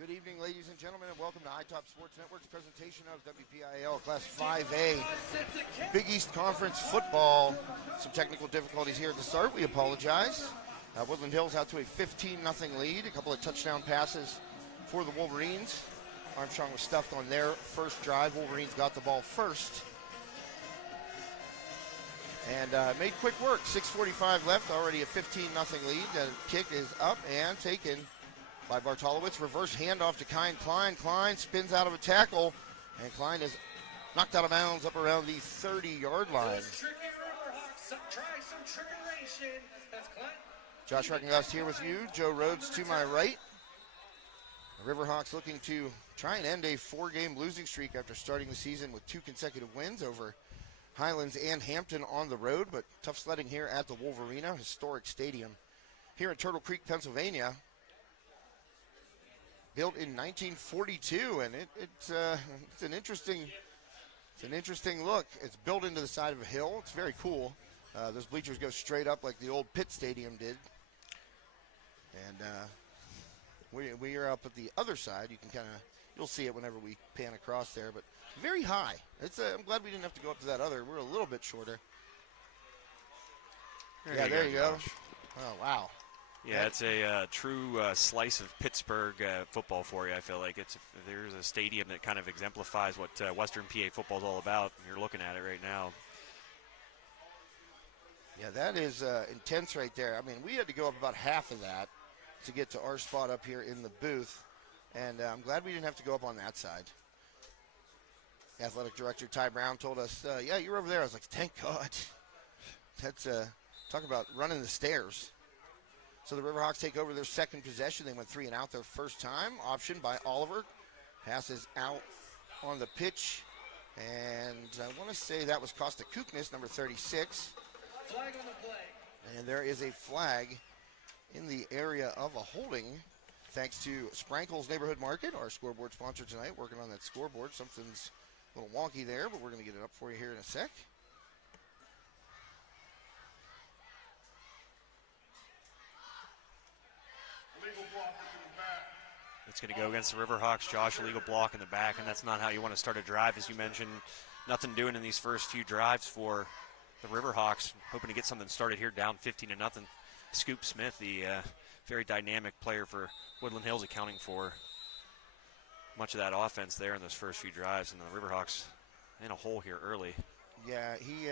Good evening, ladies and gentlemen, and welcome to iTop Sports Network's presentation of WPIAL Class 5A Big East Conference football. Some technical difficulties here at the start. We apologize. Woodland Hills out to a 15-0 lead. A couple of touchdown passes for the Wolverines. Armstrong was stuffed on their first drive. Wolverines got the ball first. And made quick work. 6:45 left, already a 15-0 lead. The kick is up and taken by Bartolowicz. Reverse handoff to Klein. Klein spins out of a tackle, and Klein is knocked out of bounds up around the 30-yard line. Josh Reckengast here with you. Joe Rhodes to my right. The Riverhawks looking to try and end a 4-game losing streak after starting the season with 2 consecutive wins over Highlands and Hampton on the road, but tough sledding here at the Wolverina, historic stadium here in Turtle Creek, Pennsylvania. Built in 1942, and it's an interesting look. It's built into the side of a hill. It's very cool. Those bleachers go straight up like the old Pitt Stadium did, and we are up at the other side. You can you'll see it whenever we pan across there, but very high. I'm glad we didn't have to go up to that other. We're a little bit shorter. There you go. Oh, wow. Yeah, it's a true slice of Pittsburgh football for you, I feel like. There's a stadium that kind of exemplifies what Western PA football is all about, and you're looking at it right now. Yeah, that is intense right there. I mean, we had to go up about half of that to get to our spot up here in the booth, and I'm glad we didn't have to go up on that side. Athletic Director Ty Brown told us, yeah, you're over there. I was like, thank God. That's talk about running the stairs. So the Riverhawks take over their second possession. They went 3 and out their first time. Option by Oliver. Passes out on the pitch. And I want to say that was Costa Kuknis, number 36. Flag on the play. And there is a flag in the area of a holding, thanks to Sprankle's Neighborhood Market, our scoreboard sponsor tonight, working on that scoreboard. Something's a little wonky there, but we're going to get it up for you here in a sec. It's going to go against the Riverhawks. Josh, illegal block in the back, and that's not how you want to start a drive, as you mentioned. Nothing doing in these first few drives for the Riverhawks. Hoping to get something started here, down 15-0. Scoop Smith, the very dynamic player for Woodland Hills, accounting for much of that offense there in those first few drives, and the Riverhawks in a hole here early. Yeah, he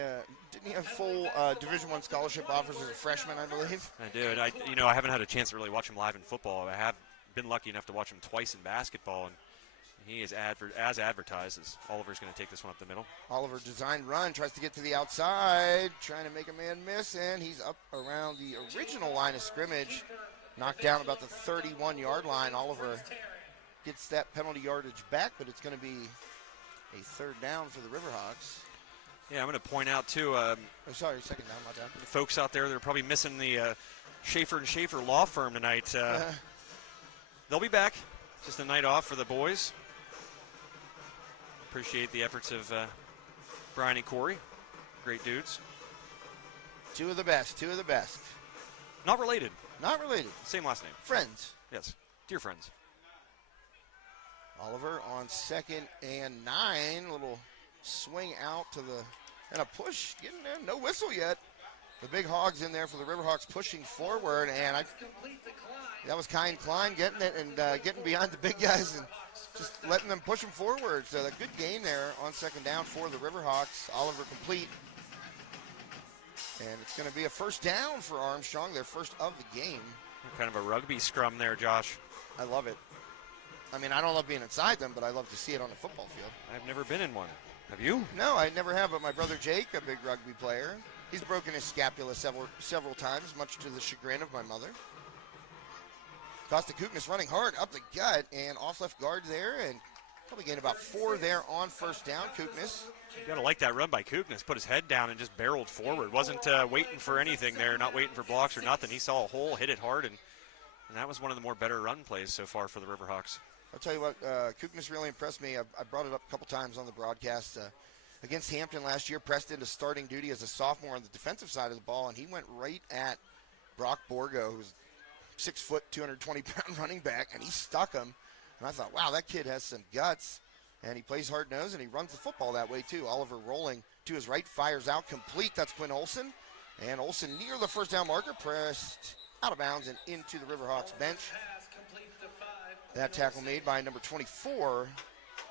didn't have full Division I scholarship offers as a freshman, I believe. I do, and I haven't had a chance to really watch him live in football. I have been lucky enough to watch him twice in basketball, and he is as advertised. As Oliver's going to take this one up the middle. Oliver designed run, tries to get to the outside, trying to make a man miss, and he's up around the original line of scrimmage, knocked down about the 31-yard line. Oliver gets that penalty yardage back, but it's going to be a third down for the Riverhawks. Yeah, I'm going to point out, too, second down, my bad. The folks out there, they're probably missing the Schaefer & Schaefer law firm tonight. They'll be back. Just a night off for the boys. Appreciate the efforts of Brian and Corey. Great dudes. Two of the best. Not related. Not related. Same last name. Friends. Yes, dear friends. Oliver on 2nd and 9. Little swing out and a push. Getting there. No whistle yet. The big hogs in there for the Riverhawks pushing forward, and that was Klein getting it and getting behind the big guys and just letting them push them forward. So a good gain there on 2nd down for the Riverhawks. Oliver complete. And it's going to be a first down for Armstrong, their first of the game. Kind of a rugby scrum there, Josh. I love it. I mean, I don't love being inside them, but I love to see it on the football field. I've never been in one. Have you? No, I never have, but my brother Jake, a big rugby player, he's broken his scapula several times, much to the chagrin of my mother. Costa Kuknis running hard up the gut and off left guard there, and probably gained about 4 there on first down. Kuknis. You got to like that run by Kuknis. Put his head down and just barreled forward. Wasn't waiting for anything there, not waiting for blocks or nothing. He saw a hole, hit it hard, and that was one of the more better run plays so far for the Riverhawks. I'll tell you what, Kuknis really impressed me. I brought it up a couple times on the broadcast. Against Hampton last year, pressed into starting duty as a sophomore on the defensive side of the ball, and he went right at Brock Borgo, who's 6 foot, 220-pound running back, and he stuck him. And I thought, wow, that kid has some guts. And he plays hard-nosed, and he runs the football that way, too. Oliver rolling to his right, fires out complete. That's Quinn Olson. And Olson near the first down marker, pressed out of bounds and into the Riverhawks bench. That tackle made by number 24,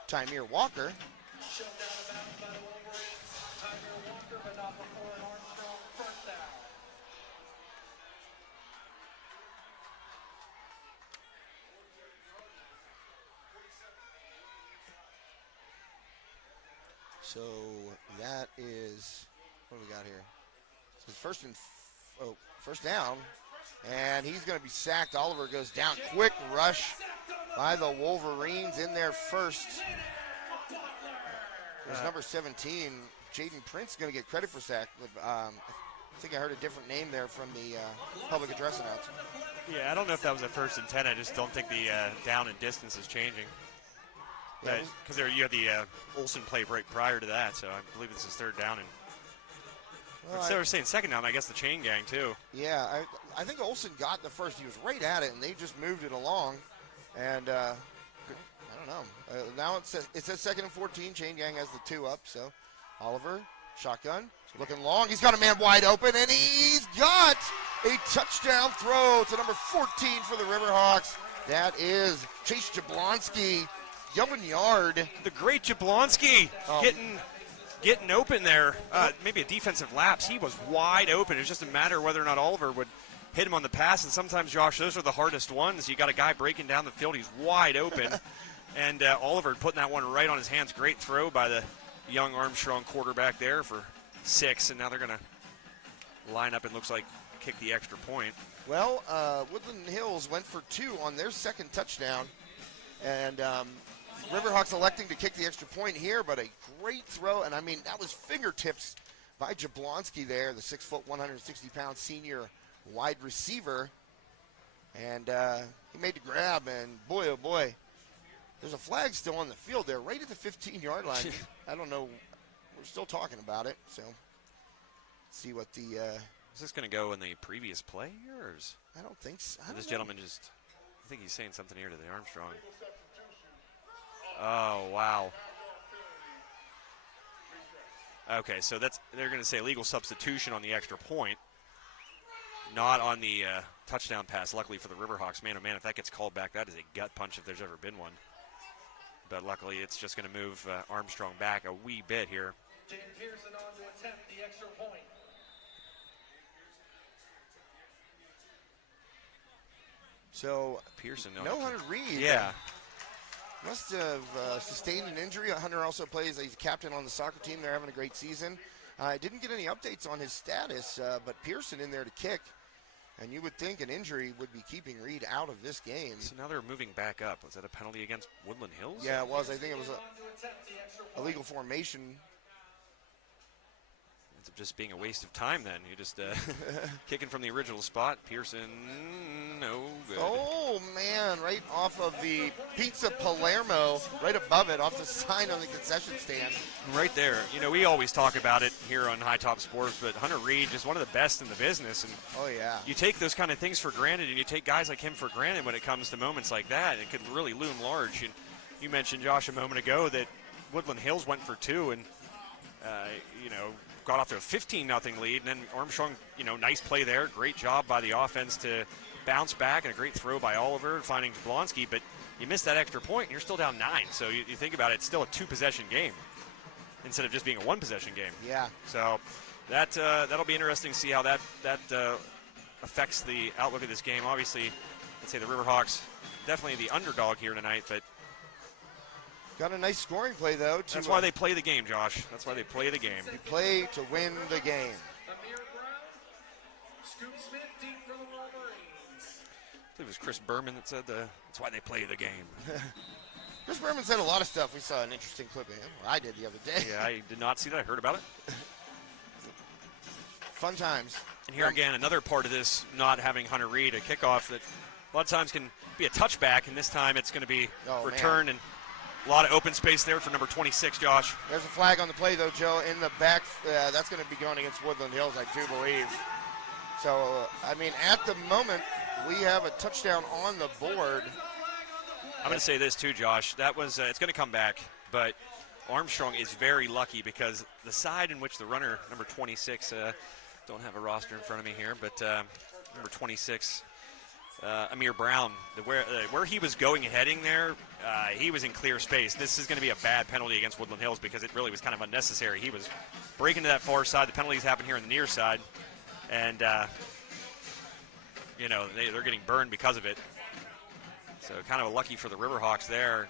Tymir Walker. Shoved out of bounds by the Wolverines. Tymir Walker, but not before an Armstrong first down. So that is, what do we got here? So first down, and he's going to be sacked. Oliver goes down. Quick rush by the Wolverines in there first. There's number 17, Jaden Prince, going to get credit for sack. I think I heard a different name there from the public address announcer. Yeah, I don't know if that was a first and 10. I just don't think the down and distance is changing. Because you had the Olsen play break prior to that, so I believe this is third down. And instead of saying second down, I guess the chain gang too. Yeah, I think Olsen got the first. He was right at it, and they just moved it along. And I don't know. Now it says second and 14. Chain gang has the 2 up. So Oliver, shotgun, looking long. He's got a man wide open, and he's got a touchdown throw to number 14 for the Riverhawks. That is Chase Jablonski. Yelling yard. The great Jablonski getting open there. Maybe a defensive lapse. He was wide open. It was just a matter of whether or not Oliver would hit him on the pass. And sometimes, Josh, those are the hardest ones. You got a guy breaking down the field. He's wide open. And Oliver putting that one right on his hands. Great throw by the young Armstrong quarterback there for 6. And now they're going to line up and looks like kick the extra point. Well, Woodland Hills went for 2 on their second touchdown. And Riverhawks electing to kick the extra point here, but a great throw. And, I mean, that was fingertips by Jablonski there, the 6', 160-pound senior wide receiver. And he made the grab, and boy, oh boy, there's a flag still on the field there, right at the 15-yard line. I don't know. We're still talking about it, so let's see what the is this going to go in the previous play here? Or is I don't think so. this gentleman just, I think he's saying something here to the Armstrong. Oh, wow. Okay, so they're going to say legal substitution on the extra point, not on the touchdown pass. Luckily for the Riverhawks, man, oh man, if that gets called back, that is a gut punch if there's ever been one. But luckily, it's just going to move Armstrong back a wee bit here. Jaden Pearson on to attempt the extra point. So Pearson, no Hunter Reed. Yeah. Must have sustained an injury. Hunter also plays, he's captain on the soccer team. They're having a great season. I didn't get any updates on his status, but Pearson in there to kick. And you would think an injury would be keeping Reed out of this game. So now they're moving back up. Was that a penalty against Woodland Hills? Yeah, it was. I think it was a illegal formation. Ends up just being a waste of time then. You just kicking from the original spot. Pearson, no good. Oh, man, right off of the Pizza Palermo, right above it, off the sign on the concession stand. Right there. You know, we always talk about it here on High Top Sports, but Hunter Reed is one of the best in the business. And oh, yeah. you take those kind of things for granted, and you take guys like him for granted when it comes to moments like that. It could really loom large. And you mentioned, Josh, a moment ago that Woodland Hills went for 2 and, got off to a 15-0 lead. And then Armstrong, nice play there. Great job by the offense to bounce back, and a great throw by Oliver finding Jablonski. But you missed that extra point, and you're still down 9. So you think about it, it's still a 2-possession game instead of just being a 1-possession game. Yeah. So that'll be interesting to see how that affects the outlook of this game. Obviously, let's say the Riverhawks definitely the underdog here tonight, but got a nice scoring play, though. That's why they play the game, Josh. That's why they play the game. You play to win the game. Amir Brown, Scoop Smith deep for the Wolverines. I believe it was Chris Berman that said that's why they play the game. Chris Berman said a lot of stuff. We saw an interesting clip of him. Or I did the other day. Yeah, I did not see that. I heard about it. Fun times. And here again, another part of this not having Hunter Reed, a kickoff that a lot of times can be a touchback, and this time it's going to be return, and a lot of open space there for number 26, Josh. There's a flag on the play, though, Joe, in the back. That's going to be going against Woodland Hills, I do believe. So, I mean, at the moment, we have a touchdown on the board. I'm going to say this too, Josh. That was it's going to come back, but Armstrong is very lucky because the side in which the runner, number 26, don't have a roster in front of me here, but number 26, Amir Brown, where he was going heading there, he was in clear space. This is going to be a bad penalty against Woodland Hills because it really was kind of unnecessary. He was breaking to that far side. The penalties happen here on the near side, and they're getting burned because of it. So kind of lucky for the Riverhawks there.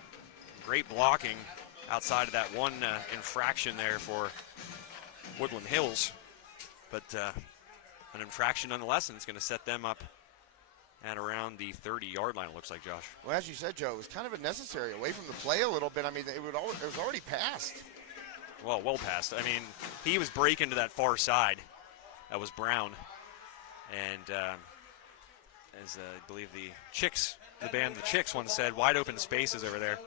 Great blocking outside of that one infraction there for Woodland Hills, but an infraction nonetheless, and it's going to set them up at around the 30-yard line, it looks like, Josh. Well, as you said, Joe, it was kind of unnecessary, away from the play a little bit. I mean, it was already passed. Well past. I mean, he was breaking to that far side. That was Brown. And as I believe the band The Chicks once said, wide open spaces over there.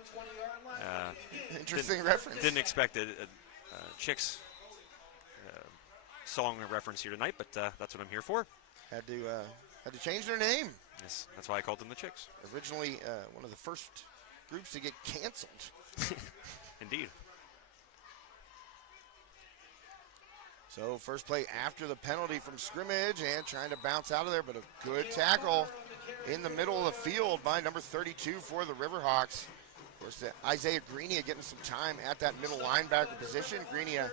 Interesting reference. Didn't expect a Chicks song reference here tonight, but that's what I'm here for. Had to change their name. Yes, that's why I called them The Chicks. Originally one of the first groups to get canceled. Indeed. So first play after the penalty from scrimmage and trying to bounce out of there, but a good tackle in the middle of the field by number 32 for the Riverhawks. Of course, Isaiah Greenia getting some time at that middle linebacker position. Greenia,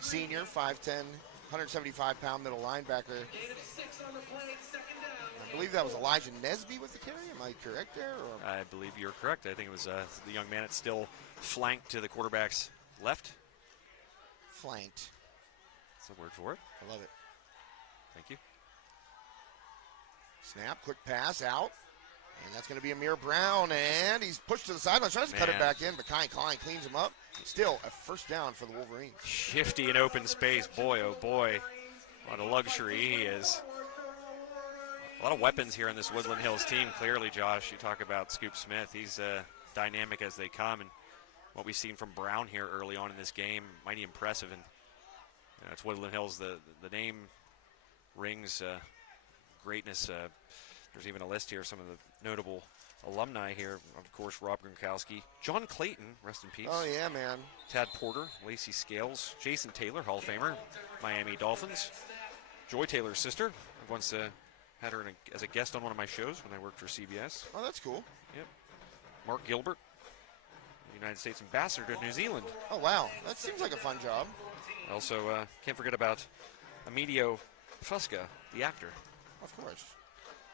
senior, 5'10", 175-pound middle linebacker. I believe that was Elijah Nesby with the carry. Am I correct there? Or? I believe you're correct. I think it was the young man that's still flanked to the quarterback's left. Flanked. That's the word for it. I love it. Thank you. Snap, quick pass out. And that's going to be Amir Brown, and he's pushed to the sideline. Tries to cut it back in, but Klein cleans him up. Still a first down for the Wolverines. Shifty in open space. Boy, oh boy. What a luxury he is. A lot of weapons here on this Woodland Hills team. Clearly, Josh, you talk about Scoop Smith. He's dynamic as they come, and what we've seen from Brown here early on in this game, mighty impressive. And it's Woodland Hills. The name rings greatness. There's even a list here of some of the notable alumni here. Of course, Rob Gronkowski, John Clayton, rest in peace. Oh, yeah, man. Tad Porter, Lacey Scales, Jason Taylor, Hall of Famer, Miami Dolphins. Joy Taylor's sister. I've once had her as a guest on one of my shows when I worked for CBS. Oh, that's cool. Yep. Mark Gilbert, United States Ambassador to New Zealand. Oh, wow. That seems like a fun job. Also, can't forget about Emilio Fusca, the actor. Of course.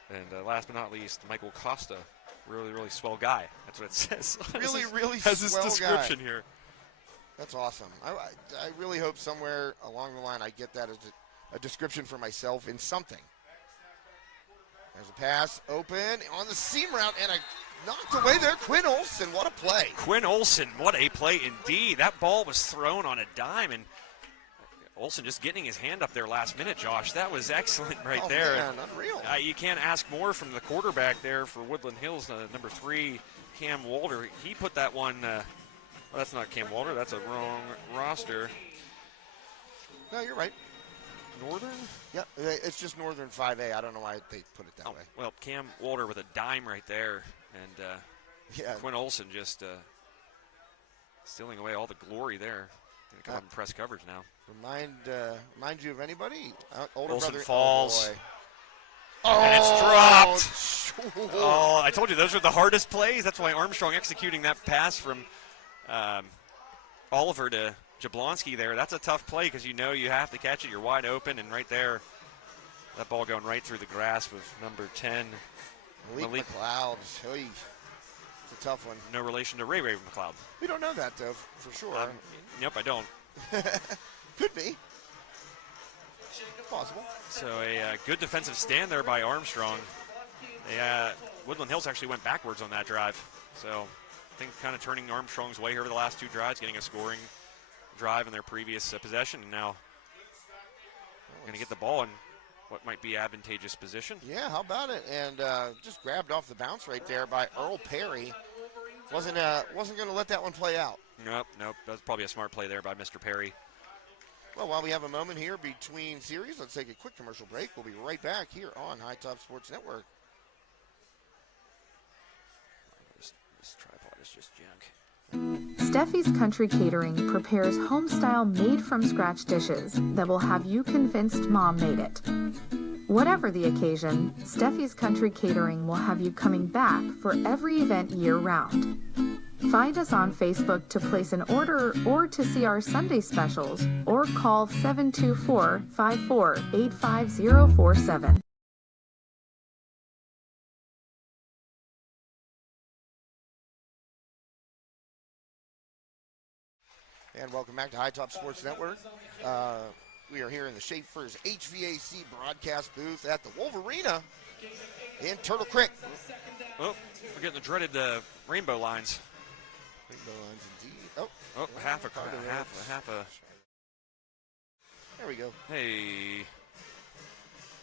And last but not least, Michael Costa, really, really swell guy. That's what it says. Really, really has this swell description guy. here. That's awesome. I really hope somewhere along the line I get that as a description for myself in something. There's a pass open on the seam route, and I knocked away there. Quinn Olson, what a play. Quinn Olson, what a play indeed. That ball was thrown on a dime, and Olson just getting his hand up there last minute, Josh. That was excellent right there. Man, unreal. You can't ask more from the quarterback there for Woodland Hills, number 3, Cam Walter. He put that one, well, that's not Cam Walter. That's a wrong roster. No, you're right. Northern? Yeah, it's just Northern 5A. I don't know why they put it that way. Well, Cam Walter with a dime right there. And Quinn Olson just stealing away all the glory there. Going to come up in press coverage now. Remind you of anybody? Older Olson brother. falls. Oh, and it's dropped. Oh, I told you those are the hardest plays. That's why Armstrong executing that pass from Oliver to Jablonski there. That's a tough play because you know you have to catch it. You're wide open, and right there, that ball going right through the grasp of number 10. Malik McLeod. It's a tough one. No relation to Ray McLeod. We don't know that, though, for sure. Nope, I don't. Could be. Possible. So a good defensive stand there by Armstrong. Woodland Hills actually went backwards on that drive. So I think kind of turning Armstrong's way here over the last 2 drives, getting a scoring drive in their previous possession, and now going to get the ball in what might be advantageous position. Yeah, how about it? And just grabbed off the bounce right there by Earl Perry. Wasn't going to let that one play out. Nope. That was probably a smart play there by Mr. Perry. Well, while we have a moment here between series, let's take a quick commercial break. We'll be right back here on High Top Sports Network. Just just junk. Steffi's Country Catering prepares home-style made-from-scratch dishes that will have you convinced Mom made it. Whatever the occasion, Steffi's Country Catering will have you coming back for every event year-round. Find us on Facebook to place an order or to see our Sunday specials, or call 724-54-85047. And welcome back to High Top Sports Network. We are here in the Schaefer's HVAC broadcast booth at the Wolverina in Turtle Creek. Oh, we're getting the dreaded rainbow lines. Rainbow lines indeed. Oh, half a. There we go. Hey.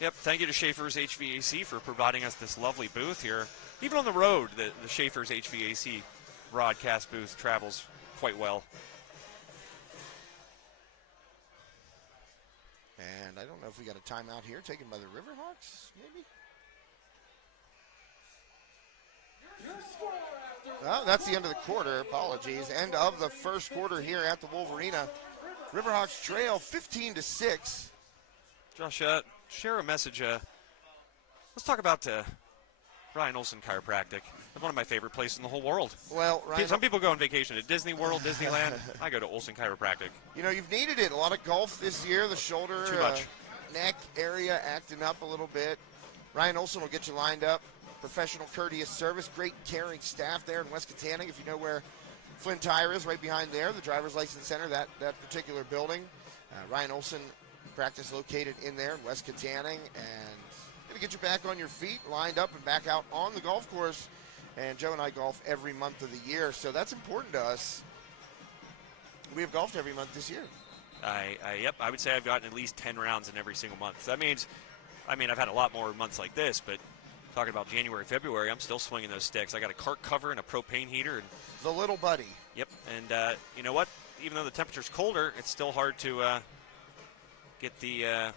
Yep, thank you to Schaefer's HVAC for providing us this lovely booth here. Even on the road, the Schaefer's HVAC broadcast booth travels quite well. And I don't know if we got a timeout here taken by the Riverhawks, maybe? Oh, that's the end of the quarter. Apologies. End of the first quarter here at the Wolverina. Riverhawks trail 15-6. Josh, share a message. Let's talk about Ryan Olson Chiropractic. It's one of my favorite places in the whole world. Well, Ryan, some people go on vacation to Disney World, Disneyland. I go to Olson Chiropractic. You know, you've needed it. A lot of golf this year. The shoulder, Too much. Neck area acting up a little bit. Ryan Olson will get you lined up. Professional, courteous service. Great caring staff there in West Katanning. If you know where Flint Tire is, right behind there, the driver's license center, that particular building. Ryan Olson practice located in there in West Katanning, and going to get you back on your feet, lined up, and back out on the golf course. And Joe and I golf every month of the year, so that's important to us. We have golfed every month this year. Yep, I would say I've gotten at least 10 rounds in every single month. That means, I've had a lot more months like this, but talking about January, February, I'm still swinging those sticks. I got a cart cover and a propane heater. And the little buddy. Yep, and you know what? Even though the temperature's colder, it's still hard to get the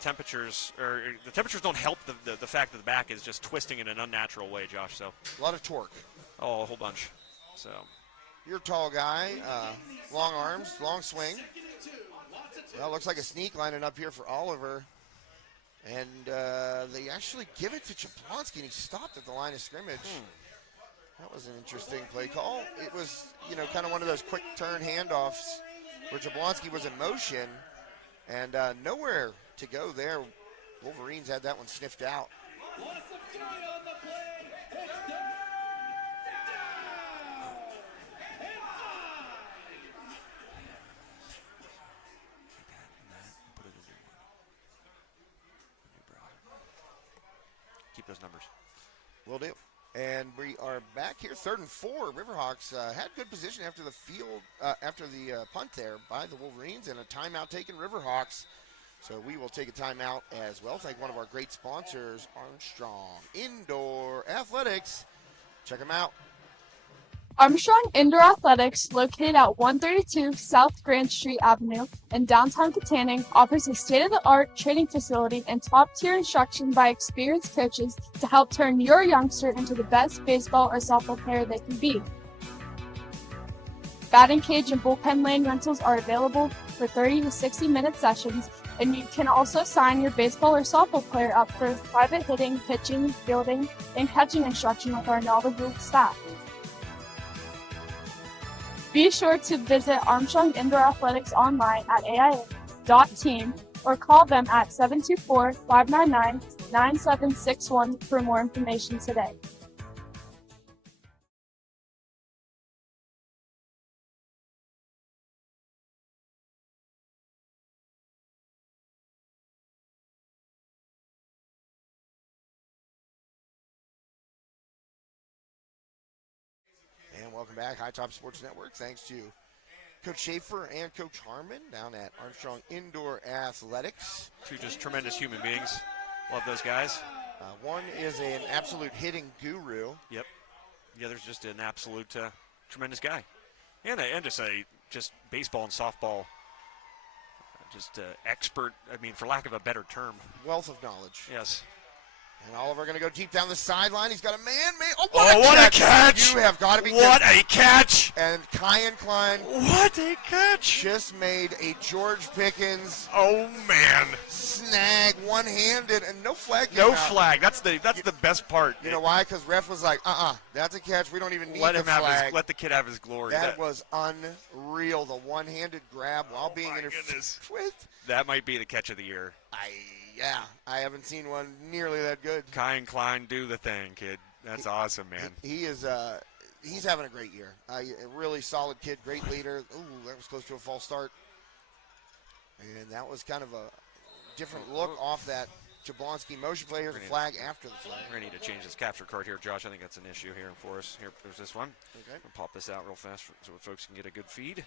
temperatures, or the temperatures don't help the fact that the back is just twisting in an unnatural way, Josh. So a lot of torque. Oh, a whole bunch. So you're a tall guy, long arms, long swing. Well, looks like a sneak lining up here for Oliver. And they actually give it to Jablonski, and he stopped at the line of scrimmage. That was an interesting play call. It was, kind of one of those quick turn handoffs where Jablonski was in motion, and nowhere to go there. Wolverines had that one sniffed out. Keep those numbers. Will do. And we are back here, 3rd and 4. Riverhawks had good position after the punt there by the Wolverines, and a timeout taken Riverhawks. So we will take a timeout as well. Thank one of our great sponsors, Armstrong Indoor Athletics. Check them out. Armstrong Indoor Athletics, located at 132 South Grand Street Avenue in downtown Katanning, offers a state-of-the-art training facility and top-tier instruction by experienced coaches to help turn your youngster into the best baseball or softball player they can be. Batting cage and bullpen lane rentals are available for 30 to 60-minute sessions, and you can also sign your baseball or softball player up for private hitting, pitching, fielding, and catching instruction with our knowledgeable staff. Be sure to visit Armstrong Indoor Athletics online at aia.team or call them at 724-599-9761 for more information today. And welcome back, High Top Sports Network. Thanks to Coach Schaefer and Coach Harmon down at Armstrong Indoor Athletics. Two just tremendous human beings. Love those guys. One is an absolute hitting guru. Yep. The other's just an absolute tremendous guy. And just baseball and softball, just expert, for lack of a better term. Wealth of knowledge. Yes. And Oliver going to go deep down the sideline. He's got a man. Oh, what a catch! You have got to be What kidding. a catch! And Kyan Klein What a catch! just made a George Pickens Oh man! snag one-handed and no flag. No came out. flag. That's the best part. You know why? Because ref was like, that's a catch. We don't even need Let the him have flag. his. Let the kid have his glory. That was unreal. The one-handed grab while being my interfered goodness. with. That might be the catch of the year. I haven't seen one nearly that good. Kyan Klein, do the thing, kid. That's awesome, man. He is. He's having a great year. A really solid kid, great leader. Ooh, that was close to a false start. And that was kind of a different look off that Jablonski motion play. Here's a flag after the flag. We're going to need to change this capture card here, Josh. I think that's an issue here for us. Here, there's this one. Okay. I'll pop this out real fast so folks can get a good feed.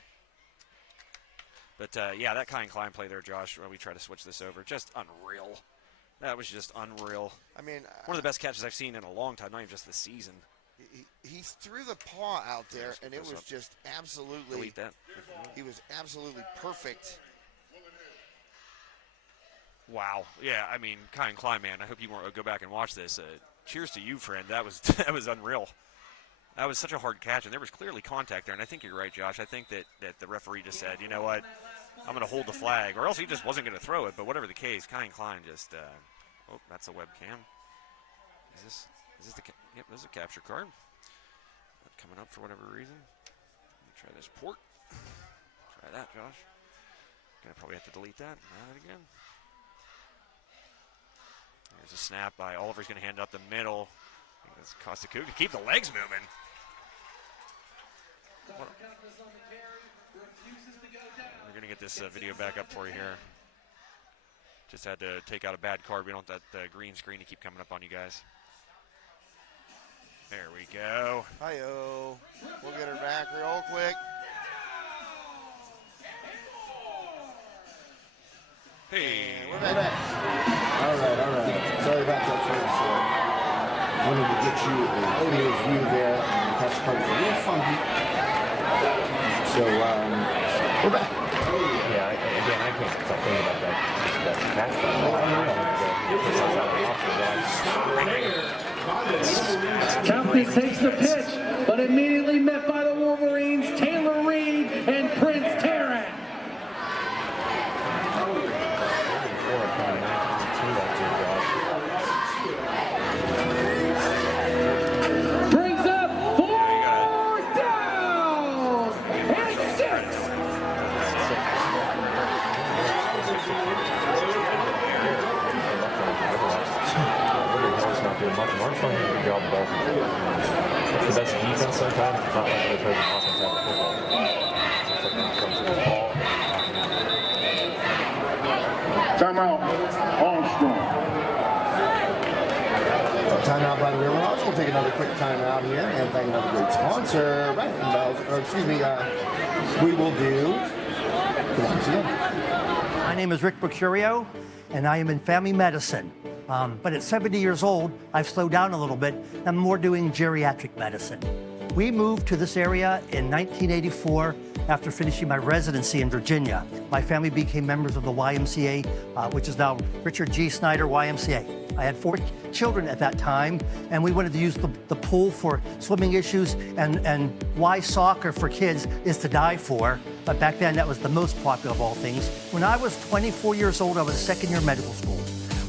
But, yeah, that Kyan Klein play there, Josh, where we try to switch this over, just unreal. That was just unreal. I mean, one of the best catches I've seen in a long time, not even just this season. He threw the paw out there, and it was just absolutely. Delete that. He was absolutely perfect. Wow. Yeah, I mean, Kyan Klein, man, I hope you go back and watch this. Cheers to you, friend. That was unreal. That was such a hard catch, and there was clearly contact there. And I think you're right, Josh. I think that the referee just said, you know what, I'm going to hold the flag, or else he just wasn't going to throw it. But whatever the case, Kyan Klein just. Oh, that's a webcam. Is this the? Yep, there's a capture card. Not coming up for whatever reason. Let me try this port. Try that, Josh. Gonna probably have to delete that. Try that again. There's a snap by Oliver's going to hand it up the middle. I think that's Costa-Cuca. Keep the legs moving. We're going to get this video back up for you here. Just had to take out a bad card. We don't want that green screen to keep coming up on you guys. There we go. Hi-yo. We'll get her back real quick. Hey. And we're back. All right. Sorry about that, folks. Wanted to get you an audio view there. The catch card is a little funky. So, we're back. Yeah, again, I can't stop thinking about that catch. County takes the pitch, but immediately met by the Wolverines, Taylor Reed and Prince Tarrant. Brings up 4 down and 6. Not doing much. Armstrong did a good job of the best defense sometimes. It's not like they're an awesome type of football. It's like Armstrong to the ball. Timeout, Armstrong. Timeout by the Riverhawks. We'll take another quick timeout here and thank another great sponsor. We will do. Once again. My name is Rick Mercurio, and I am in family medicine. But at 70 years old, I've slowed down a little bit. I'm more doing geriatric medicine. We moved to this area in 1984 after finishing my residency in Virginia. My family became members of the YMCA, which is now Richard G. Snyder YMCA. I had 4 children at that time, and we wanted to use the pool for swimming issues, and why soccer for kids is to die for. But back then, that was the most popular of all things. When I was 24 years old, I was second year medical school.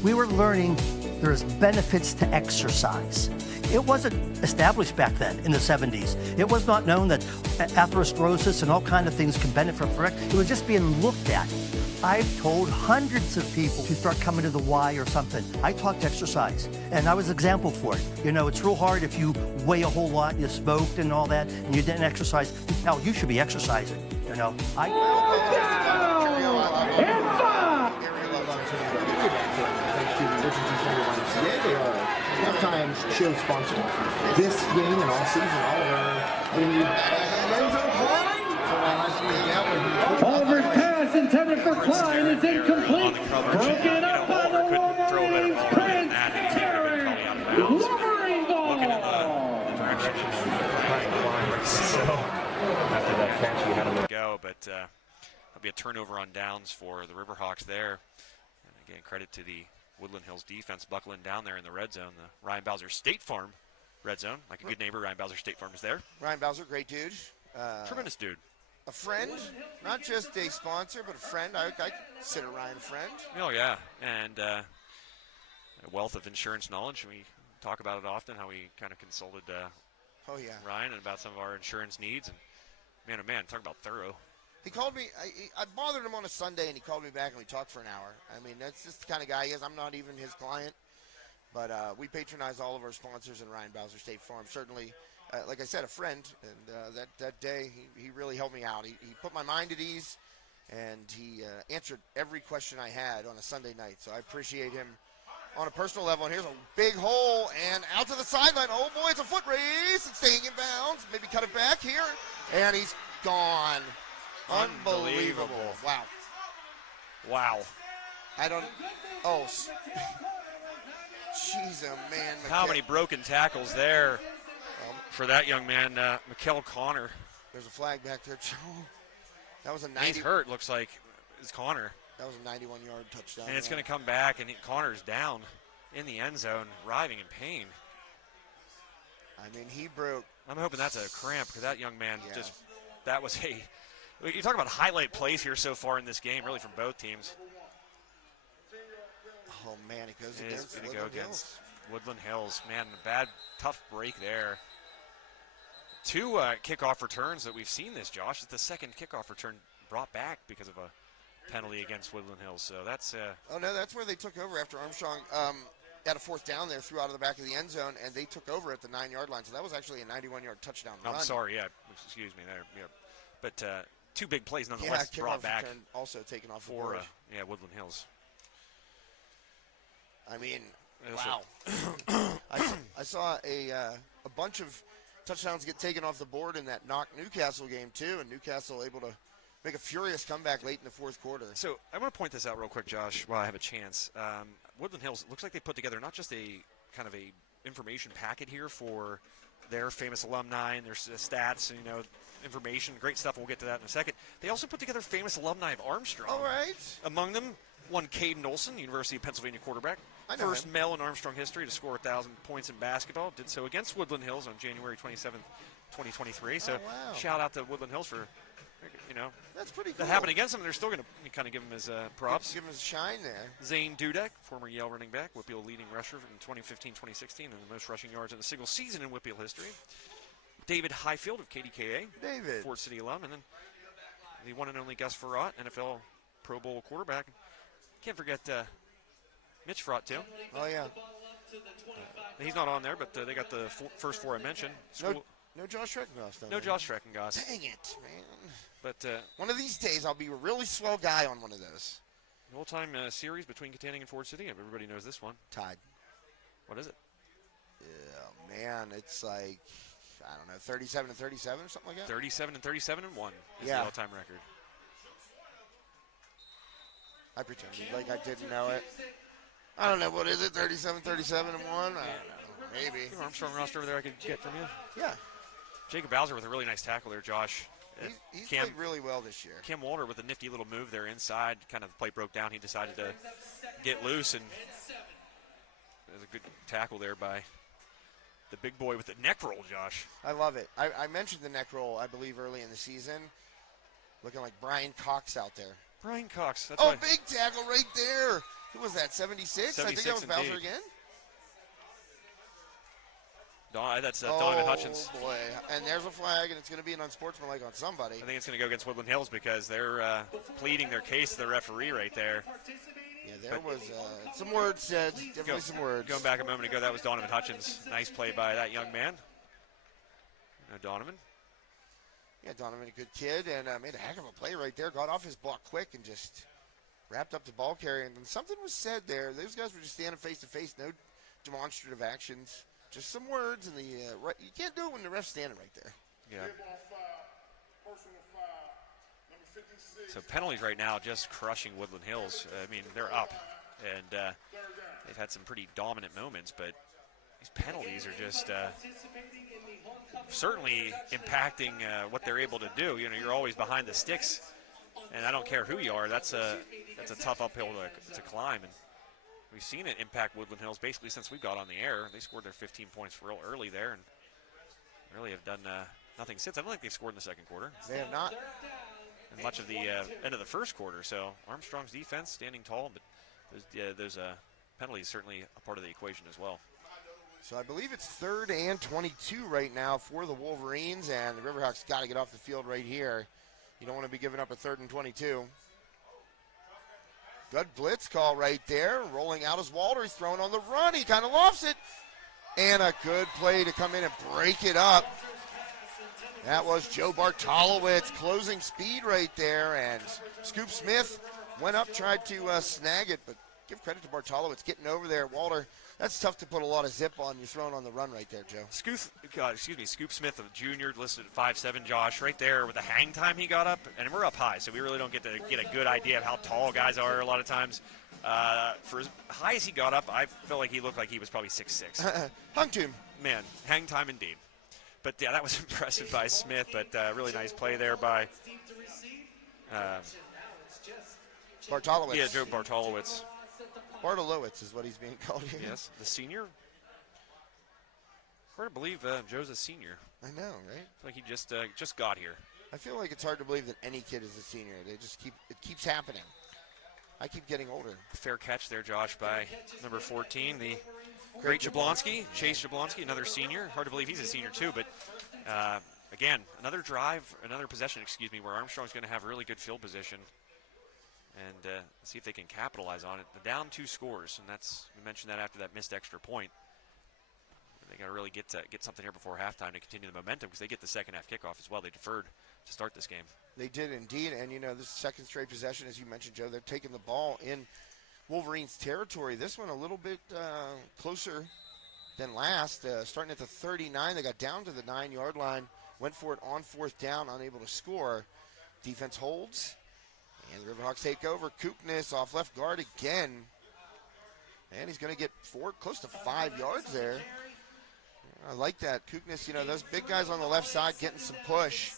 We were learning there's benefits to exercise. It wasn't established back then in the 70s. It was not known that atherosclerosis and all kinds of things can benefit from it. It was just being looked at. I've told hundreds of people to start coming to the Y or something. I talked exercise, and I was an example for it. You know, it's real hard if you weigh a whole lot, you smoked and all that, and you didn't exercise. Hell, you should be exercising. You know, They are halftime show sponsor. This game and all season, Oliver's pass intended for Klein is incomplete. Broken up by the Wolverines. Prince Tarrant. Wolverine ball. After that catch, you had him go, but there'll be a turnover on downs for the Riverhawks there. And again, credit to the Woodland Hills defense buckling down there in the red zone. The Ryan Bowser State Farm red zone. Like a good neighbor, Ryan Bowser State Farm is there. Ryan Bowser, great dude. Tremendous dude. A friend, not just a sponsor, but a friend. I consider Ryan a friend. Oh, yeah. And a wealth of insurance knowledge. We talk about it often, how we kind of consulted Oh, yeah. Ryan about some of our insurance needs. And man, oh, man, talk about thorough. He called me. I bothered him on a Sunday, and he called me back, and we talked for an hour. I mean, that's just the kind of guy he is. I'm not even his client. But we patronize all of our sponsors in Ryan Bowser State Farm. Certainly, like I said, a friend. And that day, he really helped me out. He put my mind at ease, and he answered every question I had on a Sunday night. So I appreciate him on a personal level. And here's a big hole, and out to the sideline. Oh, boy, it's a foot race. It's staying in bounds. Maybe cut it back here. And he's gone. Unbelievable. Wow. Wow. I don't. Oh. Jeez, oh, man. How many broken tackles there for that young man, Mikkel Connor. There's a flag back there, Joe. That was a 90. He's hurt, looks like. It's Connor. That was a 91-yard touchdown. And it's going to come back, and Connor's down in the end zone, writhing in pain. I mean, he broke. I'm hoping that's a cramp, because that young man that was a. You talk about highlight plays here so far in this game, really from both teams. Oh, man, it goes It's against going to go against Hills. Woodland Hills. Man, a bad, tough break there. 2 kickoff returns that we've seen this, Josh. It's the second kickoff return brought back because of a penalty against Woodland Hills. So that's... Oh, no, that's where they took over after Armstrong had a fourth down there, threw out of the back of the end zone, and they took over at the 9-yard line. So that was actually a 91-yard touchdown run. I'm sorry, excuse me there. Yeah. But 2 big plays nonetheless brought back. Also taken off for Woodland Hills. I mean, wow. I saw a bunch of touchdowns get taken off the board in that knock Newcastle game, too, and Newcastle able to make a furious comeback late in the fourth quarter. So I want to point this out real quick, Josh, while I have a chance. Woodland Hills, looks like they put together not just a kind of a information packet here for their famous alumni and their stats and, information, great stuff. We'll get to that in a second. They also put together famous alumni of Armstrong. All right. Among them, one Caden Olson, University of Pennsylvania quarterback. First male in Armstrong history to score 1,000 points in basketball. Did so against Woodland Hills on January 27th, 2023. So shout out to Woodland Hills for, that's pretty cool. That happened against them. They're still going to kind of give him his props. Give him his shine there. Zane Dudek, former Yale running back, WPIAL leading rusher in 2015-2016 and the most rushing yards in a single season in WPIAL history. David Highfield of KDKA, Fort City alum, and then the one and only Gus Farrat, NFL Pro Bowl quarterback. Can't forget Mitch Farrat, too. Oh, yeah. He's not on there, but they got the first 4 I mentioned. No Josh Schreckengoss, though. No Josh Schreckengoss. Dang it, man. But one of these days, I'll be a really swell guy on one of those. An old-time series between Katanning and Ford City. Everybody knows this one. Tied. What is it? Yeah, man, it's like, I don't know, 37-37 or something like that? 37-37-1 is the all-time record. I pretended like I didn't know it. I don't know, what is it, 37-37-1? I don't know, maybe. Armstrong roster over there I could get from you? Yeah. Jacob Bowser with a really nice tackle there, Josh. He's played really well this year. Kim Walter with a nifty little move there inside. Kind of the play broke down. He decided to get loose, and there's a good tackle there by the big boy with the neck roll, Josh. I love it. I mentioned the neck roll, I believe, early in the season. Looking like Brian Cox out there. Brian Cox. That's big tackle right there. Who was that, 76? I think that was Bowser again. That's Donovan Hutchins. Oh, boy. And there's a flag, and it's going to be an unsportsmanlike on somebody. I think it's going to go against Woodland Hills because they're pleading their case to the referee right there. Yeah, there was some words said. Definitely some words. Going back a moment ago, that was Donovan Hutchins. Nice play by that young man. Donovan. Yeah, Donovan, a good kid, and made a heck of a play right there. Got off his block quick and just wrapped up the ball carrier. And something was said there. Those guys were just standing face-to-face, no demonstrative actions. Just some words, and you can't do it when the ref's standing right there. Yeah. So penalties right now just crushing Woodland Hills. I mean, they're up, and they've had some pretty dominant moments, but these penalties are just certainly impacting what they're able to do. You're always behind the sticks, and I don't care who you are. That's a tough uphill to climb. And we've seen it impact Woodland Hills basically since we got on the air. They scored their 15 points real early there and really have done nothing since. I don't think they scored in the second quarter. They have not. And much of the end of the first quarter. So Armstrong's defense standing tall, but those penalties certainly a part of the equation as well. So I believe it's 3rd and 22 right now for the Wolverines, and the Riverhawks got to get off the field right here. You don't want to be giving up a 3rd and 22. Good blitz call right there. Rolling out as Walter. He's throwing on the run. He kind of lofts it. And a good play to come in and break it up. That was Joe Bartolowicz closing speed right there. And Scoop Smith went up, tried to snag it, but give credit to Bartolowicz getting over there. Walter, that's tough to put a lot of zip on. You're throwing on the run right there, Joe. Scoop Smith, a junior, listed at 5'7", Josh, right there with the hang time he got up. And we're up high, so we really don't get to get a good idea of how tall guys are a lot of times. For as high as he got up, I felt like he looked like he was probably 6'6". Hung to him. Man, hang time indeed. But, yeah, that was impressive by Smith, but really nice play there by Bartolowicz. Yeah, Joe Bartolowicz. Bartolowicz is what he's being called here. Yes, the senior. Hard to believe Joe's a senior. I know, right? Like he just got here. I feel like it's hard to believe that any kid is a senior. It keeps happening. I keep getting older. Fair catch there, Josh, by number 14, the great Jablonski, Chase Jablonski, another senior. Hard to believe he's a senior too, but again, another possession, where Armstrong's going to have really good field position and see if they can capitalize on it. The down 2 scores, and we mentioned that after that missed extra point. They got to really get something here before halftime to continue the momentum because they get the second half kickoff as well. They deferred to start this game. They did indeed, and this second straight possession, as you mentioned, Joe, they're taking the ball in Wolverines territory. This one a little bit closer than last. Starting at the 39, they got down to the 9-yard line, went for it on 4th down, unable to score. Defense holds, and the Riverhawks take over. Kuknis off left guard again, and he's going to get close to 5 yards there. I like that. Kuknis, those big guys on the left side getting some push.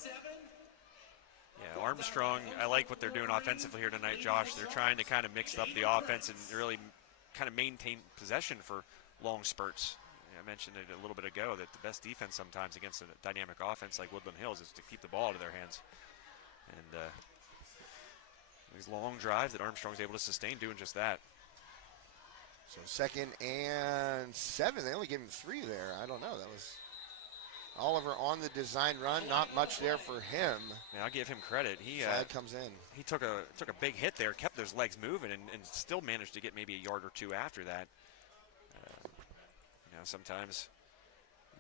Yeah, Armstrong, I like what they're doing offensively here tonight, Josh. They're trying to kind of mix up the offense and really kind of maintain possession for long spurts. I mentioned it a little bit ago that the best defense sometimes against a dynamic offense like Woodland Hills is to keep the ball out of their hands. And these long drives that Armstrong's able to sustain doing just that. So 2nd and 7. They only gave him 3 there. I don't know. That was Oliver on the design run. Not much there for him. Yeah, I'll give him credit. Flag comes in. He took a big hit there, kept those legs moving, and still managed to get maybe a yard or 2 after that. Sometimes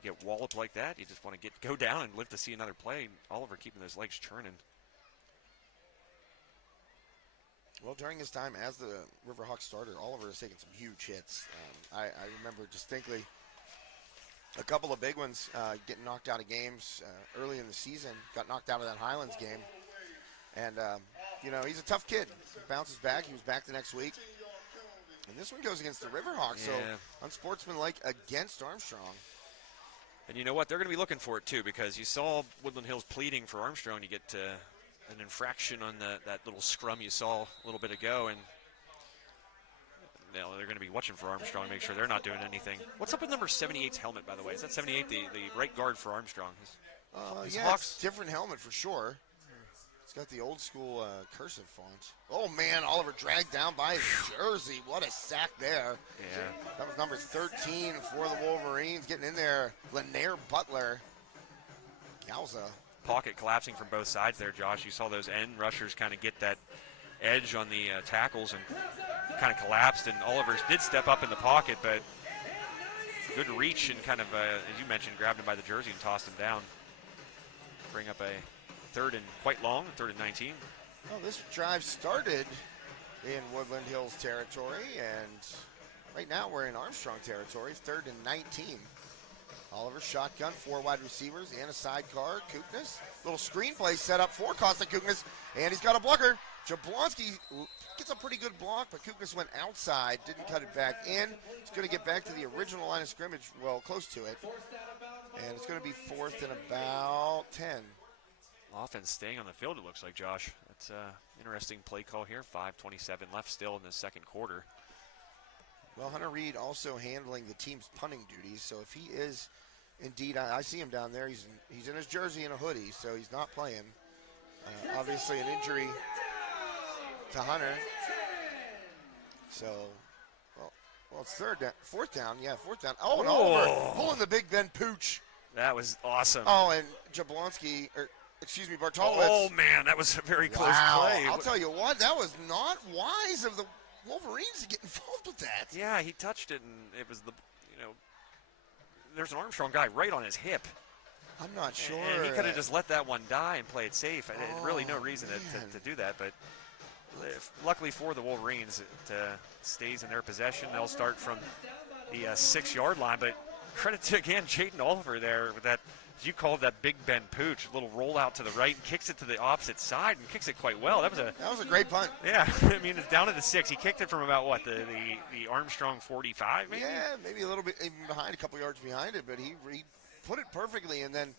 you get walloped like that. You just want to go down and live to see another play. Oliver keeping those legs churning. Well, during his time as the Riverhawks starter, Oliver has taken some huge hits. I remember distinctly a couple of big ones getting knocked out of games early in the season. Got knocked out of that Highlands game. And, he's a tough kid. He bounces back. He was back the next week. And this one goes against the Riverhawks, so unsportsmanlike against Armstrong. And you know what? They're going to be looking for it, too, because you saw Woodland Hills pleading for Armstrong to get an infraction on that little scrum you saw a little bit ago, and they're going to be watching for Armstrong to make sure they're not doing anything. What's up with number 78's helmet, by the way? Is that 78 the right guard for Armstrong? It's different helmet for sure. It's got the old school cursive font. Oh, man, Oliver dragged down by his jersey. What a sack there. Yeah. That was number 13 for the Wolverines. Getting in there, Lanier Butler. Yowza. Pocket collapsing from both sides there, Josh. You saw those end rushers kind of get that edge on the tackles and kind of collapsed, and Oliver did step up in the pocket, but good reach and kind of, as you mentioned, grabbed him by the jersey and tossed him down. Bring up a 3rd and quite long, 3rd and 19. Well, this drive started in Woodland Hills territory, and right now we're in Armstrong territory, 3rd and 19. Oliver shotgun, 4 wide receivers and a sidecar. Kuknis, little screenplay set up for Costa Kuknis, and he's got a blocker. Jablonski gets a pretty good block, but Kuknis went outside, didn't cut it back in. He's going to get back to the original line of scrimmage, well, close to it. And it's going to be 4th and about 10. Offense staying on the field, it looks like, Josh. That's an interesting play call here. 5:27 left still in the second quarter. Well, Hunter Reed also handling the team's punting duties. So if he is indeed, I see him down there. He's in his jersey and a hoodie, so he's not playing. Obviously, an injury to Hunter. So, well, it's fourth down. Yeah, fourth down. Oh, and over, pulling the Big Ben Pooch. That was awesome. Oh, and Jablonski, Bartolowicz. Oh, man, that was a very close play. I'll tell you what, that was not wise of the Wolverines to get involved with that. Yeah, he touched it, and it was there's an Armstrong guy right on his hip. I'm not sure. And he could have just let that one die and play it safe. Really no reason to do that, but luckily for the Wolverines, it stays in their possession. They'll start from the 6-yard line, but credit to, again, Jaden Oliver there with that, as you called that Big Ben Pooch, little roll out to the right and kicks it to the opposite side and kicks it quite well. That was a great punt. Yeah, I mean, it's down to the 6. He kicked it from about, the Armstrong 45 maybe? Yeah, maybe a little bit even behind, a couple yards behind it, but he put it perfectly, and then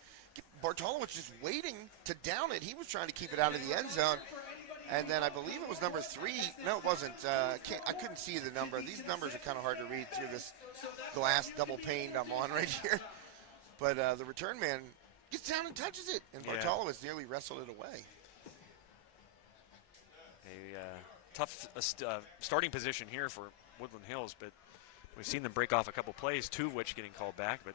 Bartolowicz just waiting to down it. He was trying to keep it out of the end zone. And then I believe it was number 3. No, it wasn't. I couldn't see the number. These numbers are kind of hard to read through this glass double pane I'm on right here. But the return man gets down and touches it, and Bartolowicz nearly wrestled it away. A tough starting position here for Woodland Hills, but we've seen them break off a couple plays, 2 of which getting called back. But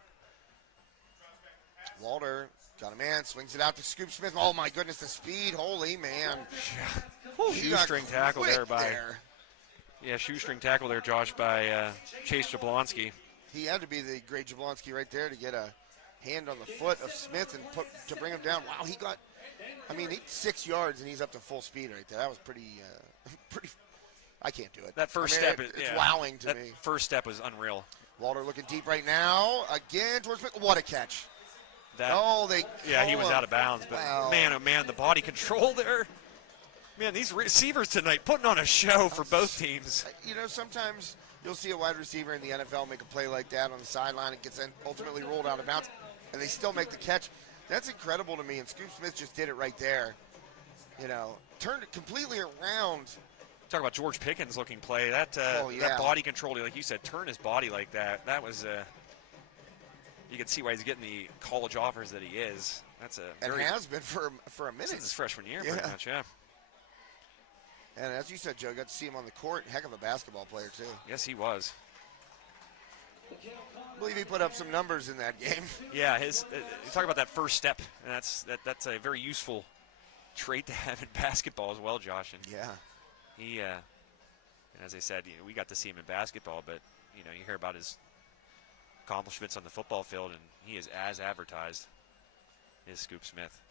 Walter got a man, swings it out to Scoop Smith. Oh, my goodness, the speed. Holy man. Shoestring tackle there by. Yeah, shoestring tackle there, Josh, by Chase Jablonski. He had to be the great Jablonski right there to get a hand on the foot of Smith and to bring him down. Wow, he's 6 yards and he's up to full speed right there. That was pretty. I can't do it. That first step it's wowing to me. That first step was unreal. Walter looking deep right now. Again towards Smith. What a catch. He was out of bounds. But man, oh man, the body control there. Man, these receivers tonight putting on a show for both teams. Sometimes you'll see a wide receiver in the NFL make a play like that on the sideline and gets ultimately rolled out of bounds, and they still make the catch. That's incredible to me, and Scoop Smith just did it right there. Turned it completely around. Talk about George Pickens looking play. That body control, like you said, turn his body like that. That was you can see why he's getting the college offers that he is. That's has been for a minute since his freshman year, pretty much. Yeah. And as you said, Joe, got to see him on the court. Heck of a basketball player too. Yes, he was. I believe he put up some numbers in that game. Yeah, you talk about that first step, and that's a very useful trait to have in basketball as well, Josh. And he, and as I said, we got to see him in basketball, but you hear about his accomplishments on the football field, and he is as advertised. Is Scoop Smith.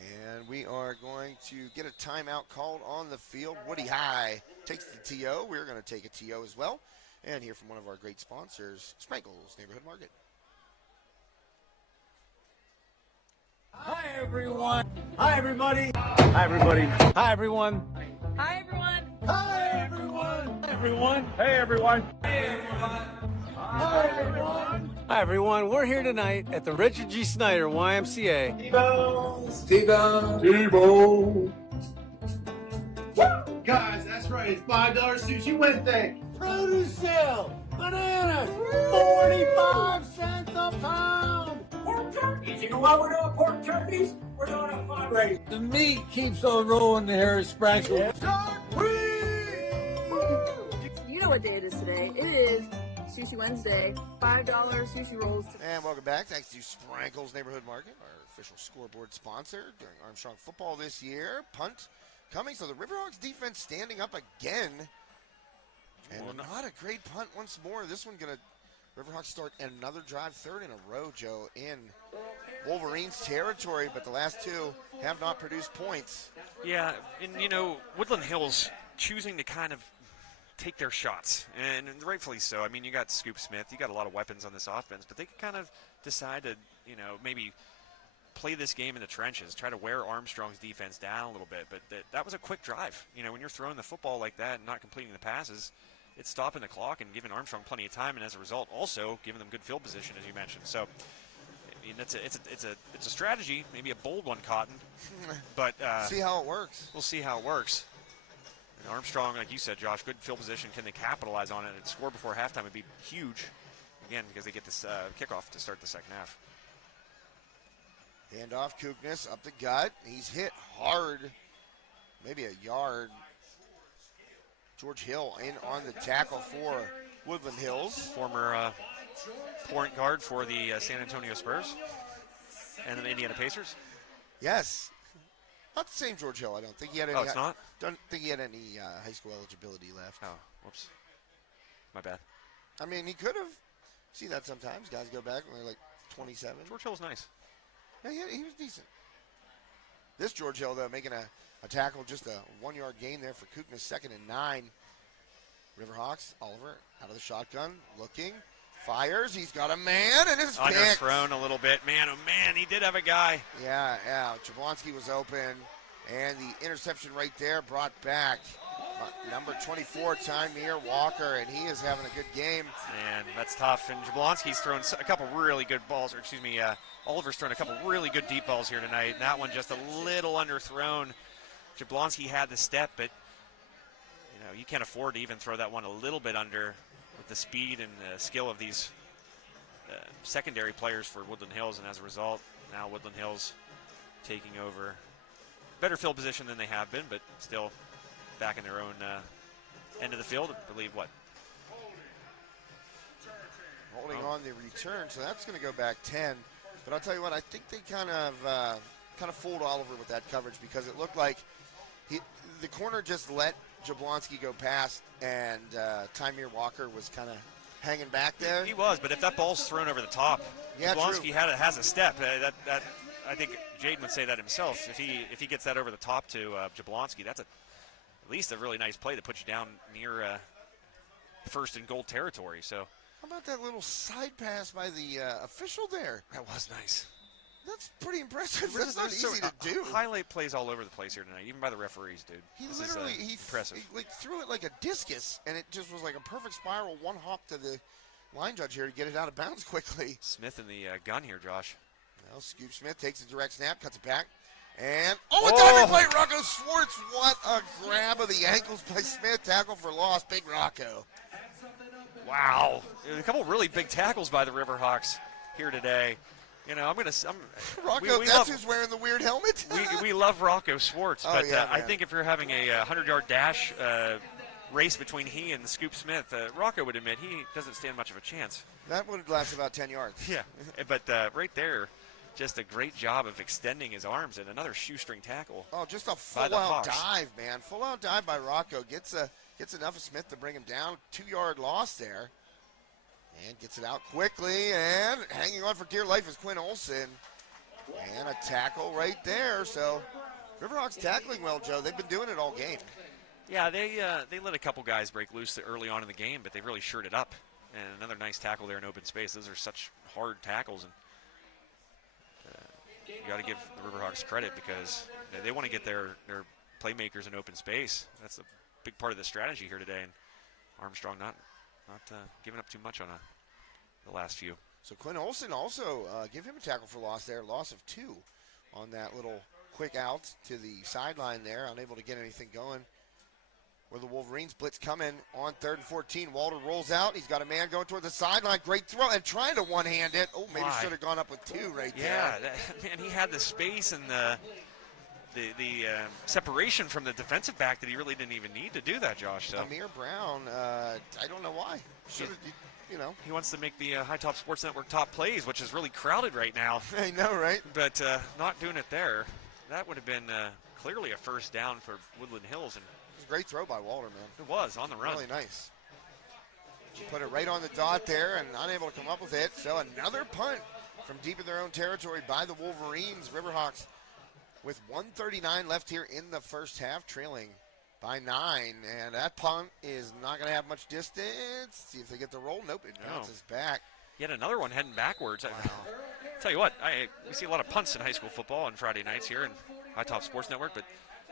And we are going to get a timeout called on the field. Woody High takes the TO. We're going to take a TO as well. And hear from one of our great sponsors, Sprinkles Neighborhood Market. Hi, everyone. Hi, everybody. Hi, everybody. Hi, everyone. Hi, everyone. Hi, everyone. Hi, everyone. Hey, everyone. Hey, everyone. Hi, everyone. Hi, everyone. We're here tonight at the Richard G. Snyder YMCA. T-Bone. Guys, that's right. It's $5 sushi Wednesday. Produce sale. Bananas. 45 cents a pound. Pork turkeys. You know why we're doing pork turkeys? We're doing a fundraiser. The meat keeps on rolling the hair sprinkles. You know what day it is today. It is Sushi Wednesday. $5 sushi rolls. And welcome back. Thanks to Sprinkles Neighborhood Market, our official scoreboard sponsor during Armstrong football this year. Punt coming. So the Riverhawks defense standing up again. And not a great punt once more. This one going to Riverhawks start another drive, third in a row, Joe, in Wolverines territory, but the last two have not produced points. Yeah, and Woodland Hills choosing to kind of take their shots, and rightfully so. I mean, you got Scoop Smith, you got a lot of weapons on this offense, but they could kind of decide to, maybe play this game in the trenches, try to wear Armstrong's defense down a little bit. But that was a quick drive. When you're throwing the football like that and not completing the passes, it's stopping the clock and giving Armstrong plenty of time, and as a result, also giving them good field position, as you mentioned. So, I mean, it's a strategy, maybe a bold one, Cotton. But see how it works. We'll see how it works. And Armstrong, like you said, Josh, good field position. Can they capitalize on it and score before halftime? Would be huge, again, because they get this kickoff to start the second half. Hand off, Kuknis up the gut. He's hit hard, maybe a yard. George Hill in on the tackle for Woodland Hills. Former point guard for the San Antonio Spurs and the Indiana Pacers. Yes. Not the same George Hill, I don't think he had any. Oh, it's not? Don't think he had any high school eligibility left. Oh, whoops. My bad. I mean, he could have. See that sometimes. Guys go back when they're like 27. George Hill's nice. Yeah, he was decent. This George Hill, though, making a tackle, just a 1 yard gain there for Kuknis, 2nd and 9. Riverhawks, Oliver out of the shotgun, looking, fires. He's got a man, and it's picked. Underthrown a little bit. Man, oh man, he did have a guy. Yeah. Jablonski was open, and the interception right there brought back number 24, Tymir Walker, and he is having a good game. Man, that's tough. And Jablonski's thrown a couple really good balls, or excuse me, Oliver's thrown a couple really good deep balls here tonight. And that one just a little underthrown. Jablonski had the step, but you can't afford to even throw that one a little bit under with the speed and the skill of these secondary players for Woodland Hills. And as a result, now Woodland Hills taking over. Better field position than they have been, but still back in their own end of the field. I believe what? Holding on the return, so that's going to go back 10. But I'll tell you what, I think they kind of fooled Oliver with that coverage, because it looked like the corner just let Jablonski go past, and Tymir Walker was kind of hanging back there. He was, but if that ball's thrown over the top, yeah, Jablonski has a step. That I think Jaden would say that himself. If he gets that over the top to Jablonski, that's at least a really nice play to put you down near first and goal territory. So how about that little side pass by the official there? That was nice. That's pretty impressive. That's not easy to do. Highlight plays all over the place here tonight, even by the referees, dude. He this literally is, impressive. He threw it like a discus, and it just was like a perfect spiral, one hop to the line judge here to get it out of bounds quickly. Smith in the gun here, Josh. Well, Scoop Smith takes a direct snap, cuts it back, and a diving play, Rocco Schwartz. What a grab of the ankles by Smith. Tackle for loss, big Rocco. Wow, a couple really big tackles by the Riverhawks here today. Rocco, that's who's wearing the weird helmet. we love Rocco Schwartz, but yeah, I think if you're having a 100-yard dash race between he and Scoop Smith, Rocco would admit he doesn't stand much of a chance. That would last about 10 yards. Yeah, but right there, just a great job of extending his arms and another shoestring tackle. Oh, just a full-out dive, man. Full-out dive by Rocco. Gets enough of Smith to bring him down. 2-yard loss there. And gets it out quickly, and hanging on for dear life is Quinn Olson. And a tackle right there. So Riverhawks tackling well, Joe. They've been doing it all game. Yeah, they let a couple guys break loose early on in the game, but they really shored it up. And another nice tackle there in open space. Those are such hard tackles, and you got to give the Riverhawks credit, because they want to get their playmakers in open space. That's a big part of the strategy here today. And Armstrong not giving up too much on the last few. So Quinn Olson also give him a tackle for loss there. Loss of 2 on that little quick out to the sideline there. Unable to get anything going. Where the Wolverines blitz coming on 3rd and 14. Walter rolls out. He's got a man going toward the sideline. Great throw, and trying to one-hand it. Oh, maybe should have gone up with 2 right there. Yeah, man, he had the space and the separation from the defensive back that he really didn't even need to do that, Josh. So Amir Brown, I don't know why. He wants to make the High Top Sports Network top plays, which is really crowded right now. I know, right? But not doing it there. That would have been clearly a first down for Woodland Hills. And it was a great throw by Walter, man. It was, on the run. Really nice. Put it right on the dot there and unable to come up with it. So another punt from deep in their own territory by the Wolverines. Riverhawks with 1:39 left here in the first half, trailing by 9. And that punt is not going to have much distance. See if they get the roll. Nope, it bounces back. Yet another one heading backwards. Wow. Tell you what, we see a lot of punts in high school football on Friday nights here in High Top Sports Network, but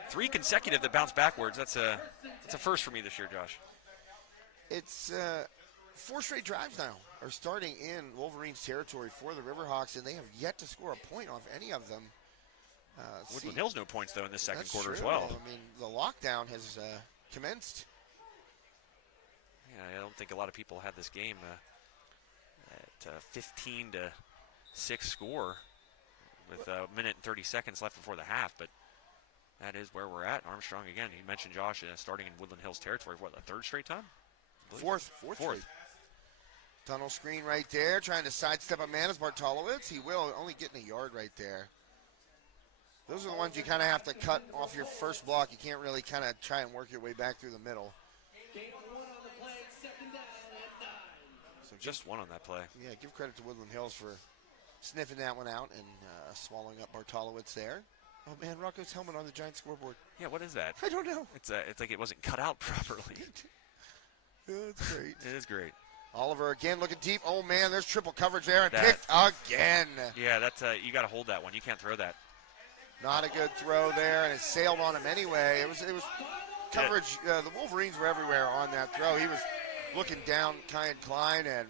3 consecutive that bounce backwards. That's a first for me this year, Josh. It's 4 straight drives now are starting in Wolverines territory for the Riverhawks, and they have yet to score a point off any of them. Woodland Hills no points, though, in this second quarter true. as well. I mean, the lockdown has commenced. Yeah, I don't think a lot of people had this game at 15-6 score with a minute and 30 seconds left before the half, but that is where we're at. Armstrong again. You mentioned Josh starting in Woodland Hills territory. What, the third straight time? Fourth. Straight. Tunnel screen right there, trying to sidestep a man as Bartolowicz. He will, only getting a yard right there. Those are the ones you kind of have to cut off your first block. You can't really kind of try and work your way back through the middle. So just one on that play. Yeah, give credit to Woodland Hills for sniffing that one out and swallowing up Bartolowicz there. Oh, man, Rocco's helmet on the giant scoreboard. Yeah, what is that? I don't know. It's like it wasn't cut out properly. Yeah, that's great. It is great. Oliver again looking deep. Oh, man, there's triple coverage there and picked again. Yeah, that's you got to hold that one. You can't throw that. Not a good throw there, and it sailed on him anyway. It was coverage. The Wolverines were everywhere on that throw. He was looking down Kyan Klein, and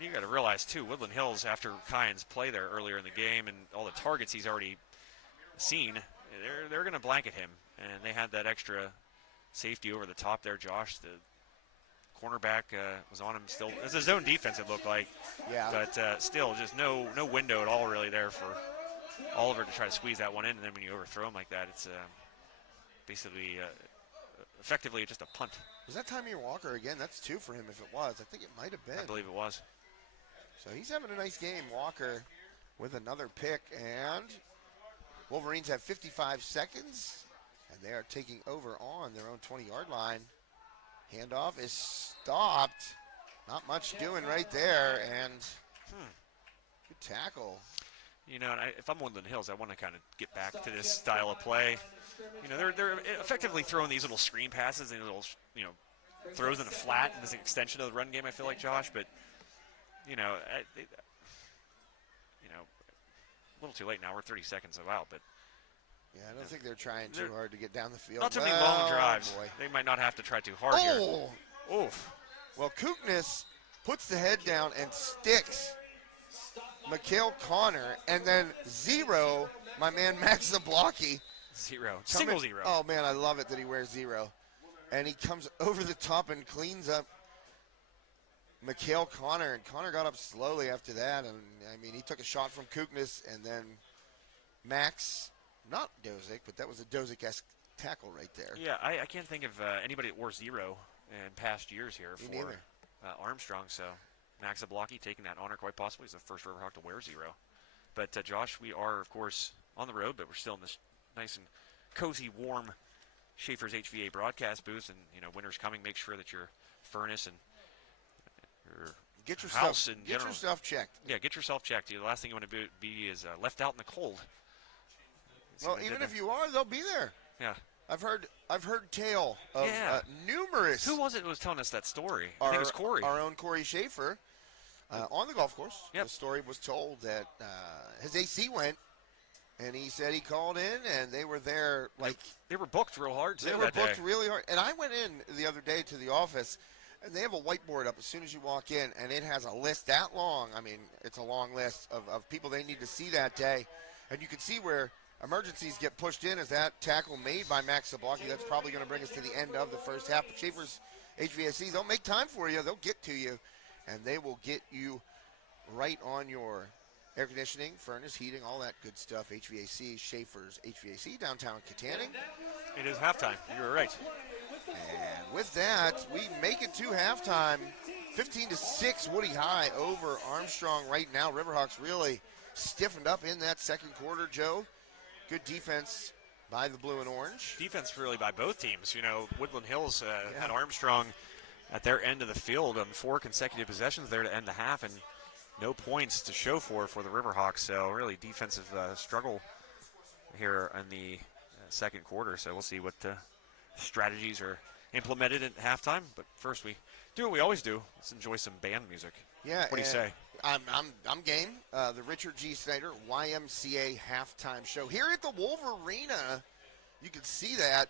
you got to realize too, Woodland Hills, after Kyan's play there earlier in the game and all the targets he's already seen, they're going to blanket him, and they had that extra safety over the top there. Josh, the cornerback, was on him still. It was a zone defense, it looked like. Yeah. But still, just no window at all really there for Oliver to try to squeeze that one in, and then when you overthrow him like that, it's basically effectively just a punt. Was that Tymier Walker again? That's 2 for him if it was. I think it might have been. I believe it was. So he's having a nice game, Walker, with another pick, and Wolverines have 55 seconds, and they are taking over on their own 20-yard line. Handoff is stopped. Not much doing right there, and good tackle. You know, if I'm Woodland Hills, I want to kind of get back to this style of play. You know, they're effectively throwing these little screen passes and little, throws in a flat as an extension of the run game, I feel like, Josh. But, a little too late now. We're 30 seconds out, but. Yeah, I don't think they're trying too hard to get down the field. Not too many long drives. Boy. They might not have to try too hard here. Oof. Well, Kookness puts the head down and sticks Mikhail Connor, and then zero, my man Max Zablocki. Single zero. Oh, man, I love it that he wears 0. And he comes over the top and cleans up Mikhail Connor, and Connor got up slowly after that. And, he took a shot from Kookness, and then Max, not Dozick, but that was a Dozick-esque tackle right there. Yeah, I can't think of anybody that wore 0 in past years here for Armstrong, so Max Zablocki taking that honor quite possibly. He's the first Riverhawk to wear 0. But, Josh, we are, of course, on the road, but we're still in this nice and cozy, warm Schaefer's HVA broadcast booth. And, winter's coming. Make sure that your furnace and your house in general. Get yourself checked. Yeah, get yourself checked. The last thing you want to be is left out in the cold. Well, even if you are, they'll be there. Yeah. I've heard tale of numerous. Who was it who was telling us that story? I think it was Corey. Our own Corey Schaefer on the golf course. Yep. The story was told that his AC went, and he said he called in, and they were there like they were booked real hard too. They were booked really hard. And I went in the other day to the office, and they have a whiteboard up as soon as you walk in, and it has a list that long. It's a long list of people they need to see that day, and you can see where emergencies get pushed in as that tackle made by Max Zablocki. That's probably going to bring us to the end of the first half. But Schaefer's HVAC, they'll make time for you. They'll get to you, and they will get you right on your air conditioning, furnace, heating, all that good stuff. HVAC, Schaefer's HVAC, downtown Katanning. It is halftime. You were right. And with that, we make it to halftime. 15-6, Woody High over Armstrong right now. Riverhawks really stiffened up in that second quarter, Joe. Good defense by the blue and orange. Defense really by both teams. Woodland Hills had Armstrong at their end of the field on 4 consecutive possessions there to end the half, and no points to show for the Riverhawks. So really defensive struggle here in the second quarter. So we'll see what strategies are implemented at halftime. But first, we do what we always do. Let's enjoy some band music. Yeah. What do you say? I'm game. The Richard G. Snyder YMCA halftime show here at the Wolverina. You can see that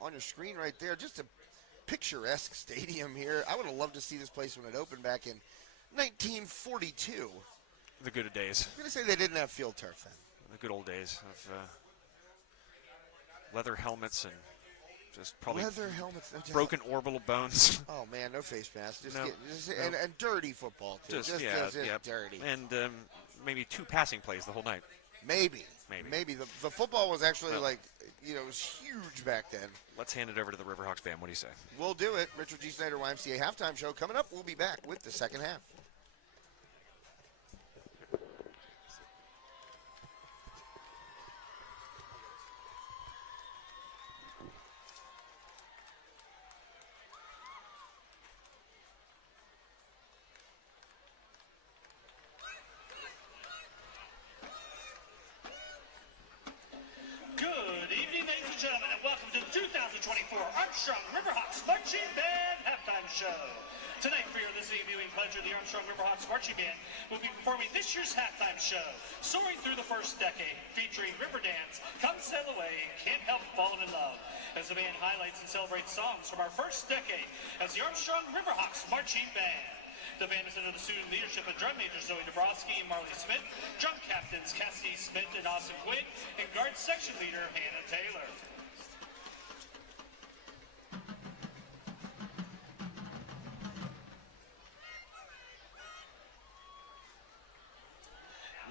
on your screen right there. Just a picturesque stadium here. I would have loved to see this place when it opened back in 1942. The good days. I'm going to say they didn't have field turf then. The good old days of leather helmets and Just probably leather helmets. broken orbital bones. Oh man, no face masks. Just, No, and dirty football too. Just dirty. And maybe 2 passing plays the whole night. Maybe. The football was actually it was huge back then. Let's hand it over to the Riverhawks band. What do you say? We'll do it. Richard G. Snyder YMCA halftime show coming up. We'll be back with the second half. Good evening, ladies and gentlemen, and welcome to the 2024 Armstrong Riverhawks Marching Band Halftime Show. Tonight, for your listening and viewing pleasure, the Armstrong Riverhawks Marching Band will be performing this year's halftime show, Soaring Through the First Decade, featuring River Dance, Come Sail Away, and Can't Help Falling in Love, as the band highlights and celebrates songs from our first decade as the Armstrong Riverhawks Marching Band. The band is under the student leadership of drum majors Zoe Dabrowski and Marley Smith, drum captains Cassidy Smith and Austin Quinn, and guard section leader Hannah Taylor.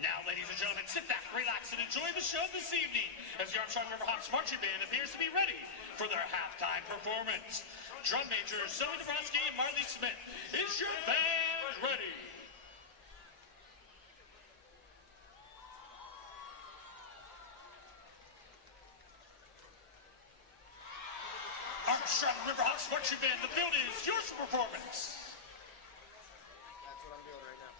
Now, ladies and gentlemen, sit back, relax, and enjoy the show this evening as the Armstrong Riverhawks Marching Band appears to be ready for their halftime performance. Drum majors Zoe Dabrowski and Marley Smith, is your band ready? Armstrong Riverhawks Marching Band, the field is yours for performance. That's what I'm doing right now.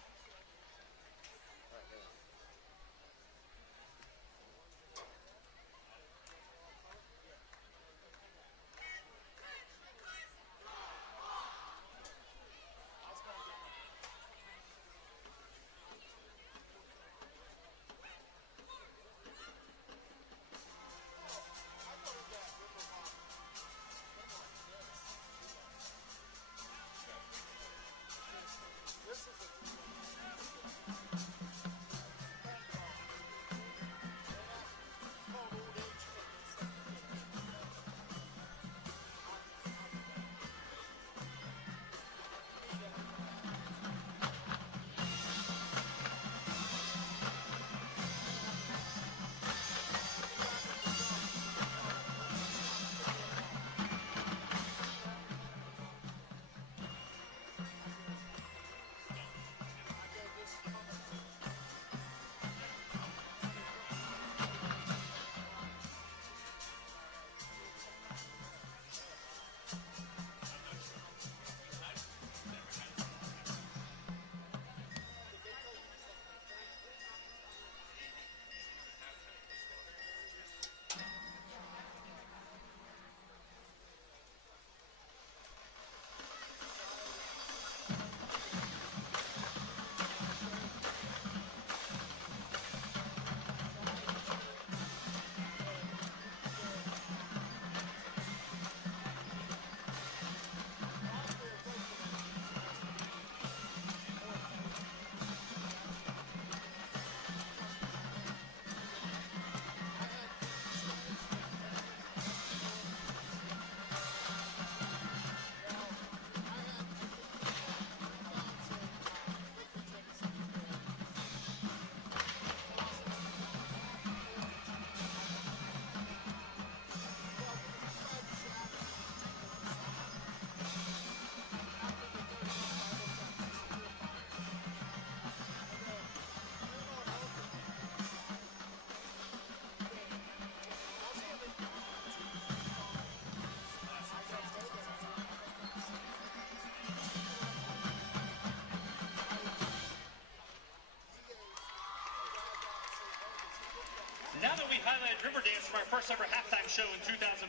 Now that we highlighted River Dance from our first ever halftime show in 2015,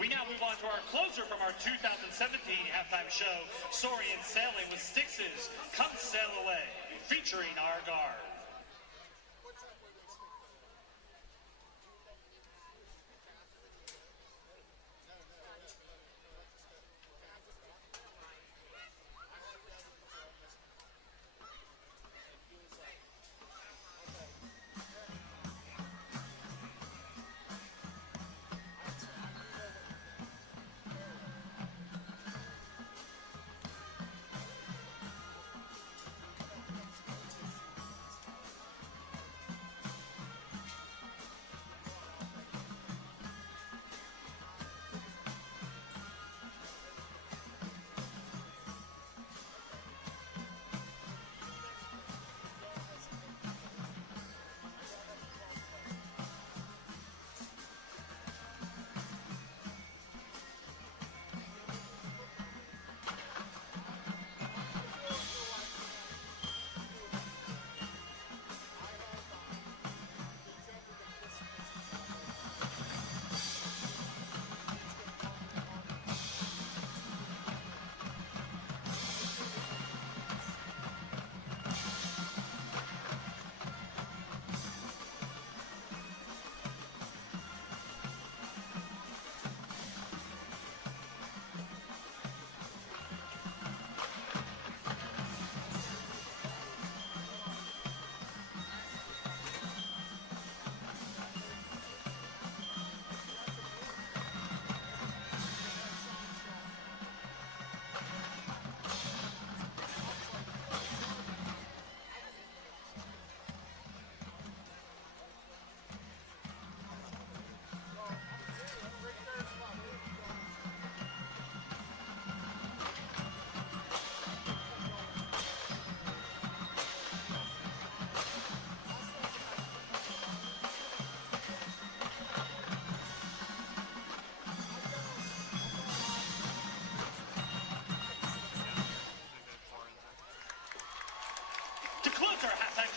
we now move on to our closer from our 2017 halftime show, Soaring and Sailing with Styx's Come Sail Away, featuring our guard.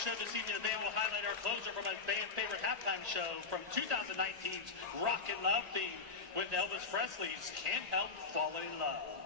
show this evening, the band will highlight our closer from a band favorite halftime show from 2019's Rock and Love theme with Elvis Presley's Can't Help Falling in Love.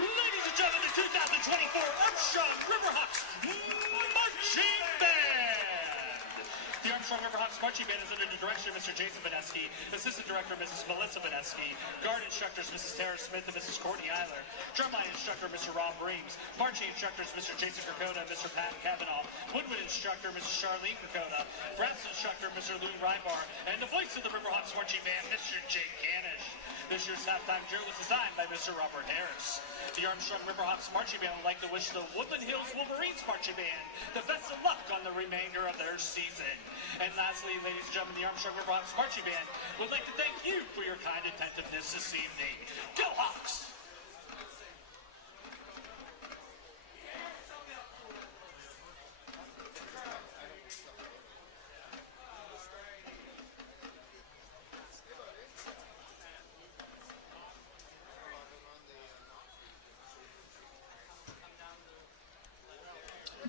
Ladies and gentlemen, the 2024 Armstrong Riverhawks Marching Band. The Armstrong Riverhawks Marching Band is under the direction of Mr. Jason Beneski, Assistant Director Mrs. Melissa Beneski, Guard Instructors Mrs. Tara Smith and Mrs. Courtney Eiler, Drumline Instructor Mr. Rob Reams, Marching Instructors Mr. Jason Kirkota and Mr. Pat Cavanaugh, Woodland Instructor Mrs. Charlene Kirkota, Brass Instructor Mr. Louis Reinbar, and the voice of the Riverhawks Marching Band, Mr. Jake Canish. This year's halftime drill was designed by Mr. Robert Harris. The Armstrong Riverhawks Marching Band would like to wish the Woodland Hills Wolverines Marching Band the best of luck on the remainder of their season. And lastly, ladies and gentlemen, the Armstrong Riverhawks Marching Band would like to thank you for your kind attentiveness this evening. Go Hawks!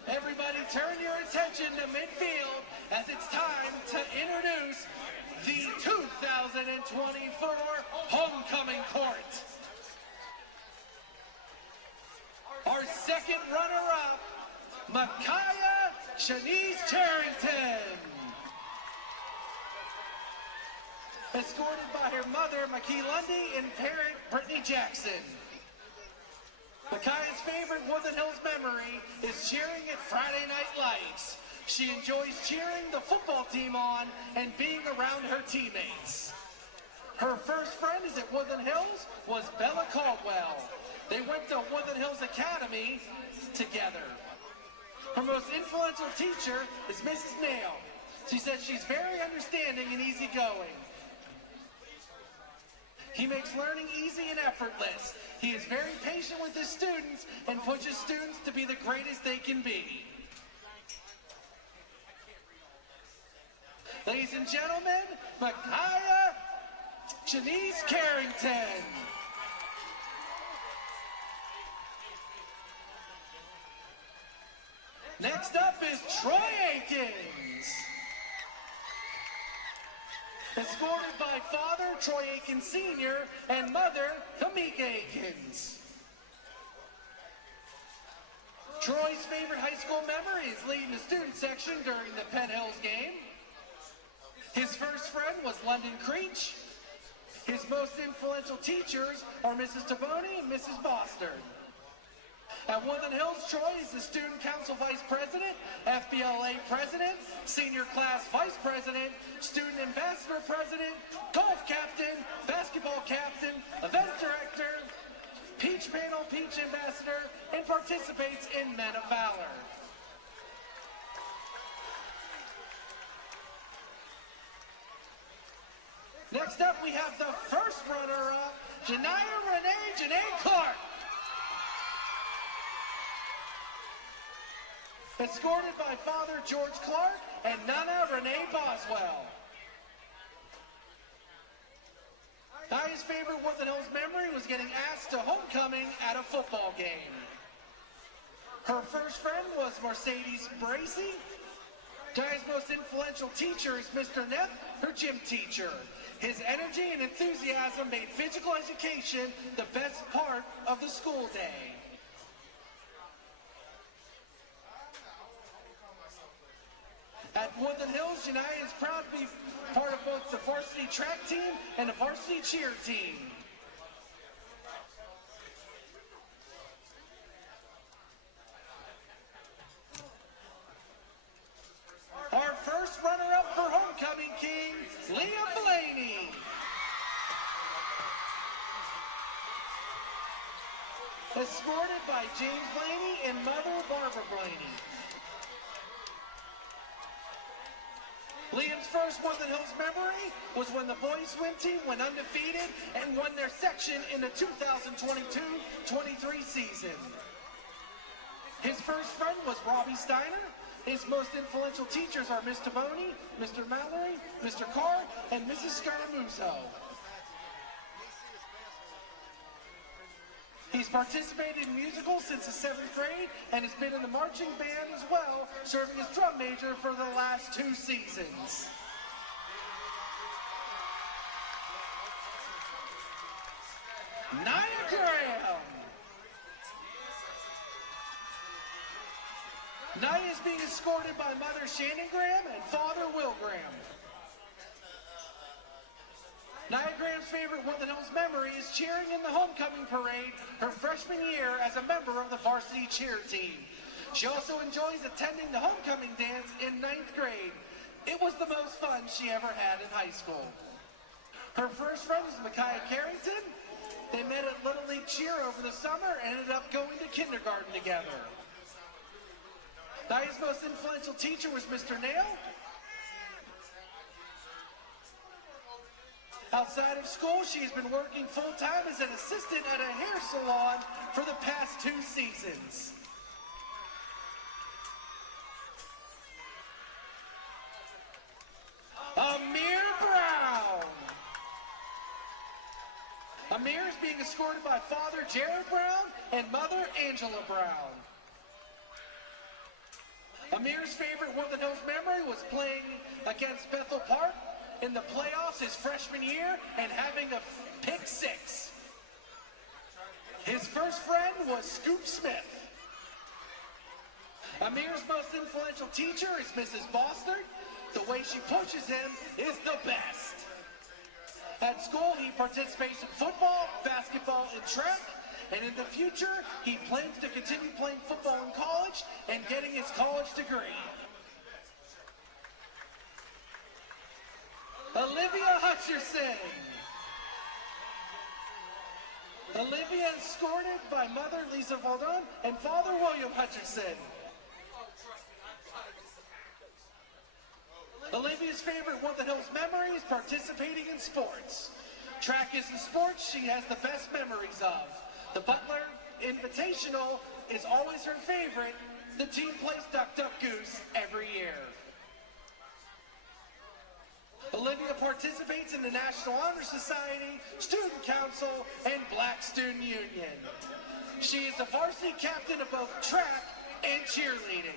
Everybody turn your attention to midfield as it's time to introduce the 2024 Homecoming Court. Our second runner-up, Micaiah Shanice Charrington. Escorted by her mother, McKee Lundy, and parent, Brittany Jackson. Micaiah's favorite Woodland Hills memory is cheering at Friday Night Lights. She enjoys cheering the football team on and being around her teammates. Her first friend is at Woodland Hills was Bella Caldwell. They went to Woodland Hills Academy together. Her most influential teacher is Mrs. Nail. She says she's very understanding and easygoing. He makes learning easy and effortless. He is very patient with his students and pushes students to be the greatest they can be. Ladies and gentlemen, Micaiah Shanice Carrington. Next up is Troy Aikens. Escorted by father, Troy Aikens Sr., and mother, Kamika Aikens. Troy's favorite high school memory is leading the student section during the Penn Hills game. His first friend was London Creech. His most influential teachers are Mrs. Taboni and Mrs. Bostard. At Woodland Hills, Troy is the Student Council Vice President, FBLA President, Senior Class Vice President, Student Ambassador President, Golf Captain, Basketball Captain, Event Director, Peach Panel Peach Ambassador, and participates in Men of Valor. Next up, we have the first runner-up, Janae Clark. escorted by Father George Clark and Nana Renee Boswell. Dia's favorite Woodland Hills memory was getting asked to homecoming at a football game. Her first friend was Mercedes Bracy. Dia's most influential teacher is Mr. Neff, her gym teacher. His energy and enthusiasm made physical education the best part of the school day. At Woodland Hills, Janiyah is proud to be part of both the varsity track team and the varsity cheer team. Our first runner-up for homecoming king, Leah Blaney. Escorted by James Blaney and mother Barbara Blaney. Liam's first Woodland Hills memory was when the boys swim team went undefeated and won their section in the 2022-23 season. His first friend was Robbie Steiner. His most influential teachers are Ms. Taboni, Mr. Mallory, Mr. Carr, and Mrs. Scaramuzzo. He's participated in musicals since the 7th grade and has been in the marching band as well, serving as drum major for the last 2 seasons. Nia Graham. Nia is being escorted by Mother Shannon Graham and Father Will Graham. Nia Graham's favorite Woodland Hills memory is cheering in the homecoming parade her freshman year as a member of the varsity cheer team. She also enjoys attending the homecoming dance in 9th grade. It was the most fun she ever had in high school. Her first friend was Micaiah Carrington. They met at Little League Cheer over the summer and ended up going to kindergarten together. Nia's most influential teacher was Mr. Nail. Outside of school, she's been working full-time as an assistant at a hair salon for the past 2 seasons. Amir Brown. Amir is being escorted by Father Jared Brown and Mother Angela Brown. Amir's favorite Woodland Hills memory was playing against Bethel Park in the playoffs his freshman year and having a pick 6. His first friend was Scoop Smith. Amir's most influential teacher is Mrs. Bostard. The way she pushes him is the best. At school, he participates in football, basketball, and track. And in the future, he plans to continue playing football in college and getting his college degree. Olivia Hutcherson. Olivia is escorted by Mother Lisa Valdon and Father William Hutcherson. Olivia's favorite Woodland Hills memory is participating in sports. Track isn't sports she has the best memories of. The Butler Invitational is always her favorite. The team plays Duck Duck Goose every year. Olivia participates in the National Honor Society, Student Council, and Black Student Union. She is the varsity captain of both track and cheerleading.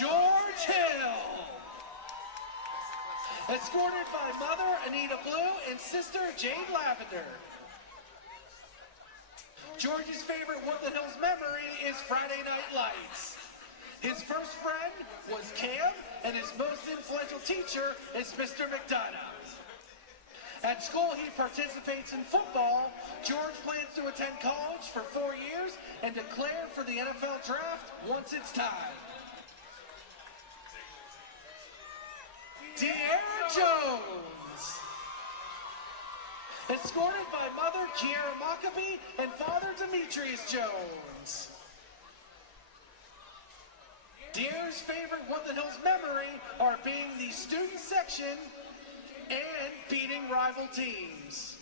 George Hill. Escorted by Mother Anita Blue and Sister Jade Lavender. George's favorite Woodland Hills memory is Friday Night Lights. His first friend was Cam, and his most influential teacher is Mr. McDonough. At school, he participates in football. George plans to attend college for 4 years and declare for the NFL draft once it's time. De'Ara Jones. Escorted by Mother Kiara Maccabee and Father Demetrius Jones. De'Ara's favorite Woodland Hills memory are being the student section and beating rival teams.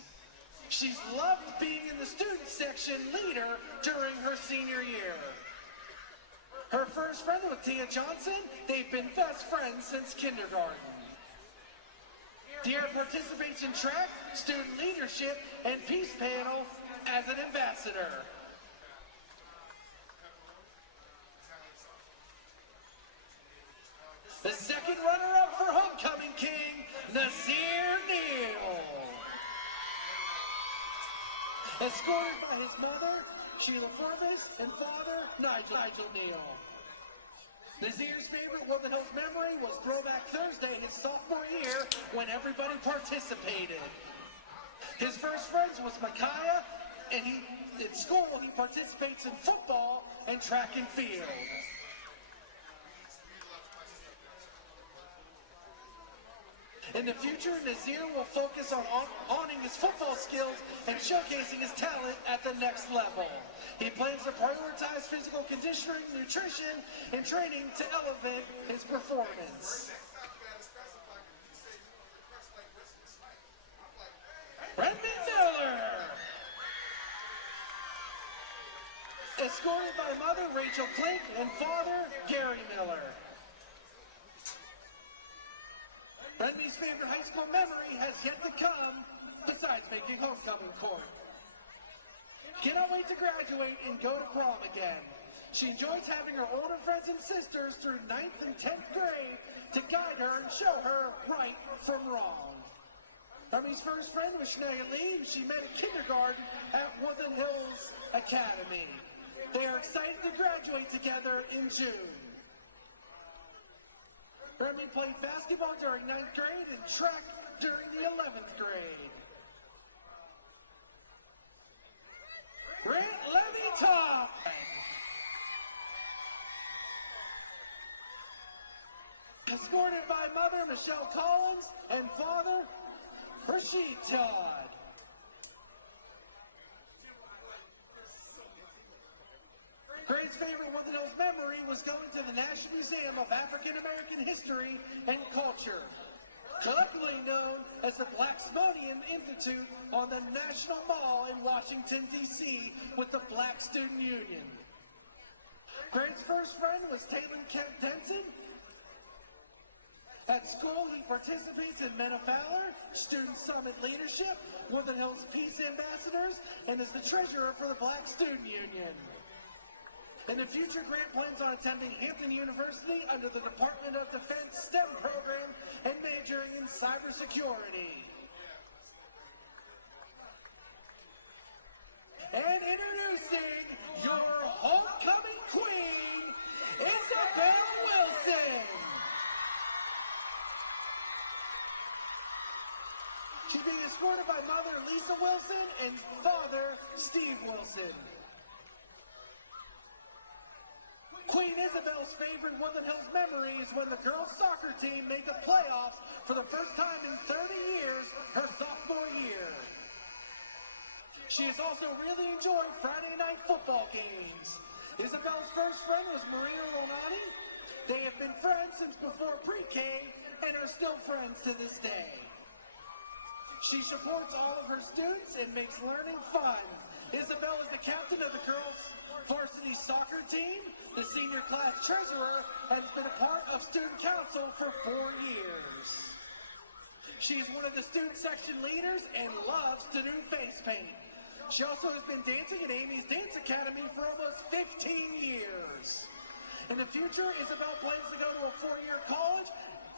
She's loved being in the student section leader during her senior year. Her first friend was Tia Johnson. They've been best friends since kindergarten. Dear participates in track, student leadership, and peace panel as an ambassador. The second runner-up for Homecoming King, Nasir Neal. Escorted by his mother, Sheila Purvis, and father, Nigel Neal. Nazir's favorite Woodland Hills memory was Throwback Thursday in his sophomore year when everybody participated. His first friends was Micaiah, and in school he participates in football and track and field. In the future, Nazir will focus on owning his football skills and showcasing his talent at the next level. He plans to prioritize physical conditioning, nutrition, and training to elevate his performance. Redmond Miller. Escorted by mother Rachel Klink and father Gary Miller. Redmond's favorite high school memory has yet to come, besides making homecoming court. Cannot wait to graduate and go to prom again. She enjoys having her older friends and sisters through 9th and 10th grade to guide her and show her right from wrong. Redmond's first friend was Shania Lee, who she met in kindergarten at Woodland Hills Academy. They are excited to graduate together in June. Redmond played basketball during 9th grade and track during the 11th grade. Grant Levy-Top. Escorted by mother Michelle Collins and father Rashid Todd. Grant's favorite Woodland Hills memory was going to the National Museum of African American History and Culture, collectively known as the Blacksmonian Institute, on the National Mall in Washington, D.C. with the Black Student Union. Grant's first friend was Taylor Kent Denson. At school, he participates in Men of Valor, Student Summit Leadership, Woodland Hills Peace Ambassadors, and is the treasurer for the Black Student Union. In the future, Grant plans on attending Hampton University under the Department of Defense STEM program and majoring in cybersecurity. And introducing your homecoming queen, Isabel Wilson. She's being escorted by mother Lisa Wilson and father Steve Wilson. Queen Isabel's favorite Woodland Hills memory is when the girls' soccer team made the playoffs for the first time in 30 years, her sophomore year. She has also really enjoyed Friday night football games. Isabel's first friend was Maria Ronani. They have been friends since before pre-K and are still friends to this day. She supports all of her students and makes learning fun. Isabel is the captain of the girls' varsity soccer team, the senior class treasurer, and has been a part of student council for 4 years. She is one of the student section leaders and loves to do face paint. She also has been dancing at Amy's Dance Academy for almost 15 years. In the future, Isabel plans to go to a 4-year college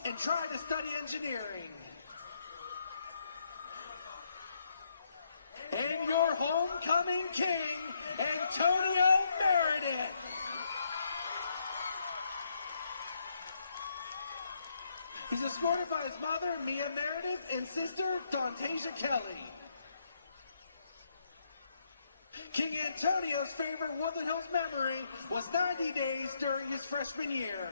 and try to study engineering. And your homecoming king, Antonio Meredith. He's escorted by his mother, Mia Meredith, and sister, Dontasia Kelly. King Antonio's favorite Woodland Hills memory was 90 days during his freshman year.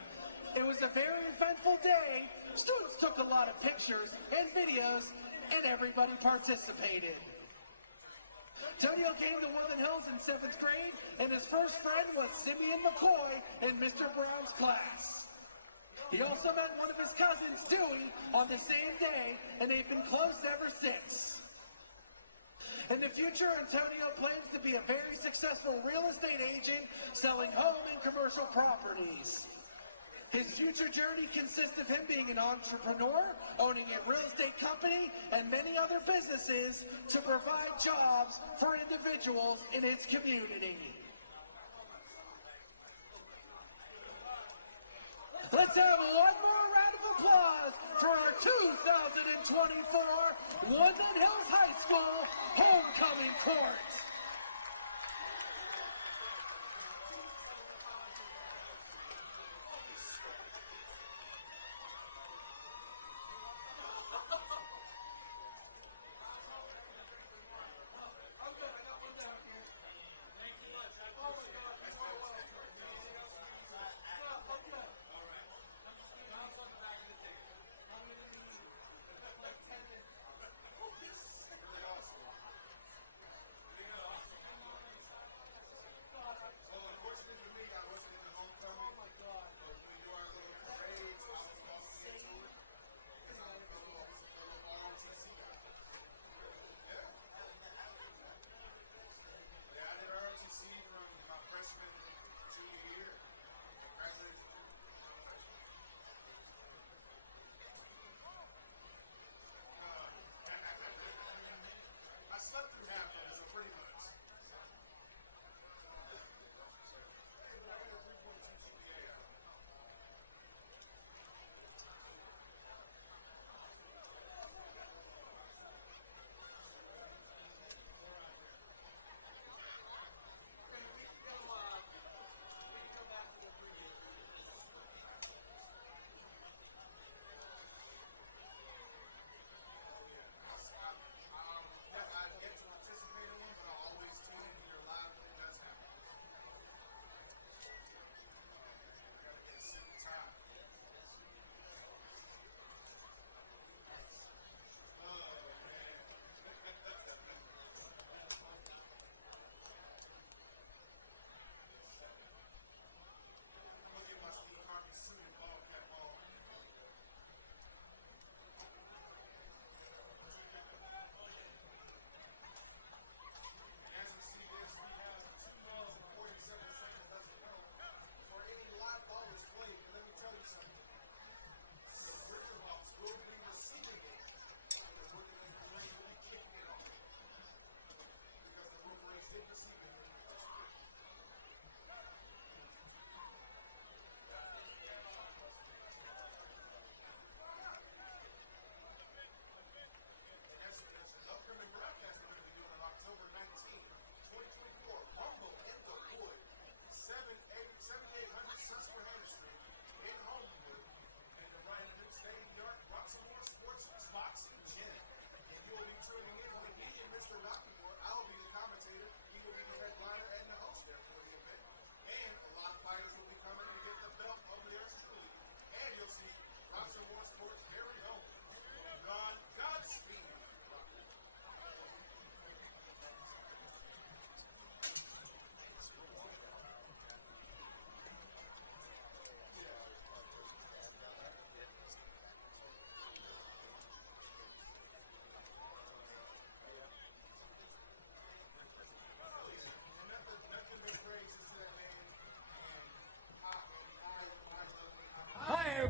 It was a very eventful day. Students took a lot of pictures and videos, and everybody participated. Antonio came to Woodland Hills in 7th grade, and his first friend was Simeon McCoy in Mr. Brown's class. He also met one of his cousins, Dewey, on the same day, and they've been close ever since. In the future, Antonio plans to be a very successful real estate agent selling home and commercial properties. His future journey consists of him being an entrepreneur, owning a real estate company, and many other businesses to provide jobs for individuals in his community. Let's have one more round of applause for our 2024 Woodland Hills High School homecoming court.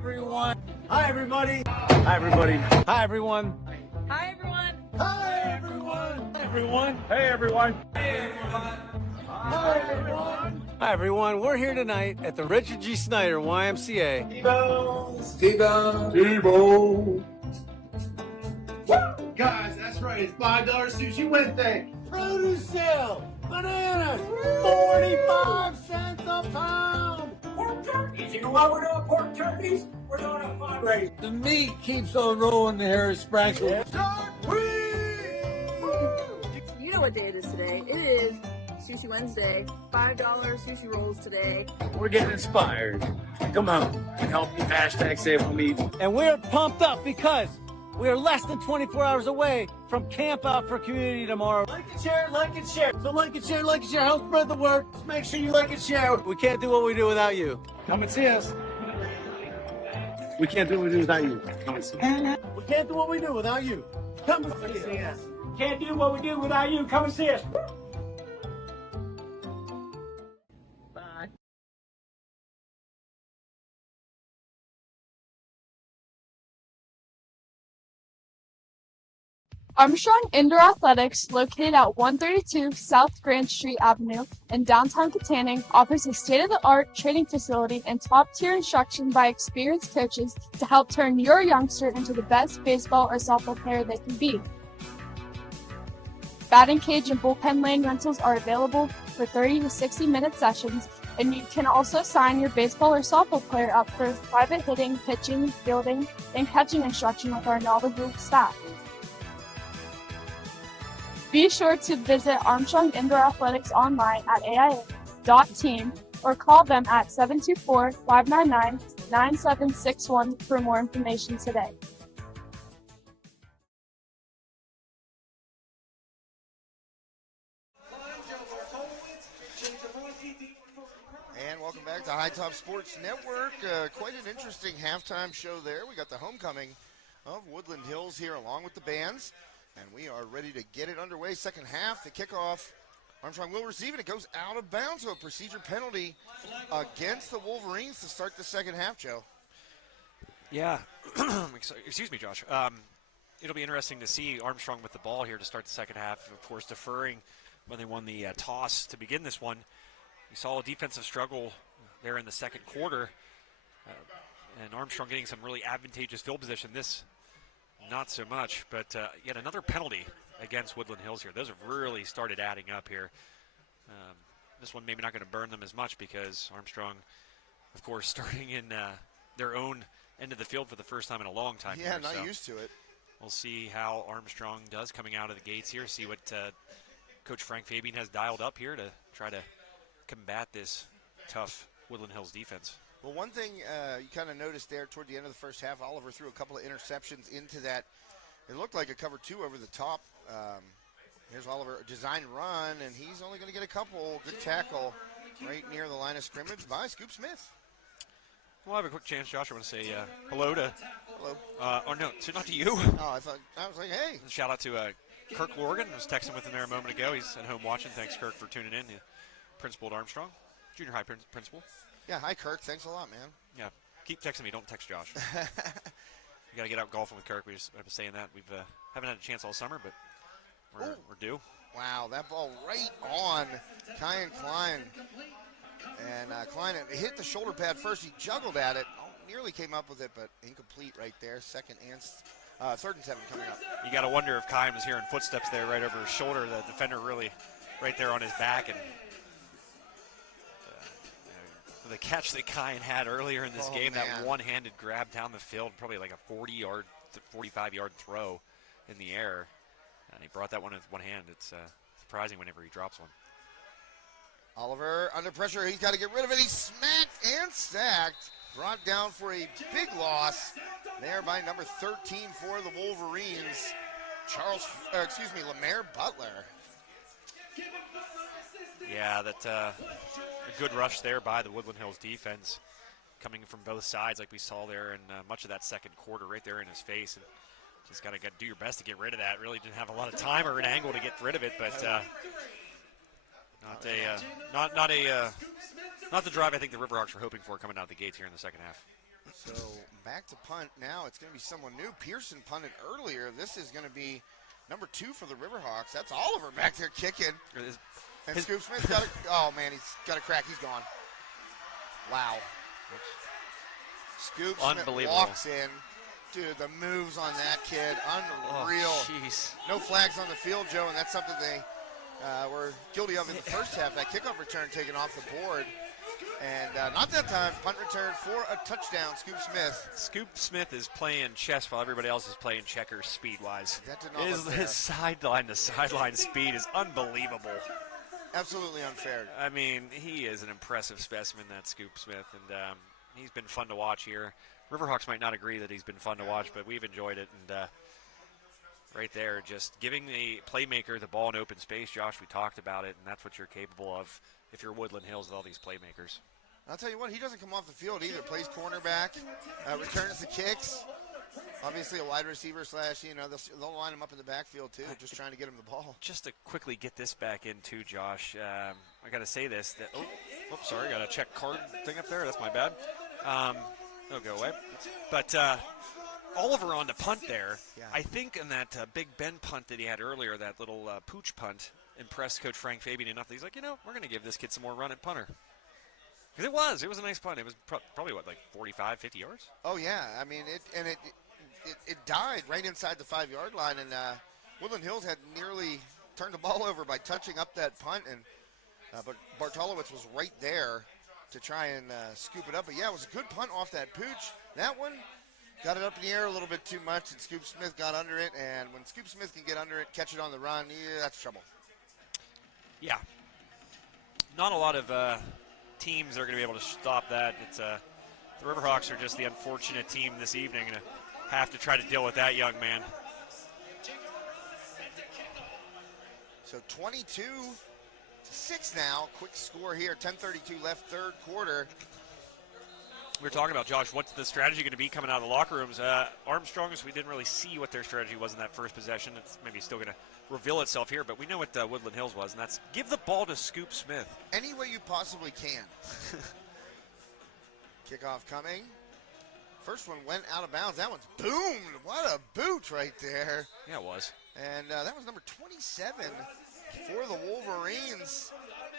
Everyone. Hi, everybody. Hi, everybody. Hi, everyone. Hi, everyone. Hi, everyone. Hi, everyone. Hey, everyone. Hey, everyone. Hi, everyone. Hi, everyone. We're here tonight at the Richard G. Snyder YMCA. Steve-O. Guys, that's right. It's $5 sushi Wednesday. Produce sale. Bananas. 45 cents a pound. Pork turkeys. You know why we're doing pork turkeys? We're doing a fundraiser. The meat keeps on rolling the Harris Sprankle. You know what day it is today. It is Sushi Wednesday. $5 sushi rolls today. We're getting inspired. Come on and help me hashtag save meat. And we're pumped up because we are less than 24 hours away from Camp Out for Community tomorrow. Like and share, like and share. So like and share, like and share. Help spread the word. Just make sure you like and share. We can't do what we do without you. Come and see us. We can't do what we do without you. Come and see us. We can't do what we do without you. Come and see us. Can't do what we do without you. Come and see us. Bye. Armstrong Indoor Athletics, located at 132 South Grand Street Avenue in downtown Katanning, offers a state-of-the-art training facility and top-tier instruction by experienced coaches to help turn your youngster into the best baseball or softball player they can be. Batting cage and bullpen lane rentals are available for 30 to 60-minute sessions, and you can also sign your baseball or softball player up for private hitting, pitching, fielding, and catching instruction with our knowledgeable staff. Be sure to visit Armstrong Indoor Athletics online at aia.team or call them at 724-599-9761 for more information today. And welcome back to High Top Sports Network. Quite an interesting halftime show there. We got the homecoming of Woodland Hills here along with the bands. And we are ready to get it underway. Second half, the kickoff. Armstrong will receive it. It goes out of bounds, so a procedure penalty against the Wolverines to start the second half, Joe. Yeah. Excuse me, Josh. It'll be interesting to see Armstrong with the ball here to start the second half. Of course, deferring when they won the toss to begin this one. We saw a defensive struggle there in the second quarter. And Armstrong getting some really advantageous field position. This not so much, but yet another penalty against Woodland Hills here. Those have really started adding up here. This one maybe not going to burn them as much because Armstrong, of course, starting in their own end of the field for the first time in a long time. Yeah, here, not so used to it. We'll see how Armstrong does coming out of the gates here, see what Coach Frank Fabian has dialed up here to try to combat this tough Woodland Hills defense. Well, one thing you kind of noticed there toward the end of the first half, Oliver threw a couple of interceptions into that. It looked like a cover two over the top. Here's Oliver, design run, and he's only going to get a couple. Good tackle right near the line of scrimmage by Scoop Smith. Well, I have a quick chance, Josh. I want to say hello to. Hello. Or no, not to you. Oh, I was like, hey. Shout out to Kirk Lorgan. I was texting with him there a moment ago. He's at home watching. Thanks, Kirk, for tuning in. Principal at Armstrong, junior high principal. Yeah, hi, Kirk. Thanks a lot, man. Yeah, keep texting me. Don't text Josh. You got to get out golfing with Kirk. I've been saying that. We've haven't had a chance all summer, but we're due. Wow, that ball right on Kyan Klein. And Klein hit the shoulder pad first. He juggled at it. Nearly came up with it, but incomplete right there. Third and 7 coming up. You got to wonder if Kyan was hearing footsteps there right over his shoulder. The defender really right there on his back. And the catch that Kyan had earlier in this game, man. that one-handed grab down the field, probably like a 40-yard, 45-yard throw in the air. And he brought that one with one hand. It's surprising whenever he drops one. Oliver under pressure. He's got to get rid of it. He's smacked and sacked. Brought down for a big loss there by number 13 for the Wolverines, Lemaire Butler. Yeah, that a good rush there by the Woodland Hills defense, coming from both sides like we saw there in much of that second quarter, right there in his face. And just got to do your best to get rid of that. Really didn't have a lot of time or an angle to get rid of it, but not the drive I think the Riverhawks were hoping for coming out the gates here in the second half. So back to punt now. It's going to be someone new. Pearson punted earlier. This is going to be number 2 for the Riverhawks. That's Oliver back there kicking. And Scoop Smith's got he's got a crack. He's gone. Wow. Scoop Smith walks in. Dude, the moves on that kid, unreal. Jeez. No flags on the field, Joe, and that's something they were guilty of in the first half. That kickoff return taken off the board. And not that time, punt return for a touchdown, Scoop Smith. Scoop Smith is playing chess while everybody else is playing checkers speed-wise. That did not look fair. His sideline speed is unbelievable. Absolutely unfair. I mean, he is an impressive specimen, that Scoop Smith, and he's been fun to watch here. Riverhawks might not agree that he's been fun to watch, but we've enjoyed it. And right there, just giving the playmaker the ball in open space. Josh, we talked about it, and that's what you're capable of if you're Woodland Hills with all these playmakers. I'll tell you what, he doesn't come off the field either. Plays cornerback, returns the kicks. Obviously a wide receiver slash, they'll line him up in the backfield too, just trying to get him the ball. Just to quickly get this back in too, Josh, I got to say this. Sorry, got a check card thing up there. That's my bad. It'll go away. But Oliver on the punt there. Yeah. I think in that Big Ben punt that he had earlier, that little pooch punt, impressed Coach Frank Fabian enough that he's like, we're going to give this kid some more run at punter. Because it was a nice punt. It was probably, 45, 50 yards? Oh, yeah. I mean, it died right inside the 5-yard line, and Woodland Hills had nearly turned the ball over by touching up that punt, and but Bartolowicz was right there to try and scoop it up. But, yeah, it was a good punt off that pooch. That one got it up in the air a little bit too much, and Scoop Smith got under it, and when Scoop Smith can get under it, catch it on the run, that's trouble. Yeah. Not a lot of teams are going to be able to stop that. It's the Riverhawks are just the unfortunate team this evening and have to try to deal with that young man. So 22-6 now. Quick score here. 10:32 left, third quarter. We were talking about, Josh, what's the strategy going to be coming out of the locker rooms? Armstrong's, we didn't really see what their strategy was in that first possession. It's maybe still going to reveal itself here, but we know what Woodland Hills was, and that's give the ball to Scoop Smith. Any way you possibly can. Kickoff coming. First one went out of bounds. That one's boomed. What a boot right there. Yeah, it was. And that was number 27 for the Wolverines.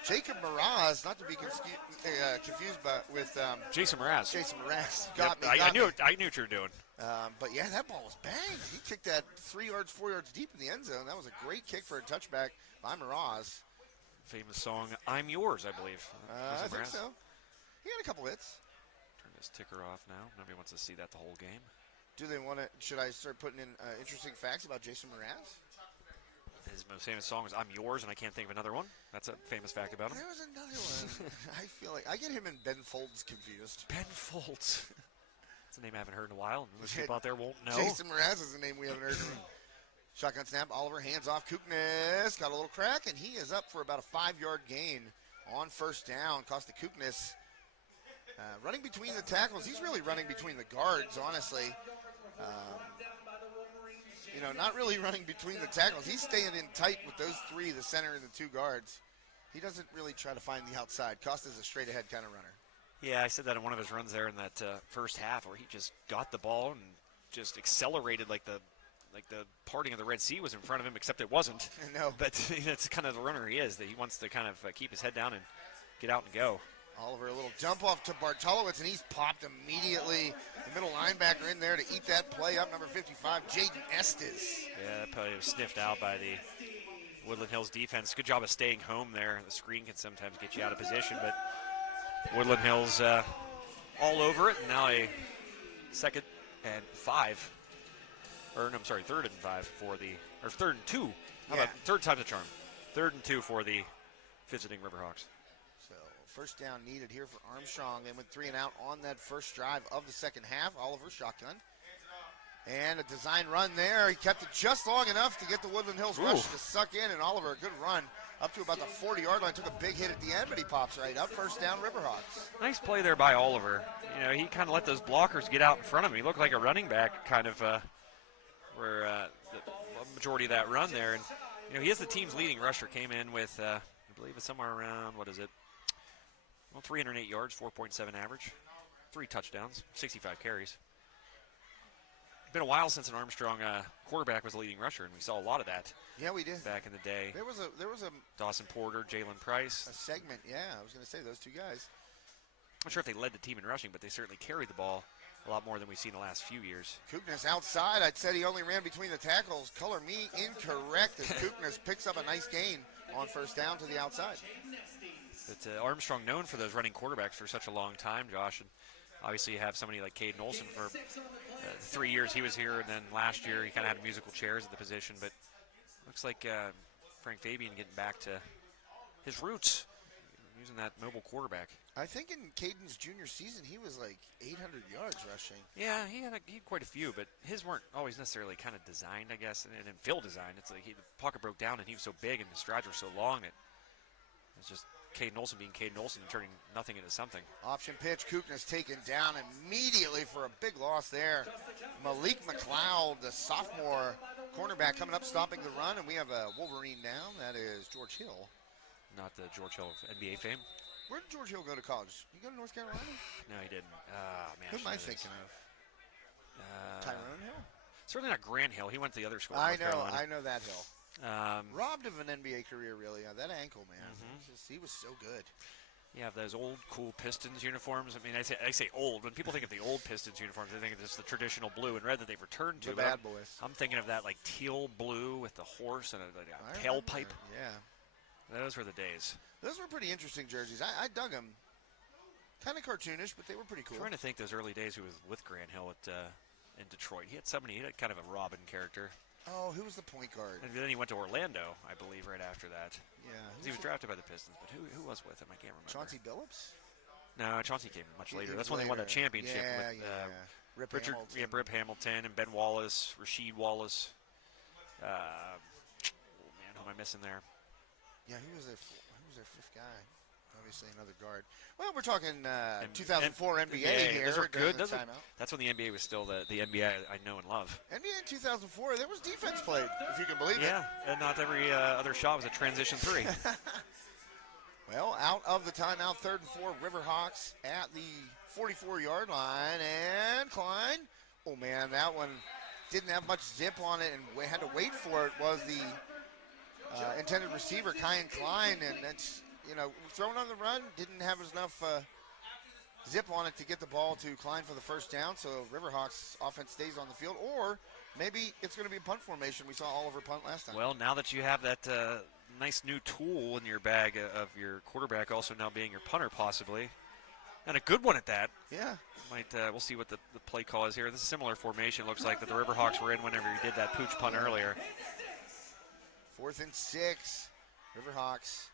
Jacob Mraz, not to be confused with Jason Mraz. Jason Mraz. I knew what you were doing. But yeah, that ball was banged. He kicked that 3 yards, 4 yards deep in the end zone. That was a great kick for a touchback by Mraz. Famous song, "I'm Yours," I believe. I think so. He had a couple hits. Turn this ticker off now. Nobody wants to see that the whole game. Do they want to? Should I start putting in interesting facts about Jason Mraz? His most famous song was "I'm Yours," and I can't think of another one. That's a famous fact about him. There was another one. I feel like I get him and Ben Folds confused. Ben Folds. That's a name I haven't heard in a while. Most people out there won't know. Jason Mraz is a name we haven't heard. Shotgun snap. Oliver hands off. Kuknis got a little crack, and he is up for about a 5-yard gain on first down. Costa Kuknis running between the tackles. He's really running between the guards, honestly. Not really running between the tackles. He's staying in tight with those three, the center and the 2 guards. He doesn't really try to find the outside. Costa's a straight-ahead kind of runner. Yeah, I said that in one of his runs there in that first half where he just got the ball and just accelerated like the parting of the Red Sea was in front of him, except it wasn't. No. But that's kind of the runner he is, that he wants to kind of keep his head down and get out and go. Oliver, a little jump off to Bartolowicz, and he's popped immediately. The middle linebacker in there to eat that play up, number 55, Jaden Estes. Yeah, that play was sniffed out by the Woodland Hills defense. Good job of staying home there. The screen can sometimes get you out of position, but Woodland Hills all over it. And now a 2nd and 5. Third and 5 for the, or 3rd and 2. How about third time's a charm? 3rd and 2 for the visiting Riverhawks. So first down needed here for Armstrong. They went 3 and out on that first drive of the second half. Oliver shotgun. And a design run there. He kept it just long enough to get the Woodland Hills rush to suck in. And Oliver, a good run up to about the 40-yard line. Took a big hit at the end, but he pops right up. First down, Riverhawks. Nice play there by Oliver. He kind of let those blockers get out in front of him. He looked like a running back kind of where the majority of that run there. And, he is the team's leading rusher. Came in with, I believe it's somewhere around, 308 yards, 4.7 average. 3 touchdowns, 65 carries. Been a while since an Armstrong quarterback was a leading rusher, and we saw a lot of that. Yeah, we did back in the day. There was a Dawson Porter, Jalen Price. A segment, yeah. I was going to say those 2 guys. I'm not sure if they led the team in rushing, but they certainly carried the ball a lot more than we've seen the last few years. Kuknis outside. I said he only ran between the tackles. Color me incorrect as Kuknis picks up a nice gain on first down to the outside. But Armstrong known for those running quarterbacks for such a long time, Josh. And obviously you have somebody like Caden Olson for 3 years he was here, and then last year he kind of had musical chairs at the position. But looks like Frank Fabian getting back to his roots, using that mobile quarterback. I think in Caden's junior season, he was like 800 yards rushing. Yeah, he had quite a few, but his weren't always necessarily kind of designed, I guess, and in Phil design. It's like the pocket broke down, and he was so big, and the strides were so long that it's just Caden Olsen being Caden Olsen and turning nothing into something. Option pitch. Kukna's taken down immediately for a big loss there. Malik McLeod, the sophomore cornerback, coming up, stopping the run, and we have a Wolverine down. That is George Hill. Not the George Hill of NBA fame. Where did George Hill go to college? He go to North Carolina? No, he didn't. Man, Who am I thinking of? Tyrone Hill? Certainly not Grant Hill. He went to the other school. I North know that Hill. Robbed of an NBA career, really. That ankle, man. He was so good. You have those old, cool Pistons uniforms. I mean, I say old. When people think of the old Pistons uniforms, they think of just the traditional blue and red that they've returned to. The bad boys. I'm thinking of that, like, teal blue with the horse and a tailpipe. Yeah. Those were the days. Those were pretty interesting jerseys. I dug them. Kind of cartoonish, but they were pretty cool. I'm trying to think those early days who was with Grant Hill in Detroit. He had kind of a Robin character. Oh, who was the point guard? And then he went to Orlando, I believe, right after that. Yeah. He was drafted by the Pistons, but who was with him? I can't remember. Chauncey Billups? No, Chauncey came much later. That's when they won the championship with Rip Richard, Hamilton. Rip Hamilton and Ben Wallace, Rasheed Wallace. Man, who am I missing there? Yeah, who was their fifth guy? Obviously another guard. Well, we're talking 2004 NBA here. Those are good. That's when the NBA was still the NBA I know and love. NBA in 2004, there was defense played, if you can believe it. Yeah, and not every other shot was a transition three. Well, out of the timeout, 3rd and 4, Riverhawks at the 44-yard line, and Klein. Oh, man, that one didn't have much zip on it, and we had to wait for it, was the intended receiver, Kyan Klein, and that's, thrown on the run, didn't have enough zip on it to get the ball to Klein for the first down, so Riverhawks offense stays on the field, or maybe it's going to be a punt formation. We saw Oliver punt last time. Well, now that you have that nice new tool in your bag of your quarterback also now being your punter possibly, and a good one at that. Yeah. We'll see what the play call is here. This is a similar formation. It looks like that the Riverhawks were in whenever he did that pooch punt earlier. 4th and 6, Riverhawks.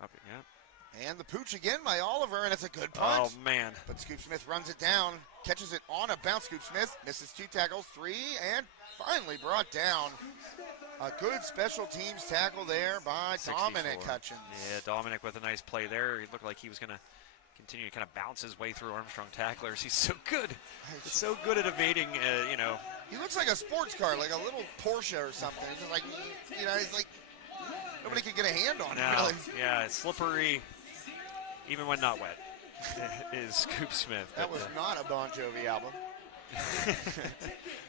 Up, yeah. And the pooch again by Oliver, and it's a good punt. Oh, man. But Scoop Smith runs it down, catches it on a bounce. Scoop Smith misses 2 tackles, 3, and finally brought down. A good special teams tackle there by 64. Dominic Hutchins. Yeah, Dominic with a nice play there. He looked like he was going to continue to kind of bounce his way through Armstrong tacklers. He's so good. He's so good at evading, He looks like a sports car, like a little Porsche or something. He's just like, he's like, nobody can get a hand on him, really. Yeah, it's slippery, even when not wet, is Scoop Smith. That was not a Bon Jovi album.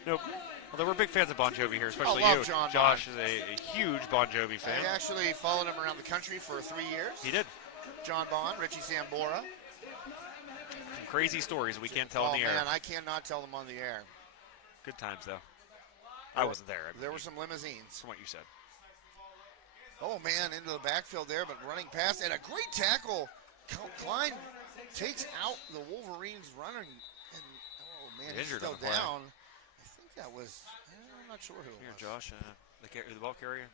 Nope. Although we're big fans of Bon Jovi here, especially I love you. John Josh is a huge Bon Jovi fan. I actually followed him around the country for 3 years. He did. John Bond, Richie Sambora. Some crazy stories we can't tell on the air. Oh, man, I cannot tell them on the air. Good times, though. I wasn't there. There were some limousines. From what you said. Oh, man, into the backfield there, but running past, and a great tackle. Klein takes out the Wolverines running, and, oh, man, he's still down. I think that was, I'm not sure who it was. Josh, the ball carrier.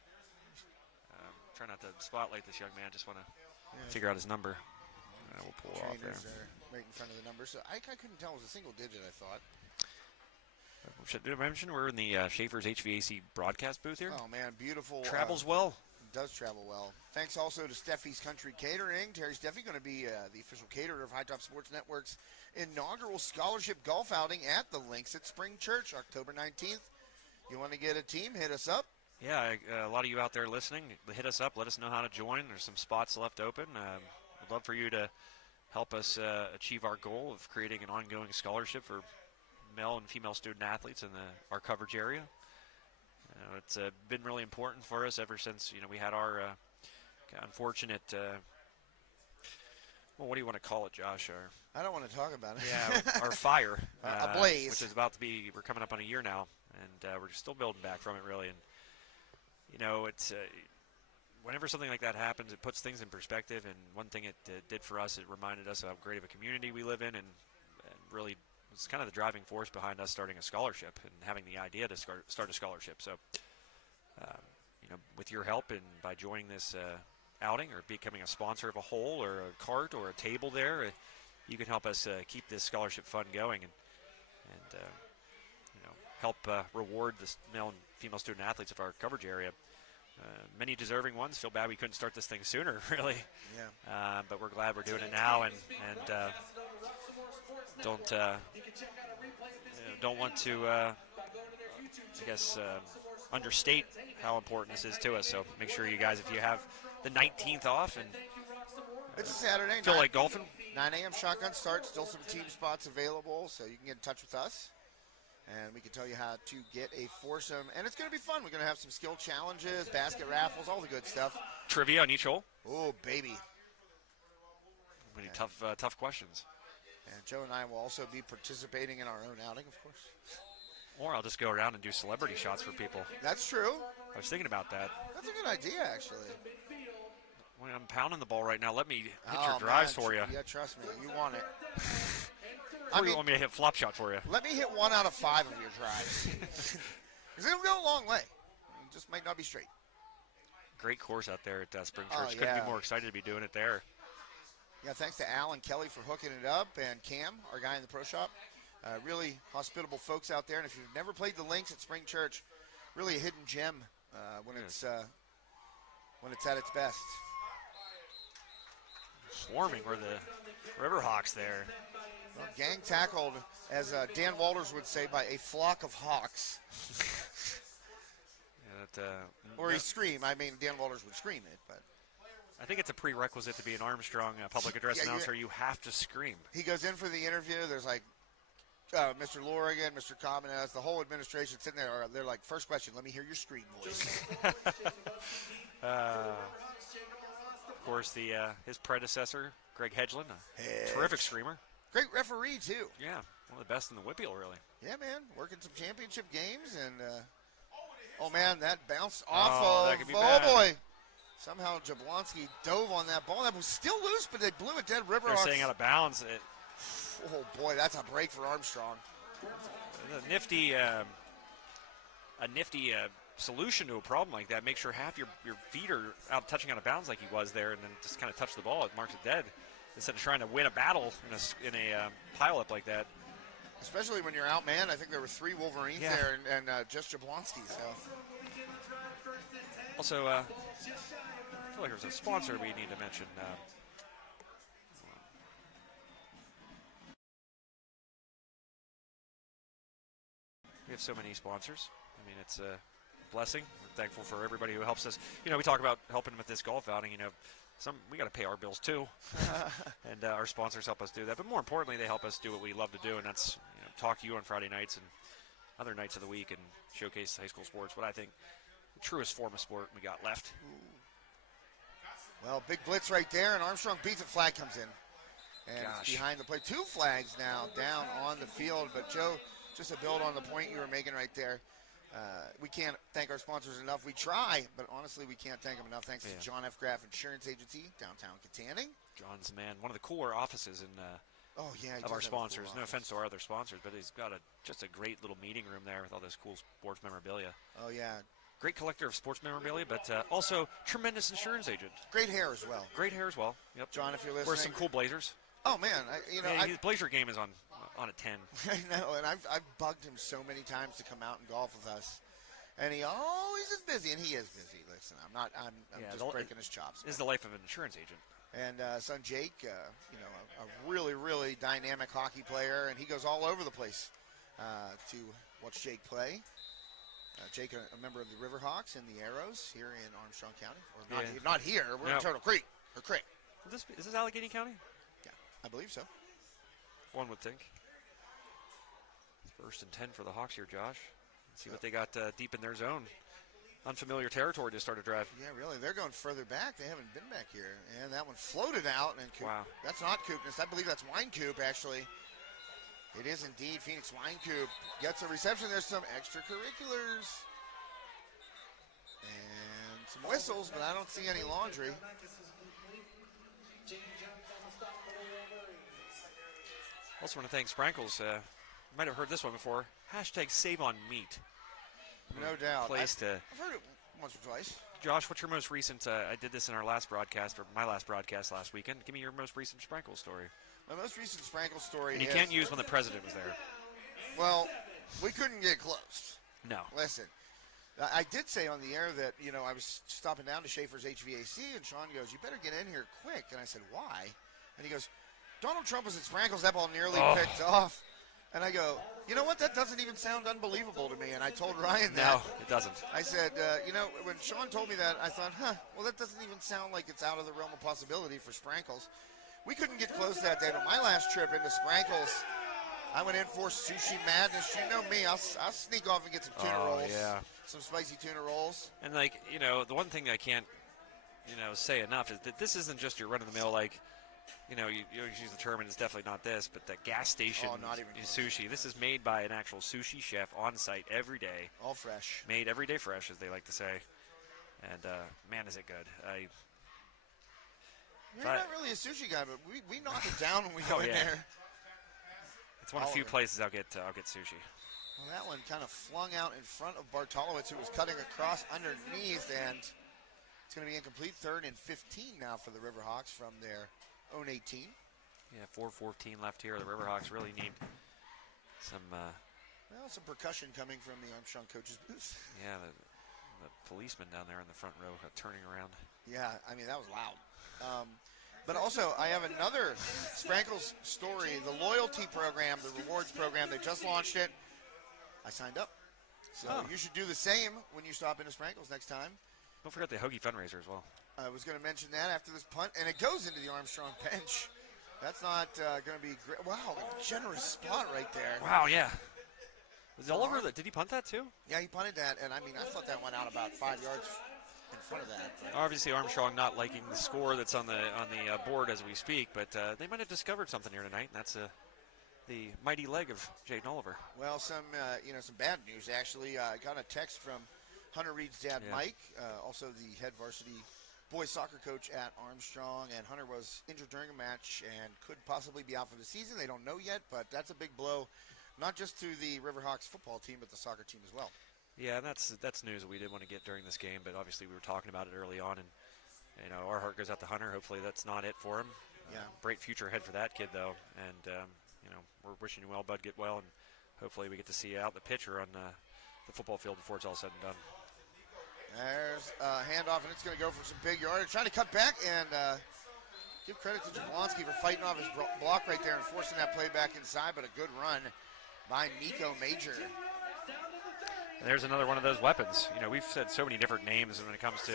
Try not to spotlight this young man. Just want to figure out his number. We'll pull off there. Right in front of the number. So I couldn't tell. It was a single digit, I thought. Did I mention we're in the Schaefer's HVAC broadcast booth here? Oh, man, beautiful. Travels well. Does travel well. Thanks also to Steffi's Country Catering. Terry Steffi going to be the official caterer of High Top Sports Network's inaugural scholarship golf outing at the Links at Spring Church, October 19th. You want to get a team, hit us up. Yeah, a lot of you out there listening, hit us up. Let us know how to join. There's some spots left open. We'd love for you to help us achieve our goal of creating an ongoing scholarship for male and female student athletes in our coverage area. It's been really important for us ever since we had our unfortunate. Well, what do you want to call it, Josh? I don't want to talk about it. Yeah, our fire, a blaze, which is about to be. We're coming up on a year now, and we're still building back from it, really. And it's whenever something like that happens, it puts things in perspective. And one thing it did for us, it reminded us of how great of a community we live in, and really. It's kind of the driving force behind us starting a scholarship and having the idea to start a scholarship. So, with your help and by joining this outing or becoming a sponsor of a hole or a cart or a table there, you can help us keep this scholarship fund going and help reward the male and female student athletes of our coverage area Many deserving ones. Feel bad we couldn't start this thing sooner, really. Yeah. But we're glad we're doing it now, and don't want to, I guess, understate how important this is to us. So make sure you guys, if you have the 19th off and it's a Saturday. Feel like golfing? 9 a.m. shotgun start. Still some team spots available, so you can get in touch with us, and we can tell you how to get a foursome. And it's going to be fun. We're going to have some skill challenges, basket raffles, all the good stuff. Trivia on each hole. Oh, baby. Many tough questions. And Joe and I will also be participating in our own outing, of course. Or I'll just go around and do celebrity shots for people. That's true. I was thinking about that. That's a good idea, actually. Well, I'm pounding the ball right now. Let me hit your drives for you. Yeah, trust me. You want it. Or you want me to hit flop shot for you? Let me hit 1 out of 5 of your drives. Because it'll go a long way. It just might not be straight. Great course out there at Spring Church. Couldn't be more excited to be doing it there. Yeah, thanks to Al and Kelly for hooking it up, and Cam, our guy in the pro shop. Really hospitable folks out there. And if you've never played the links at Spring Church, really a hidden gem when it's at its best. Swarming were the Riverhawks there. Well, gang tackled, as Dan Walters would say, by a flock of hawks. Or he scream. I mean, Dan Walters would scream it, but I think it's a prerequisite to be an Armstrong public address announcer. You have to scream. He goes in for the interview. There's like Mr. Lorigan, Mr. Common, the whole administration sitting there. They're like, first question, let me hear your scream voice. Of course, his predecessor, Greg Hedlund, a terrific screamer. Great referee, too. Yeah, one of the best in the WPIAL, really. Yeah, man, working some championship games. And, oh, man, that bounced off that could be bad. Boy. Somehow Jablonski dove on that ball. That was still loose, but they blew it dead. They're Riverhawks saying out of bounds. Oh, boy, that's a break for Armstrong. A nifty solution to a problem like that. Make sure half your feet are touching out of bounds like he was there, and then just kind of touch the ball. It marks it dead instead of trying to win a battle in a pile-up like that. Especially when you're out, man. I think there were 3 Wolverines there and just Jablonski. So. Also, I feel like there's a sponsor we need to mention. We have so many sponsors. I mean, it's a blessing. We're thankful for everybody who helps us. You know, we talk about helping with this golf outing. You know, we got to pay our bills too, and our sponsors help us do that. But more importantly, they help us do what we love to do, and that's talk to you on Friday nights and other nights of the week and showcase high school sports. What I think the truest form of sport we got left. Well, big blitz right there, and Armstrong beats it. Flag comes in, and it's behind the play. 2 flags now down on the field. But Joe, just to build on the point you were making right there, we can't thank our sponsors enough. We try, but honestly, we can't thank them enough. Thanks to John F. Graff Insurance Agency, downtown Katanning. John's, man, one of the cooler offices in of our sponsors. No offense to our other sponsors, but he's got just a great little meeting room there with all this cool sports memorabilia. Oh, yeah. Great collector of sports memorabilia, but also tremendous insurance agent. Great hair as well. Great hair as well. Yep. John, if you're listening. Wears some cool blazers. Oh, man. His blazer game is on a 10. I know, and I've bugged him so many times to come out and golf with us. And he always is busy, and he is busy. Listen, I'm just breaking his chops. This is the life of an insurance agent. And son Jake, a really, really dynamic hockey player, and he goes all over the place to watch Jake play. Jake, a member of the Riverhawks and the Arrows here in Armstrong County. Or not here, we're in Turtle Creek. Or Creek. Is this Allegheny County? Yeah, I believe so. One would think. 1st and 10 for the Hawks here, Josh. Let's see what they got deep in their zone. Unfamiliar territory to start a drive. Yeah, really. They're going further back. They haven't been back here. And that one floated out. And wow. That's not Coopness. I believe that's Wine Coop, actually. It is indeed Phoenix Wine Coop. Gets a reception. There's some extracurriculars. And some whistles, but I don't see any laundry. Also want to thank Sprankles. You might have heard this one before. #SaveOnMeat. No doubt. Place I've heard it once or twice. Josh, what's your most recent, I did this in our last broadcast, or my last broadcast last weekend. Give me your most recent Sprankle story. My most recent Sprankle story and you can't use when the president was there. Well, we couldn't get close. No. Listen, I did say on the air that, I was stopping down to Schaefer's HVAC, and Sean goes, "You better get in here quick." And I said, "Why?" And he goes, "Donald Trump was at Sprankles. That ball nearly picked off." And I go, "You know what? That doesn't even sound unbelievable to me." And I told Ryan that. No, it doesn't. I said, when Sean told me that, I thought, well, that doesn't even sound like it's out of the realm of possibility for Sprankles. We couldn't get close that day, but my last trip into Sprankles, I went in for sushi madness. You know me, I'll sneak off and get some tuna rolls. Yeah. Some spicy tuna rolls. And, the one thing I can't, say enough is that this isn't just your run-of-the-mill, you always use the term, and it's definitely not this, but the gas station not even sushi. This is made by an actual sushi chef on site every day. All fresh. Made every day fresh, as they like to say. And, man, is it good. You're not really a sushi guy, but we knock it down when we go in there. It's one of the few places I'll get sushi. Well, that one kind of flung out in front of Bartolowicz, who was cutting across underneath, and it's going to be incomplete. 3rd and 15 now for the Riverhawks from their own 18. Yeah, 4:14 left here. The Riverhawks really need some some percussion coming from the Armstrong coach's booth. Yeah, the policeman down there in the front row turning around. Yeah, I mean, that was loud. But also, I have another Sprankles story. The loyalty program, the rewards program, they just launched it. I signed up. So you should do the same when you stop into Sprankles next time. Don't forget the Hoagie fundraiser as well. I was going to mention that after this punt, and it goes into the Armstrong bench. That's not going to be great. Wow, a generous spot right there. Wow, yeah. Was Oliver, did he punt that too? Yeah, he punted that, and I thought that went out about 5 yards in front of that. But. Obviously, Armstrong not liking the score that's on the board as we speak, but they might have discovered something here tonight, and that's the mighty leg of Jaden Oliver. Well, some bad news actually. I got a text from Hunter Reed's dad, Mike, also the head varsity boys soccer coach at Armstrong, and Hunter was injured during a match and could possibly be out for the season. They don't know yet, but that's a big blow, not just to the Riverhawks football team, but the soccer team as well. Yeah, and that's news that we did want to get during this game, but obviously we were talking about it early on, and our heart goes out to Hunter. Hopefully that's not it for him. Yeah. Bright future ahead for that kid though, and we're wishing you well, bud. Get well, and hopefully we get to see you out the pitch or on the football field before it's all said and done. There's a handoff, and it's going to go for some big yardage. Trying to cut back, and give credit to Jablonski for fighting off his block right there and forcing that play back inside, but a good run by Miko Major. And there's another one of those weapons. We've said so many different names when it comes to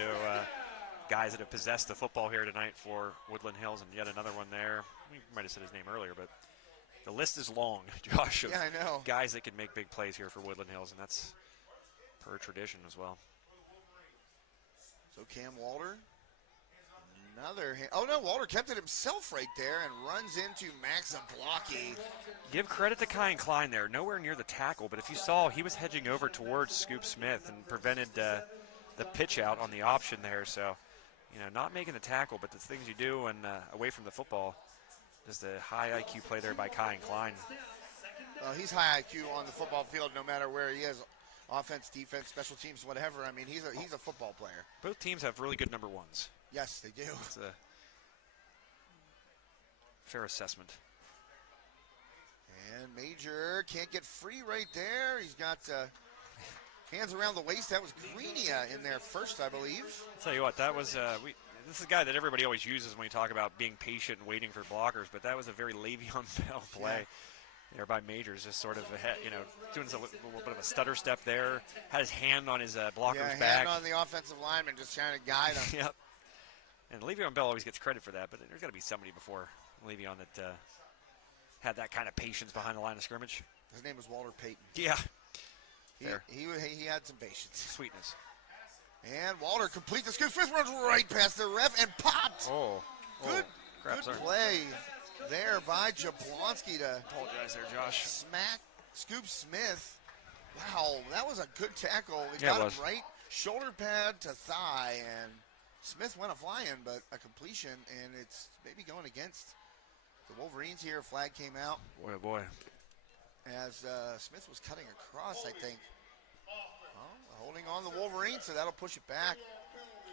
guys that have possessed the football here tonight for Woodland Hills, and yet another one there. We might have said his name earlier, but the list is long, Josh, of I know. guys that can make big plays here for Woodland Hills, and that's per tradition as well. So Cam Walter, another hand. Oh, no, Walter kept it himself right there and runs into Max Zablocki. Give credit to Kyan Klein there. Nowhere near the tackle, but if you saw, he was hedging over towards Scoop Smith and prevented the pitch out on the option there. So, not making the tackle, but the things you do and away from the football. Just a high IQ play there by Kyan Klein. Well, he's high IQ on the football field no matter where he is. Offense, defense, special teams, whatever. I mean, he's a football player. Both teams have really good number ones. Yes, they do. It's a fair assessment. And Major can't get free right there. He's got hands around the waist. That was Greenia in there first, I believe. I'll tell you what, that was this is a guy that everybody always uses when you talk about being patient and waiting for blockers, but that was a very Le'Veon Bell play. Yeah. There by Majors, just sort of doing a little bit of a stutter step there. Had his hand on his blocker's back. Hand on the offensive lineman, just trying to guide him. Yep. And Le'Veon Bell always gets credit for that, but there's got to be somebody before Le'Veon that had that kind of patience behind the line of scrimmage. His name was Walter Payton. Yeah. He had some patience. Sweetness. And Walter completes the scoop. Smith runs right past the ref and popped. Good play there by Jablonski to apologize there, Josh. Smack Scoop Smith. Wow, that was a good tackle. It Yeah, got it was. him right shoulder pad to thigh, and Smith went a flying, but a completion, and it's maybe going against the Wolverines here. Flag came out. Boy, oh boy. As Smith was cutting across, I think. Holding on the Wolverines, so that'll push it back.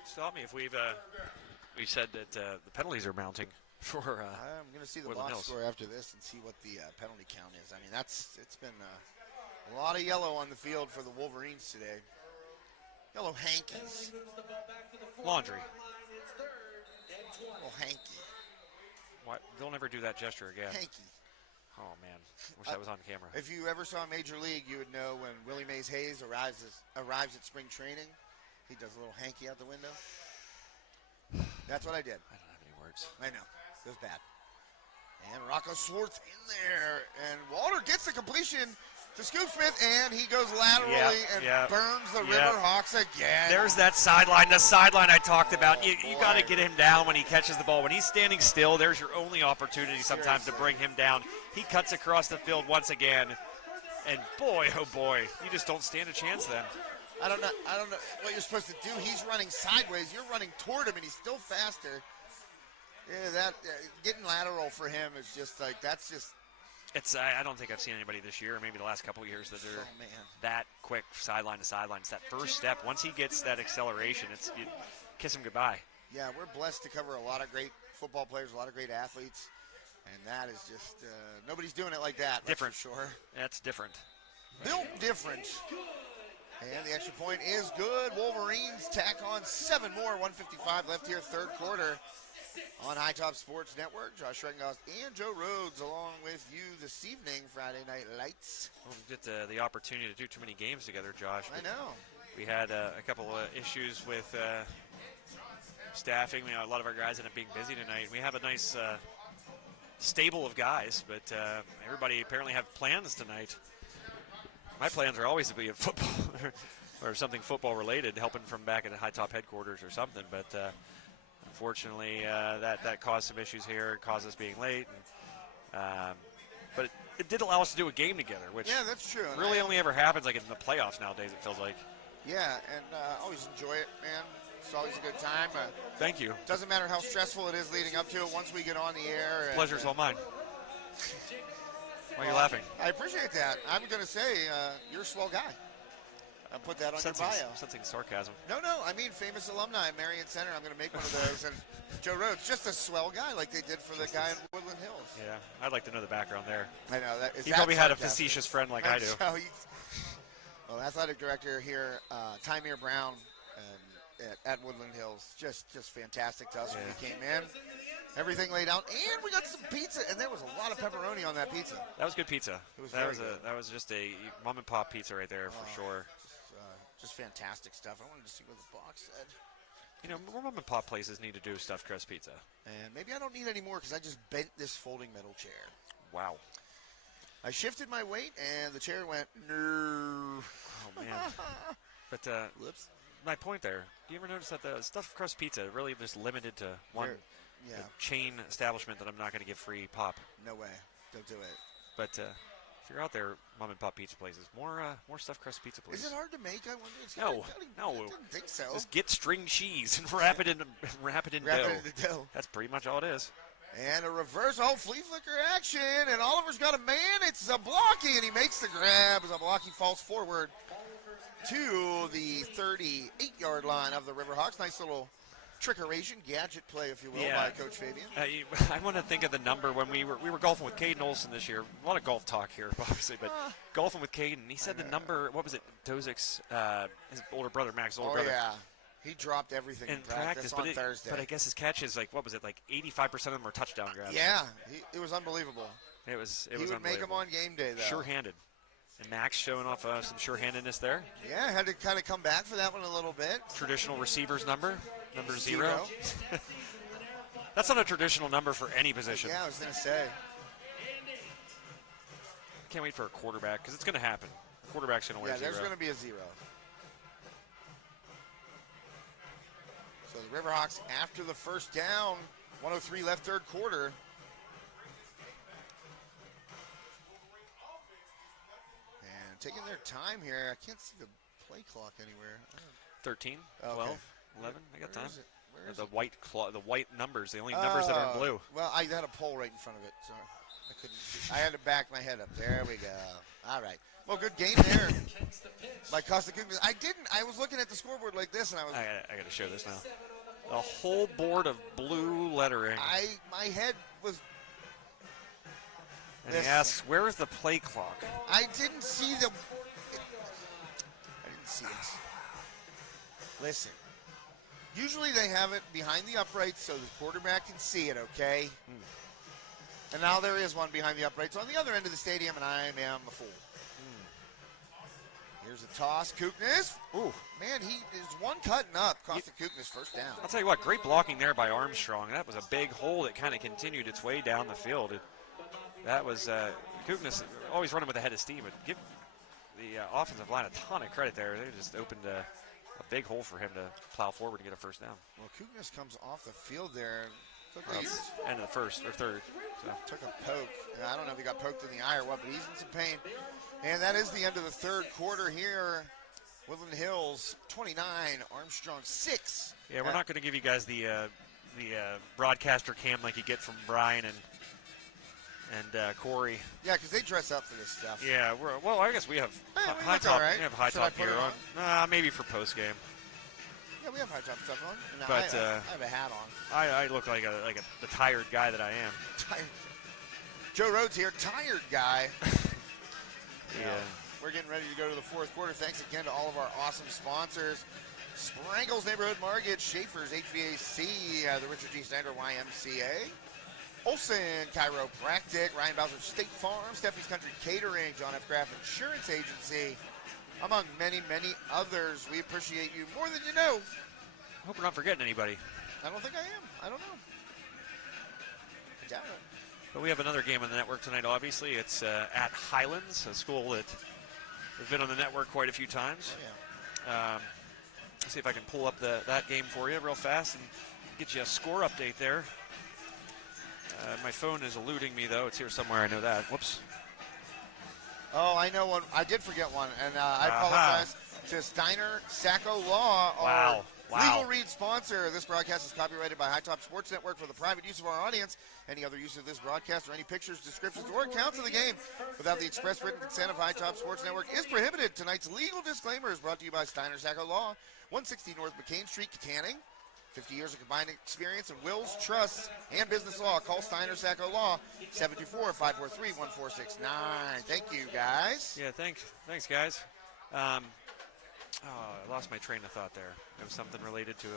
Stop me if we've said that the penalties are mounting for I'm going to see the Woodland box Hills. score after this and see what the penalty count is. I mean, it's been a lot of yellow on the field for the Wolverines today. Yellow hankies. Laundry. Little hanky. What? Don't ever do that gesture again. Hanky. Oh, man. Wish that was on camera. If you ever saw Major League, you would know when Willie Mays Hayes arrives at spring training, he does a little hanky out the window. That's what I did. I don't have any words. I know. It was bad. And Rocco Swartz in there. And Walter gets the completion to Scoop Smith, and he goes laterally and burns the Riverhawks again. There's that sideline, the sideline I talked about. You got to get him down when he catches the ball. When he's standing still, there's your only opportunity sometimes to bring him down. He cuts across the field once again, and boy, oh boy, you just don't stand a chance then. I don't know what you're supposed to do. He's running sideways. You're running toward him, and he's still faster. Yeah, getting lateral for him is just like, that's just. I don't think I've seen anybody this year, or maybe the last couple of years, that are that quick sideline to sideline. It's that first step. Once he gets that acceleration, you kiss him goodbye. Yeah, we're blessed to cover a lot of great football players, a lot of great athletes, and that is just nobody's doing it like that. Different, that's for sure. That's different. Built different. And the extra point is good. Wolverines tack on 7 more. 1:55 left here, third quarter. On High Top Sports Network, Josh Schreckengoss and Joe Rhodes along with you this evening, Friday Night Lights. Well, we get the opportunity to do too many games together, Josh. I know. We had a couple of issues with staffing. A lot of our guys ended up being busy tonight. We have a nice stable of guys, but everybody apparently have plans tonight. My plans are always to be at football or something football related, helping from back at the High Top headquarters or something, but unfortunately, that caused some issues here. It caused us being late. But it did allow us to do a game together, which that's true. really only ever happens like in the playoffs nowadays, it feels like. Yeah, and always enjoy it, man. It's always a good time. Thank you. Doesn't matter how stressful it is leading up to it. Once we get on the air. Pleasure's all mine. Why are you laughing? I appreciate that. I'm going to say you're a swell guy. I'll put that on your bio. Sensing sarcasm. No, I mean famous alumni at Marion Center. I'm going to make one of those. And Joe Rhodes, just a swell guy like they did for the guy in Woodland Hills. Yeah, I'd like to know the background there. I know. He probably had a facetious friend like I do. Well, athletic director here, Tymere Brown at Woodland Hills, just fantastic to us when we came in. Everything laid out, and we got some pizza, and there was a lot of pepperoni on that pizza. That was good pizza. That was just a mom and pop pizza right there for sure. Just fantastic stuff. I wanted to see what the box said. You know, more mom and pop places need to do stuffed crust pizza. And maybe I don't need any more because I just bent this folding metal chair. Wow. I shifted my weight, and the chair went, no. Oh, man. But whoops. My point there, do you ever notice that the stuffed crust pizza really just limited to one chain establishment that I'm not going to give free pop? No way. Don't do it. But if you're out there, mom and pop pizza places, more stuffed crust pizza places. Is it hard to make? I wonder. No. I don't think so. Just get string cheese and wrap it in dough. That's pretty much all it is. And a reverse, flea flicker action, and Oliver's got a man. It's Zablocki, and he makes the grab. Zablocki falls forward to the 38-yard line of the Riverhawks. Nice little trickeration, gadget play, if you will, by Coach Fabian. I want to think of the number when we were golfing with Caden Olson this year. A lot of golf talk here, obviously, but golfing with Caden. He said the number, what was it, Dozik's, his older brother, Max's older brother. Yeah. He dropped everything in practice on Thursday. But I guess his catches, 85% of them were touchdown grabs. Yeah, it was unbelievable. It was He would make them on game day, though. Sure-handed. And Max showing off some sure-handedness there. Yeah, had to kind of come back for that one a little bit. Traditional receiver's number 0. That's not a traditional number for any position. Yeah, I was going to say. Can't wait for a quarterback, because it's going to happen. A quarterback's going to wear 0. Yeah, there's going to be a 0. So the Riverhawks, after the first down, 1:03 left third quarter. And taking their time here. I can't see the play clock anywhere. 13, 12, 11. I got time. Where is the it? The white numbers, the only numbers that are in blue. Well, I had a pole right in front of it, so I couldn't see. I had to back my head up. There we go. All right. Well, good game there by Costa Cooper. I was looking at the scoreboard like this, and I got to show this now. The whole board of blue lettering. My head was. And he asks, where is the play clock? I didn't see the. I didn't see it. Listen, usually they have it behind the uprights so the quarterback can see it, okay? And now there is one behind the uprights on the other end of the stadium, and I am a fool. Here's a toss. Kuknis. Ooh. Man, he is one cutting up. Cost Kuknis first down. I'll tell you what, great blocking there by Armstrong. That was a big hole that kind of continued its way down the field. That was Kuknis always running with a head of steam, but give the offensive line a ton of credit there. They just opened a big hole for him to plow forward and get a first down. Well, Kuknis comes off the field there. End of the first or third. So. Took a poke. I don't know if he got poked in the eye or what, but he's in some pain. And that is the end of the third quarter here. Woodland Hills 29, Armstrong 6. Yeah, we're not going to give you guys the broadcaster cam like you get from Brian and Corey. Yeah, because they dress up for this stuff. Yeah, well, I guess we have high top. Right. We have high top gear on. Maybe for post game. Yeah, we have high top stuff on. No, but I have a hat on. I look like the tired guy that I am. Tired. Joe Rhodes here, tired guy. Yeah. We're getting ready to go to the fourth quarter. Thanks again to all of our awesome sponsors. Sprangles Neighborhood Market, Schaefer's HVAC, the Richard G. Snyder YMCA, Olson Chiropractic, Ryan Bowser State Farm, Steffi's Country Catering, John F. Graff Insurance Agency, among many, many others. We appreciate you more than you know. I hope we're not forgetting anybody. I don't think I am. I don't know. I doubt it. But we have another game on the network tonight, obviously. It's at Highlands, a school that has been on the network quite a few times. Oh, yeah. Let's see if I can pull up that game for you real fast and get you a score update there. My phone is eluding me, though. It's here somewhere. I know that. Whoops. Oh, I know one. I did forget one, and I apologize to Steiner Sacco Law, our legal read sponsor. This broadcast is copyrighted by High Top Sports Network for the private use of our audience. Any other use of this broadcast or any pictures, descriptions, or accounts of the game without the express written consent of High Top Sports Network is prohibited. Tonight's legal disclaimer is brought to you by Steiner Sacco Law, 160 North McCain Street, Katanning. 50 years of combined experience in wills, trusts, and business law. Call Steiner Sacco Law, 724-543-1469. Thank you, guys. Yeah, thanks, guys. I lost my train of thought there. It was something related to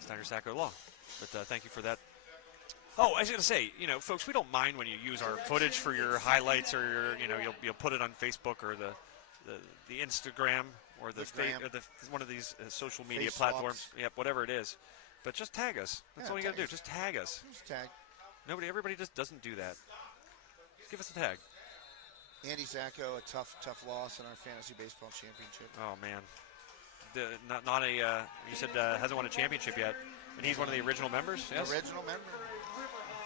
Steiner Sacco Law. But thank you for that. Oh, I was going to say, folks, we don't mind when you use our footage for your highlights or your, you'll put it on Facebook or the Instagram or the one of these social media platforms. Yep, whatever it is. But just tag us. That's all you got to do. Just tag us. Just tag. Everybody just doesn't do that. Just give us a tag. Andy Sacco, a tough loss in our fantasy baseball championship. Oh man, you said hasn't won a championship yet, and he's one of the original members. Yes? Original member.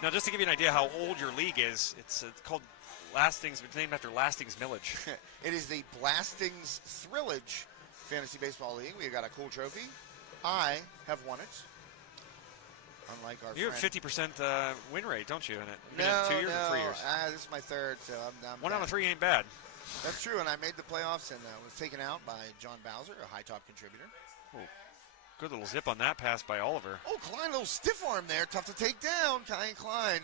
Now, just to give you an idea how old your league is, it's called Lastings. It's named after Lastings Millage. It is the Blastings Thrillage Fantasy Baseball League. We got a cool trophy. I have won it. Unlike our you have 50% win rate, don't you? In it? No, 2 years or 3 years? This is my third, so I'm 1 out of 3 ain't bad. That's true, and I made the playoffs and was taken out by John Bowser, a high top contributor. Oh, good little zip on that pass by Oliver. Oh, Klein, a little stiff arm there, tough to take down. Kyan Klein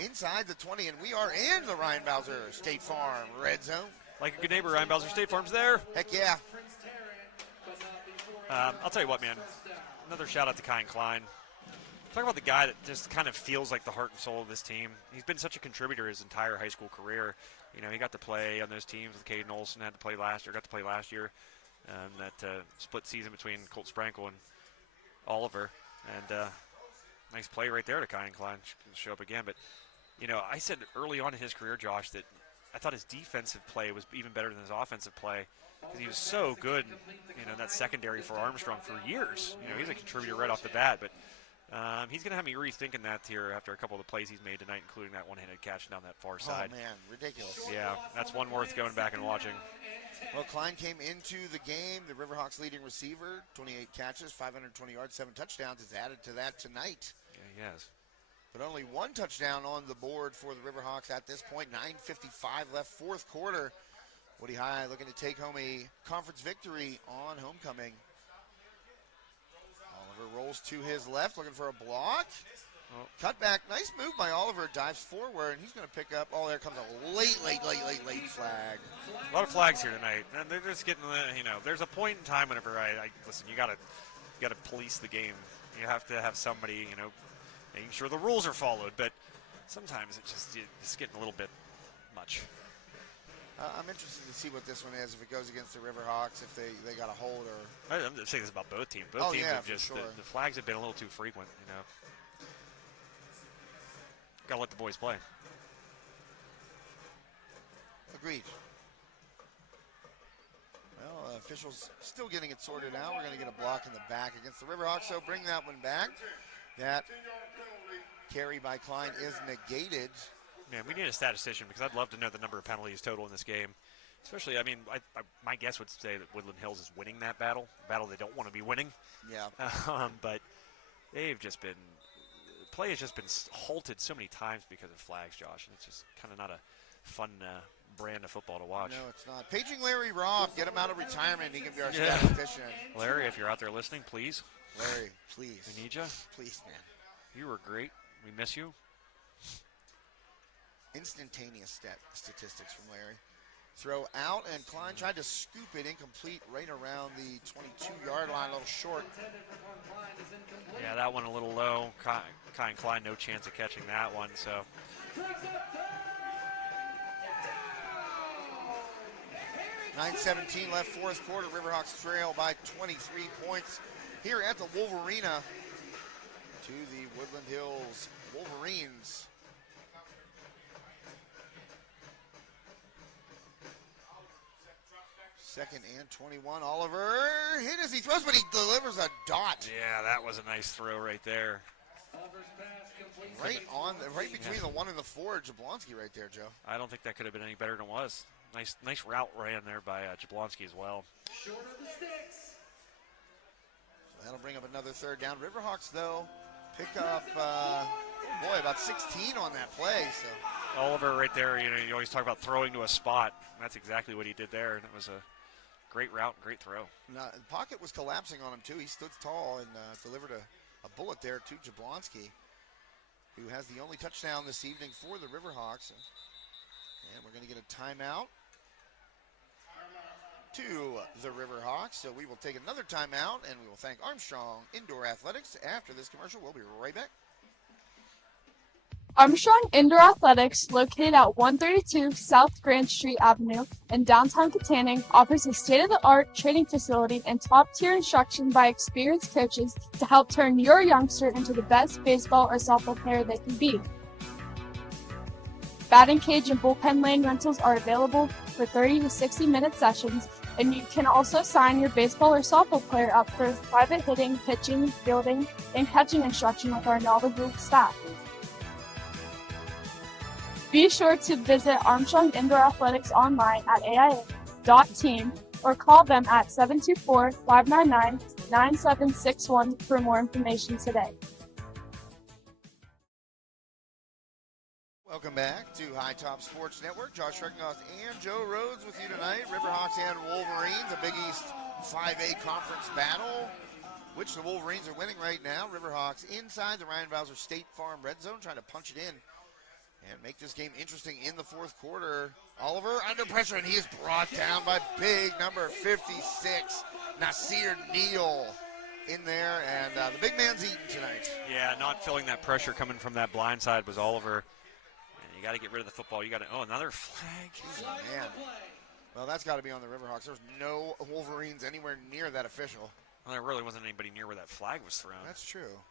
inside the 20, and we are in the Ryan Bowser State Farm red zone. Like a good neighbor, Ryan Bowser State Farm's there. Heck yeah. I'll tell you what, man. Another shout out to Kyan Klein. Talk about the guy that just kind of feels like the heart and soul of this team. He's been such a contributor his entire high school career. He got to play on those teams with Caden Olson, got to play last year. That split season between Colt Sprankle and Oliver. And nice play right there to Kyan Klein. Show up again. But, I said early on in his career, Josh, that I thought his defensive play was even better than his offensive play because he was so good, in that secondary for Armstrong for years. He's a contributor right off the bat. But he's going to have me rethinking that here after a couple of the plays he's made tonight, including that one-handed catch down that far side. Oh, man, ridiculous. Yeah, that's one worth going back and watching. Well, Klein came into the game, the Riverhawks leading receiver, 28 catches, 520 yards, 7 touchdowns. Is added to that tonight. Yeah, he has. But only 1 touchdown on the board for the Riverhawks at this point. 9:55 left, fourth quarter. Woody High looking to take home a conference victory on homecoming. Rolls to his left, looking for a block. Cut back. Nice move by Oliver. Dives forward, and he's going to pick up. Oh, there comes a late flag. A lot of flags here tonight, and they're just getting, there's a point in time whenever listen, you got to police the game. You have to have somebody, making sure the rules are followed, but sometimes it's getting a little bit much. I'm interested to see what this one is, if it goes against the Riverhawks, if they got a hold or... I'm saying this about both teams. Both teams have just, sure. the flags have been a little too frequent, Got to let the boys play. Agreed. Well, officials still getting it sorted out. We're going to get a block in the back against the Riverhawks, so bring that one back. That carry by Klein is negated. Man, we need a statistician because I'd love to know the number of penalties total in this game. Especially, my guess would say that Woodland Hills is winning that battle they don't want to be winning. Yeah. But they've just been, play has just been halted so many times because of flags, Josh, and it's just kind of not a fun brand of football to watch. No, it's not. Paging Larry Robb, get him out of retirement. He can be our statistician. Larry, if you're out there listening, please. Larry, please. We need you. Please, man. You were great. We miss you. Instantaneous statistics from Larry. Throw out, and Klein tried to scoop it incomplete right around the 22-yard line, a little short. Yeah, that one a little low. Klein, no chance of catching that one, so. 9:17 left, fourth quarter. Riverhawks trail by 23 points here at the Wolverina to the Woodland Hills Wolverines. Second and 21. Oliver hit as he throws, but he delivers a dot. Yeah, that was a nice throw right there. Right between the 1 and the 4, Jablonski right there, Joe. I don't think that could have been any better than it was. Nice route ran there by Jablonski as well. Short of the sticks. So that'll bring up another third down. Riverhawks, though, pick up, about 16 on that play. So Oliver right there, you always talk about throwing to a spot. That's exactly what he did there, and it was a great route, great throw. Now, the pocket was collapsing on him, too. He stood tall and delivered a bullet there to Jablonski, who has the only touchdown this evening for the Riverhawks. And we're going to get a timeout to the Riverhawks. So we will take another timeout, and we will thank Armstrong Indoor Athletics. After this commercial, we'll be right back. Armstrong Indoor Athletics, located at 132 South Grand Street Avenue in downtown Katanning, offers a state-of-the-art training facility and top-tier instruction by experienced coaches to help turn your youngster into the best baseball or softball player they can be. Batting cage and bullpen lane rentals are available for 30 to 60-minute sessions, and you can also sign your baseball or softball player up for private hitting, pitching, fielding, and catching instruction with our knowledgeable staff. Be sure to visit Armstrong Indoor Athletics online at aia.team or call them at 724-599-9761 for more information today. Welcome back to High Top Sports Network. Josh Recknoth and Joe Rhodes with you tonight. Riverhawks and Wolverines, a Big East 5A conference battle, which the Wolverines are winning right now. Riverhawks inside the Ryan Bowser State Farm red zone, trying to punch it in and make this game interesting in the fourth quarter. Oliver under pressure, and he is brought down by big number 56, Nasir Neal, in there, and the big man's eating tonight. Yeah, not feeling that pressure coming from that blind side was Oliver. And you got to get rid of the football. You got to, another flag. Man. Well, that's got to be on the Riverhawks. There's no Wolverines anywhere near that official. Well, there really wasn't anybody near where that flag was thrown. That's true.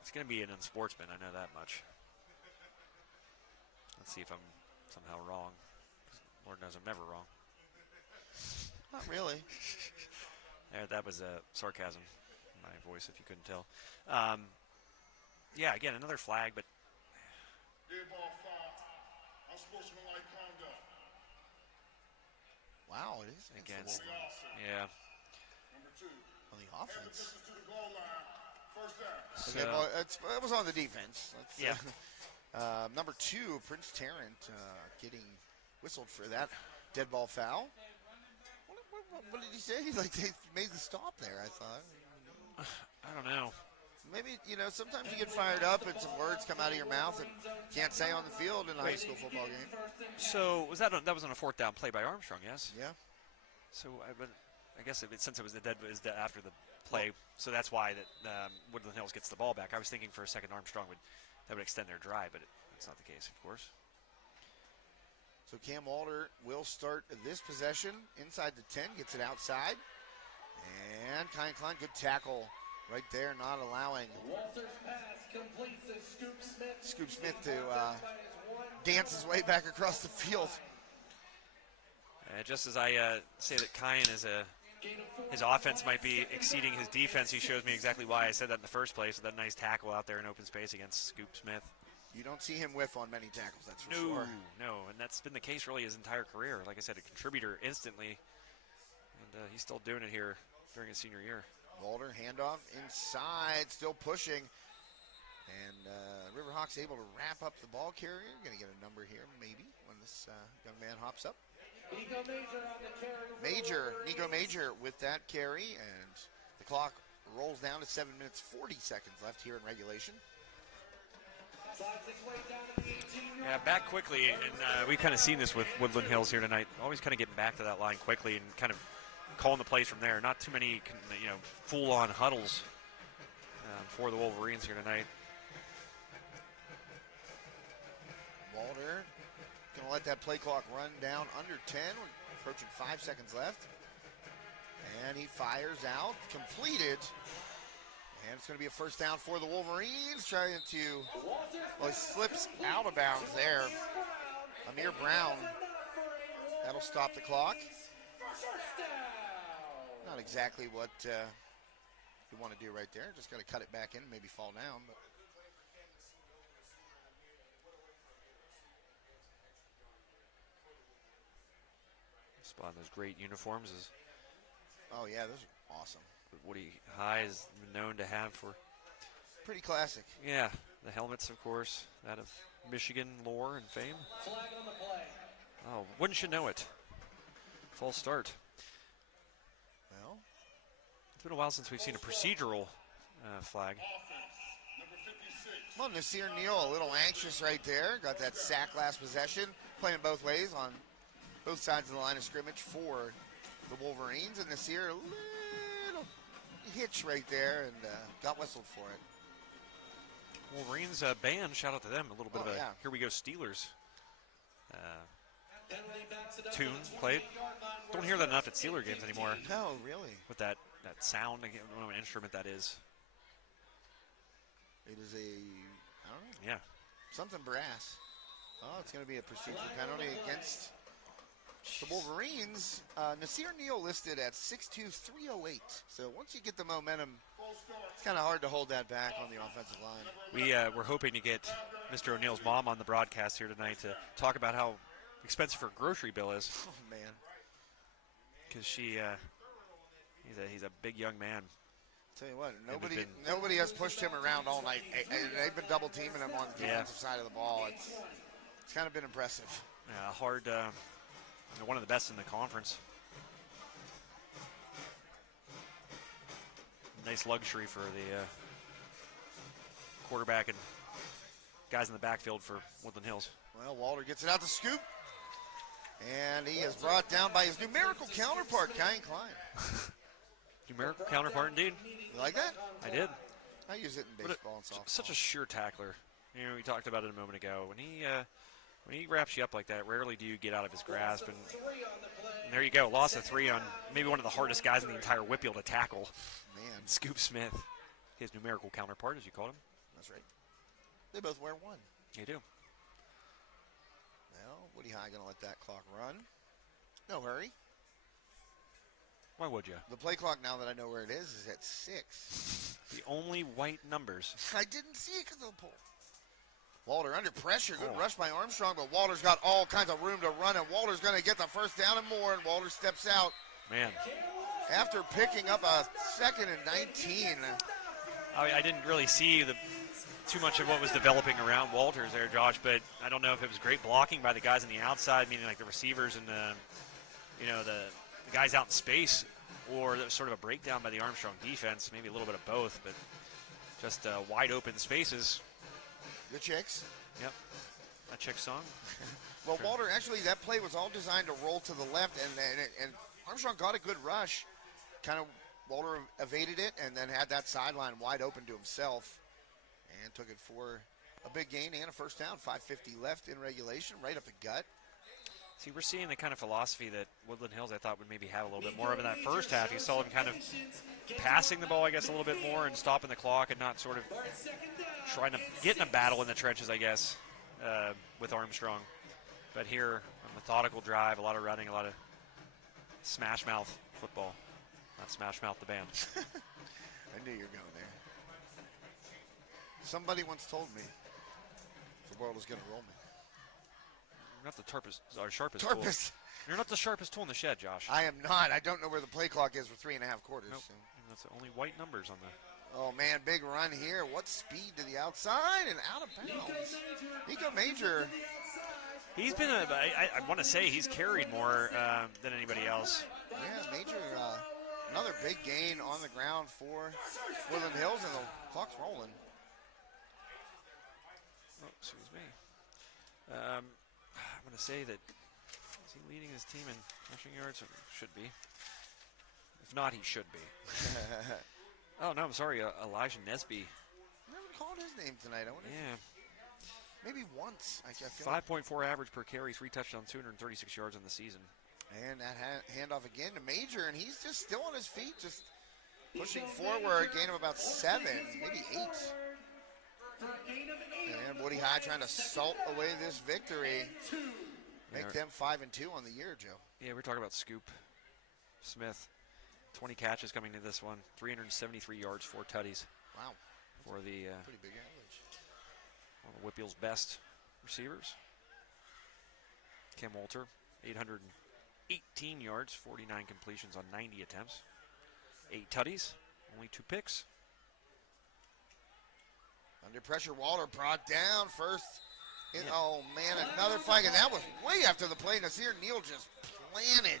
It's going to be an unsportsman, I know that much. Let's see if I'm somehow wrong. Lord knows I'm never wrong. Not really. Yeah, that was sarcasm in my voice, if you couldn't tell. Yeah, again, another flag, but... Wow, it is against. Yeah. On the offense. So, it was on the defense. Yeah. Number 2, Prince Tarrant, getting whistled for that dead ball foul. What did he say? He's like, they made the stop there, I thought. I don't know. maybe, sometimes you get fired up and some words come out of your mouth and can't say on the field in a high school football game. So was that was on a 4th down play by Armstrong? Yes. Yeah. So I guess since it was after the play, so that's why that Woodland Hills gets the ball back. I was thinking for a second Armstrong would extend their drive, but that's not the case, of course. So Cam Walter will start this possession inside the 10, gets it outside. And Kyan Klein, good tackle right there, not allowing Walter's pass completes as Scoop Smith to dance his way back across the field. Just as I say that Kyan his offense might be exceeding his defense, he shows me exactly why I said that in the first place, with that nice tackle out there in open space against Scoop Smith. You don't see him whiff on many tackles, that's for sure. No, and that's been the case really his entire career. Like I said, a contributor instantly, and he's still doing it here during his senior year. Walter, handoff inside, still pushing. And Riverhawks able to wrap up the ball carrier. Going to get a number here, maybe, when this young man hops up. Nico Major with that carry, and the clock rolls down to 7 minutes 40 seconds left here in regulation. Yeah, back quickly, and we've kind of seen this with Woodland Hills here tonight. Always kind of getting back to that line quickly and kind of calling the plays from there. Not too many, full-on huddles for the Wolverines here tonight. Walter going to let that play clock run down under 10. We're approaching 5 seconds left. And he fires out, completed. And it's going to be a first down for the Wolverines, trying to, he slips out of bounds there. Amir Brown, that'll stop the clock. Not exactly what you want to do right there. Just got to cut it back in, maybe fall down. But spot those great uniforms is. Oh yeah, those are awesome. Woody High is known to have for. Pretty classic. Yeah, the helmets, of course, out of Michigan lore and fame. Flag on the play. Oh, wouldn't you know it? False start. Well, it's been a while since we've seen a procedural flag. Well, Nasir Neal a little anxious right there. Got that sack last possession. Playing both ways on both sides of the line of scrimmage for the Wolverines. And Nasir a little hitch right there and got whistled for it. Wolverines band, shout out to them. A little bit of a Here We Go Steelers tune played. Don't hear that enough at Steeler games anymore. No, really. With that sound, I don't know what instrument that is. It is I don't know. Yeah. Something brass. Oh, it's going to be a procedure penalty against the Wolverines. Nasir Neal listed at 6'2", 308. So once you get the momentum, it's kind of hard to hold that back on the offensive line. We're hoping to get Mr. O'Neill's mom on the broadcast here tonight to talk about how expensive her grocery bill is. Oh, man. Because he's a big young man. Tell you what, nobody has pushed him around all night. They've been double teaming him on the defensive side of the ball. It's kind of been impressive. Yeah, hard. One of the best in the conference. Nice luxury for the quarterback and guys in the backfield for Woodland Hills. Well, Walter gets it out to Scoop. And he is brought down by his numerical counterpart, Kyan Klein. Numerical counterpart, indeed. You like that? I did. I use it in baseball and softball. Such a sure tackler. We talked about it a moment ago. When he wraps you up like that, rarely do you get out of his grasp. And there you go, loss of 3 on maybe one of the hardest guys in the entire WPIAL to tackle. Man. Scoop Smith, his numerical counterpart, as you called him. That's right. They both wear 1. They do. Well, Woody High going to let that clock run. No hurry. Why would you? The play clock, now that I know where it is at 6. The only white numbers. I didn't see it because of the pole. Walter under pressure. Good rush by Armstrong, but Walter's got all kinds of room to run, and Walter's going to get the first down and more, and Walter steps out. Man. After picking up a 2nd and 19. I didn't really see too much of what was developing around Walters there, Josh, but I don't know if it was great blocking by the guys on the outside, meaning like the receivers and the guys out in space, or sort of a breakdown by the Armstrong defense, maybe a little bit of both, but just wide open spaces. The Chicks. Yep. A Chick song. Well, Walter, actually, that play was all designed to roll to the left, and Armstrong got a good rush. Kind of, Walter evaded it and then had that sideline wide open to himself and took it for a big gain and a first down. 5:50 left in regulation, right up the gut. See, we're seeing the kind of philosophy that Woodland Hills, I thought, would maybe have a little bit more of in that first half. You saw them kind of passing the ball, I guess, a little bit more and stopping the clock and not sort of trying to get in a battle in the trenches, I guess, with Armstrong. But here, a methodical drive, a lot of running, a lot of smash mouth football. Not smash mouth the band. I knew you were going there. Somebody once told me the world was going to roll me. You're not the sharpest tool. You're not the sharpest tool in the shed, Josh. I am not. I don't know where the play clock is for 3.5 quarters. Nope. So. That's the only white numbers on the. Oh, man, big run here. What speed to the outside and out of bounds. Nico Major. He's been I want to say he's carried more than anybody else. Yeah, Major, another big gain on the ground for Woodland Hills, and the clock's rolling. Oh, excuse me. I want to say that, is he leading his team in rushing yards? Should be. If not, he should be. Oh, no, I'm sorry. Elijah Nesby. Never called his name tonight. I wonder. Yeah. Maybe once. I feel 5.4 average per carry, 3 touchdowns, 236 yards on the season. And that handoff again to Major, and he's just still on his feet, just pushing forward. Gain of about 7, maybe 8. And Woody High trying to salt away this victory. Make them 5-2 on the year, Joe. Yeah, we're talking about Scoop Smith. 20 catches coming to this one. 373 yards, 4 tutties. Wow. For the pretty big average. One of WPIAL's best receivers. Kim Walter, 818 yards, 49 completions on 90 attempts. 8 tutties, only 2 picks. Under pressure, Walter brought down first. Oh, man, another flag, and that was way after the play. Nasir Neal just planted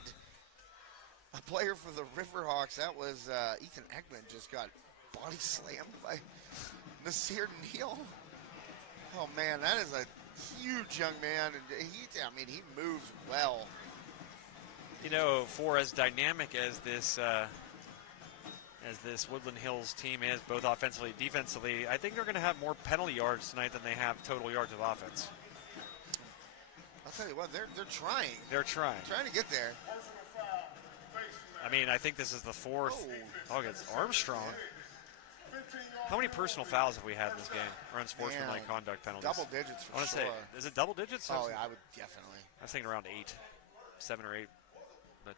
a player for the Riverhawks. That was Ethan Eggman, just got body slammed by Nasir Neal. Oh, man, that is a huge young man, and he moves well. You know, for as dynamic as this Woodland Hills team is, both offensively and defensively, I think they're going to have more penalty yards tonight than they have total yards of offense. I'll tell you what, they're trying. They're trying. Trying to get there. I mean, I think this is the 4th. Oh, against Armstrong. How many personal fouls have we had in this game? Or unsportsmanlike conduct penalties? Double digits for sure. Say, is it double digits? Oh, yeah, I would definitely. I was thinking around 8, 7 or 8. But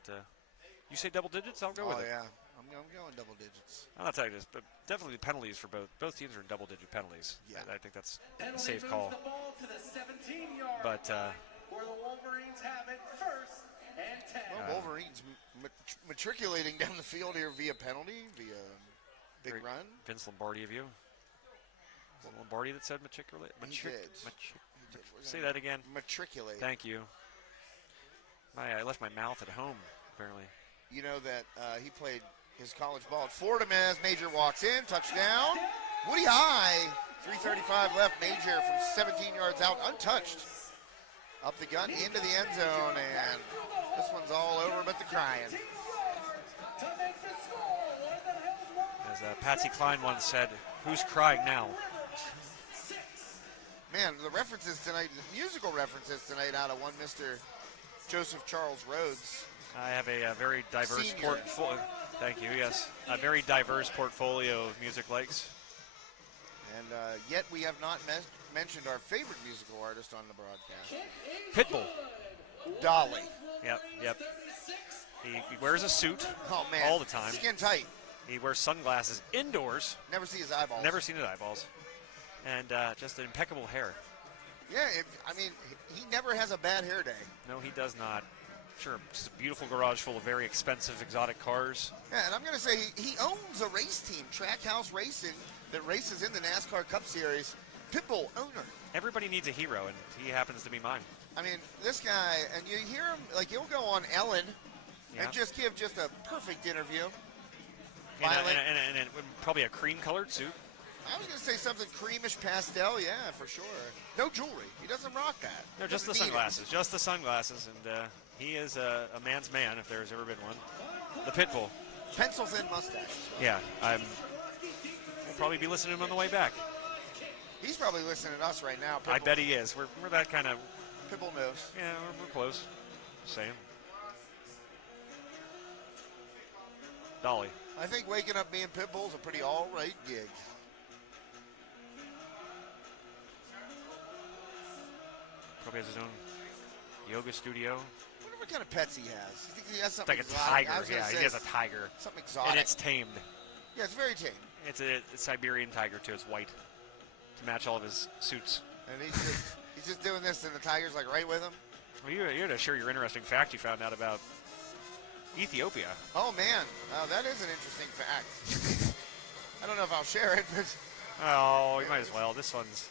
you say double digits? I'll go with it. Oh, yeah. I'm going double digits. I'll tell you this, but definitely the penalties for both teams are in double-digit penalties. Yeah. I think that's a safe call. The ball to the 17-yard but where the Wolverines have it 1st and 10. Well, Wolverines matriculating down the field here via penalty, via big run. Vince Lombardi of you. Was it Lombardi that said matriculate? He did. Say that again. Matriculate. Thank you. I left my mouth at home, apparently. You know that he played his college ball at Fordham as Major walks in. Touchdown. Woody High. 3:35 left. Major from 17 yards out, untouched. Up the gut into the end zone, and this one's all over but the crying. As Patsy Cline once said, who's crying now? Man, the references tonight, the musical references tonight out of one Mr. Joseph Charles Rhodes. I have a very diverse portfolio. Thank you, yes. A very diverse portfolio of music likes. And yet we have not mentioned our favorite musical artist on the broadcast. Pitbull. Dolly. Yep. He wears a suit all the time. Skin tight. He wears sunglasses indoors. Never see his eyeballs. Never seen his eyeballs. And just impeccable hair. Yeah, he never has a bad hair day. No, he does not. Sure, just a beautiful garage full of very expensive exotic cars. Yeah, and I'm going to say he owns a race team, Trackhouse Racing, that races in the NASCAR Cup Series. Pitbull owner. Everybody needs a hero, and he happens to be mine. I mean, this guy, and you hear him, like, he'll go on Ellen and just give just a perfect interview. And probably a cream-colored suit. I was going to say something creamish pastel, yeah, for sure. No jewelry. He doesn't rock that. No, just the Doesn't need it. sunglasses. Just the sunglasses. And he is a man's man, if there's ever been one. The Pitbull. Pencil thin mustache. Yeah, we'll probably be listening to him on the way back. He's probably listening to us right now. Pitbull. I bet he is. We're that kind of. Pitbull knows. Yeah, we're close. Same. Dolly. I think waking up being Pitbull is a pretty all right gig. Probably has his own yoga studio. I wonder what kind of pets he has. You think he has It's something like a exotic? tiger. Yeah, he has a tiger. Something exotic. And it's tamed. Yeah, it's very tame. It's a Siberian tiger, too. It's white to match all of his suits. And he's just doing this, and the tiger's like right with him. Well, you had to share your interesting fact you found out about Ethiopia. Oh, man. That is an interesting fact. I don't know if I'll share it, but... Oh, you might as well. This one's...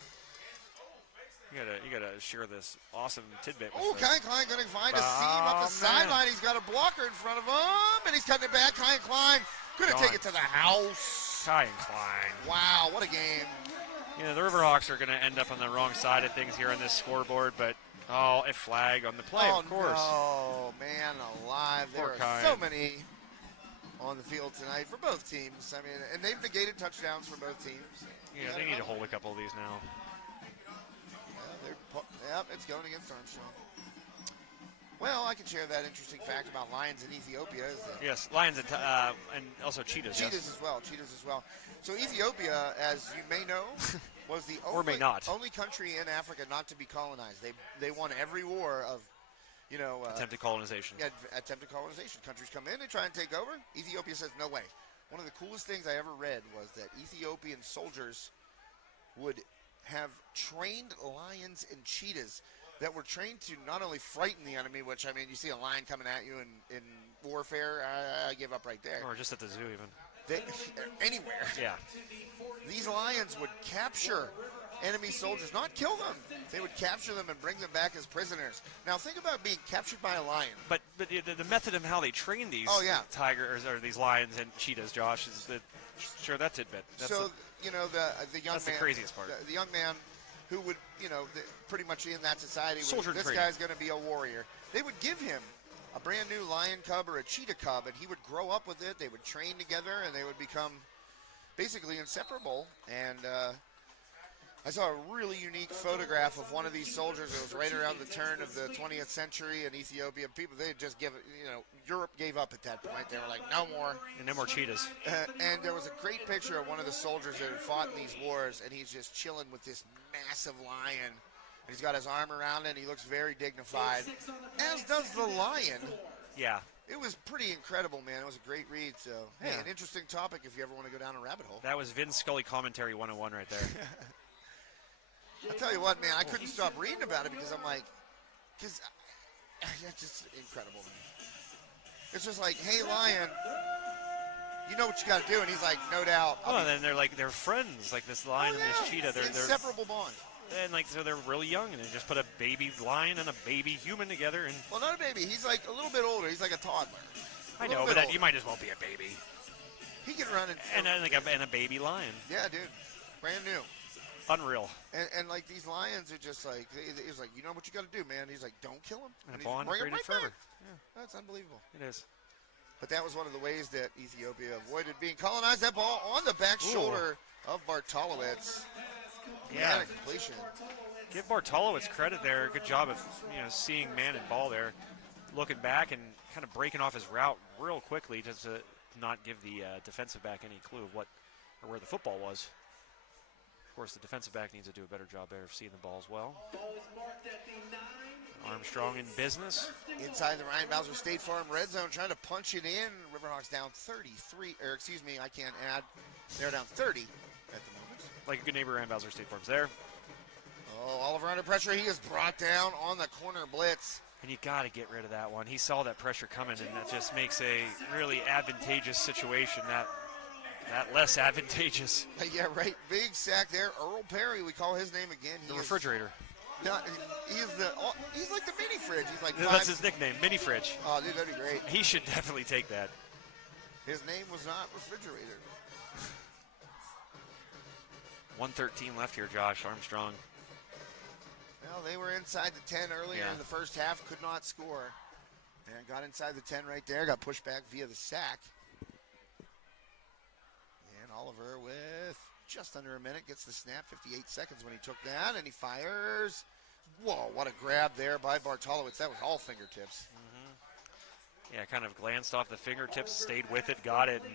You gotta share this awesome tidbit with Oh, us. Kai Klein going to find a seam up the sideline. He's got a blocker in front of him, and he's cutting it back. Kai Klein going to take it to the house. Kai Klein. Wow, what a game. You know, the Riverhawks are going to end up on the wrong side of things here on this scoreboard, but, a flag on the play, of course. Oh, man, alive. There Poor are Kai. so many on the field tonight for both teams. I mean, and they've negated touchdowns for both teams. Yeah, they need to hold a couple of these now. Yep, it's going against Armstrong. Well, I can share that interesting fact about lions in Ethiopia. Yes, lions and also cheetahs. Cheetahs as well. So Ethiopia, as you may know, was the Or may not. only country in Africa not to be colonized. They won every war of, attempted colonization. Yeah, attempted colonization. Countries come in, they try and take over. Ethiopia says no way. One of the coolest things I ever read was that Ethiopian soldiers would have trained lions and cheetahs that were trained to not only frighten the enemy, which, I mean, you see a lion coming at you in warfare, I give up right there. Or just at the zoo even. Anywhere. Yeah. These lions would capture enemy soldiers, not kill them. They would capture them and bring them back as prisoners. Now, think about being captured by a lion. But the method of how they train these tigers or these lions and cheetahs, Josh, is that share that tidbit. That's the young man. That's the craziest part. The young man who would, pretty much in that society, this training. guy's going to be a warrior. They would give him a brand new lion cub or a cheetah cub, and he would grow up with it. They would train together, and they would become basically inseparable. And I saw a really unique photograph of one of these soldiers. It was right around the turn of the 20th century in Ethiopia. People, they had just give it, Europe gave up at that point. They were like, no more. And no more cheetahs. And there was a great picture of one of the soldiers that had fought in these wars, and he's just chilling with this massive lion. He's got his arm around it, and he looks very dignified, as does the lion. Yeah. It was pretty incredible, man. It was a great read. So, hey, an interesting topic if you ever want to go down a rabbit hole. That was Vince Scully commentary 101 right there. I'll tell you what, man, I couldn't stop reading about it because I'm like, it's just incredible, man. It's just like, hey, lion, you know what you got to do, and he's like, no doubt. And then they're friends, like this lion and this cheetah. They're inseparable bond. And so they're really young, and they just put a baby lion and a baby human together. And well, not a baby. He's like a little bit older. He's like a toddler. I know, but you might as well be a baby. He can run and a baby lion. Yeah, dude, brand new. Unreal. And like these lions are just like, he's like, you know what you got to do, man. He's like, don't kill him. And bond created forever. Yeah, that's unbelievable. It is. But that was one of the ways that Ethiopia avoided being colonized. That ball on the back shoulder of Bartolowicz. Yeah. Completion. Give Bartolowicz credit there. Good job of seeing man and ball there, looking back and kind of breaking off his route real quickly just to not give the defensive back any clue of where the football was. Of course, the defensive back needs to do a better job there of seeing the ball as well. Armstrong in business. Inside the Ryan Bowser State Farm red zone, trying to punch it in. Riverhawks down 33, or excuse me, I can't add. They're down 30 at the moment. Like a good neighbor, Ryan Bowser State Farm's there. Oh, Oliver under pressure. He is brought down on the corner blitz. And you got to get rid of that one. He saw that pressure coming, and that just makes a really advantageous situation that less advantageous. Yeah, right. Big sack there. Earl Perry, we call his name again. The refrigerator. He's like the mini fridge. He's like that's his nickname, mini fridge. Oh, dude, that'd be great. He should definitely take that. His name was not refrigerator. 1:13 left here, Josh. Armstrong. Well, they were inside the 10 earlier Yeah. in the first half, could not score. And got inside the 10 right there, got pushed back via the sack. And Oliver with just under a minute gets the snap, 58 seconds when he took that, and he fires. Whoa, what a grab there by Bartolowicz. That was all fingertips. Yeah, kind of glanced off the fingertips, stayed with it, got it, and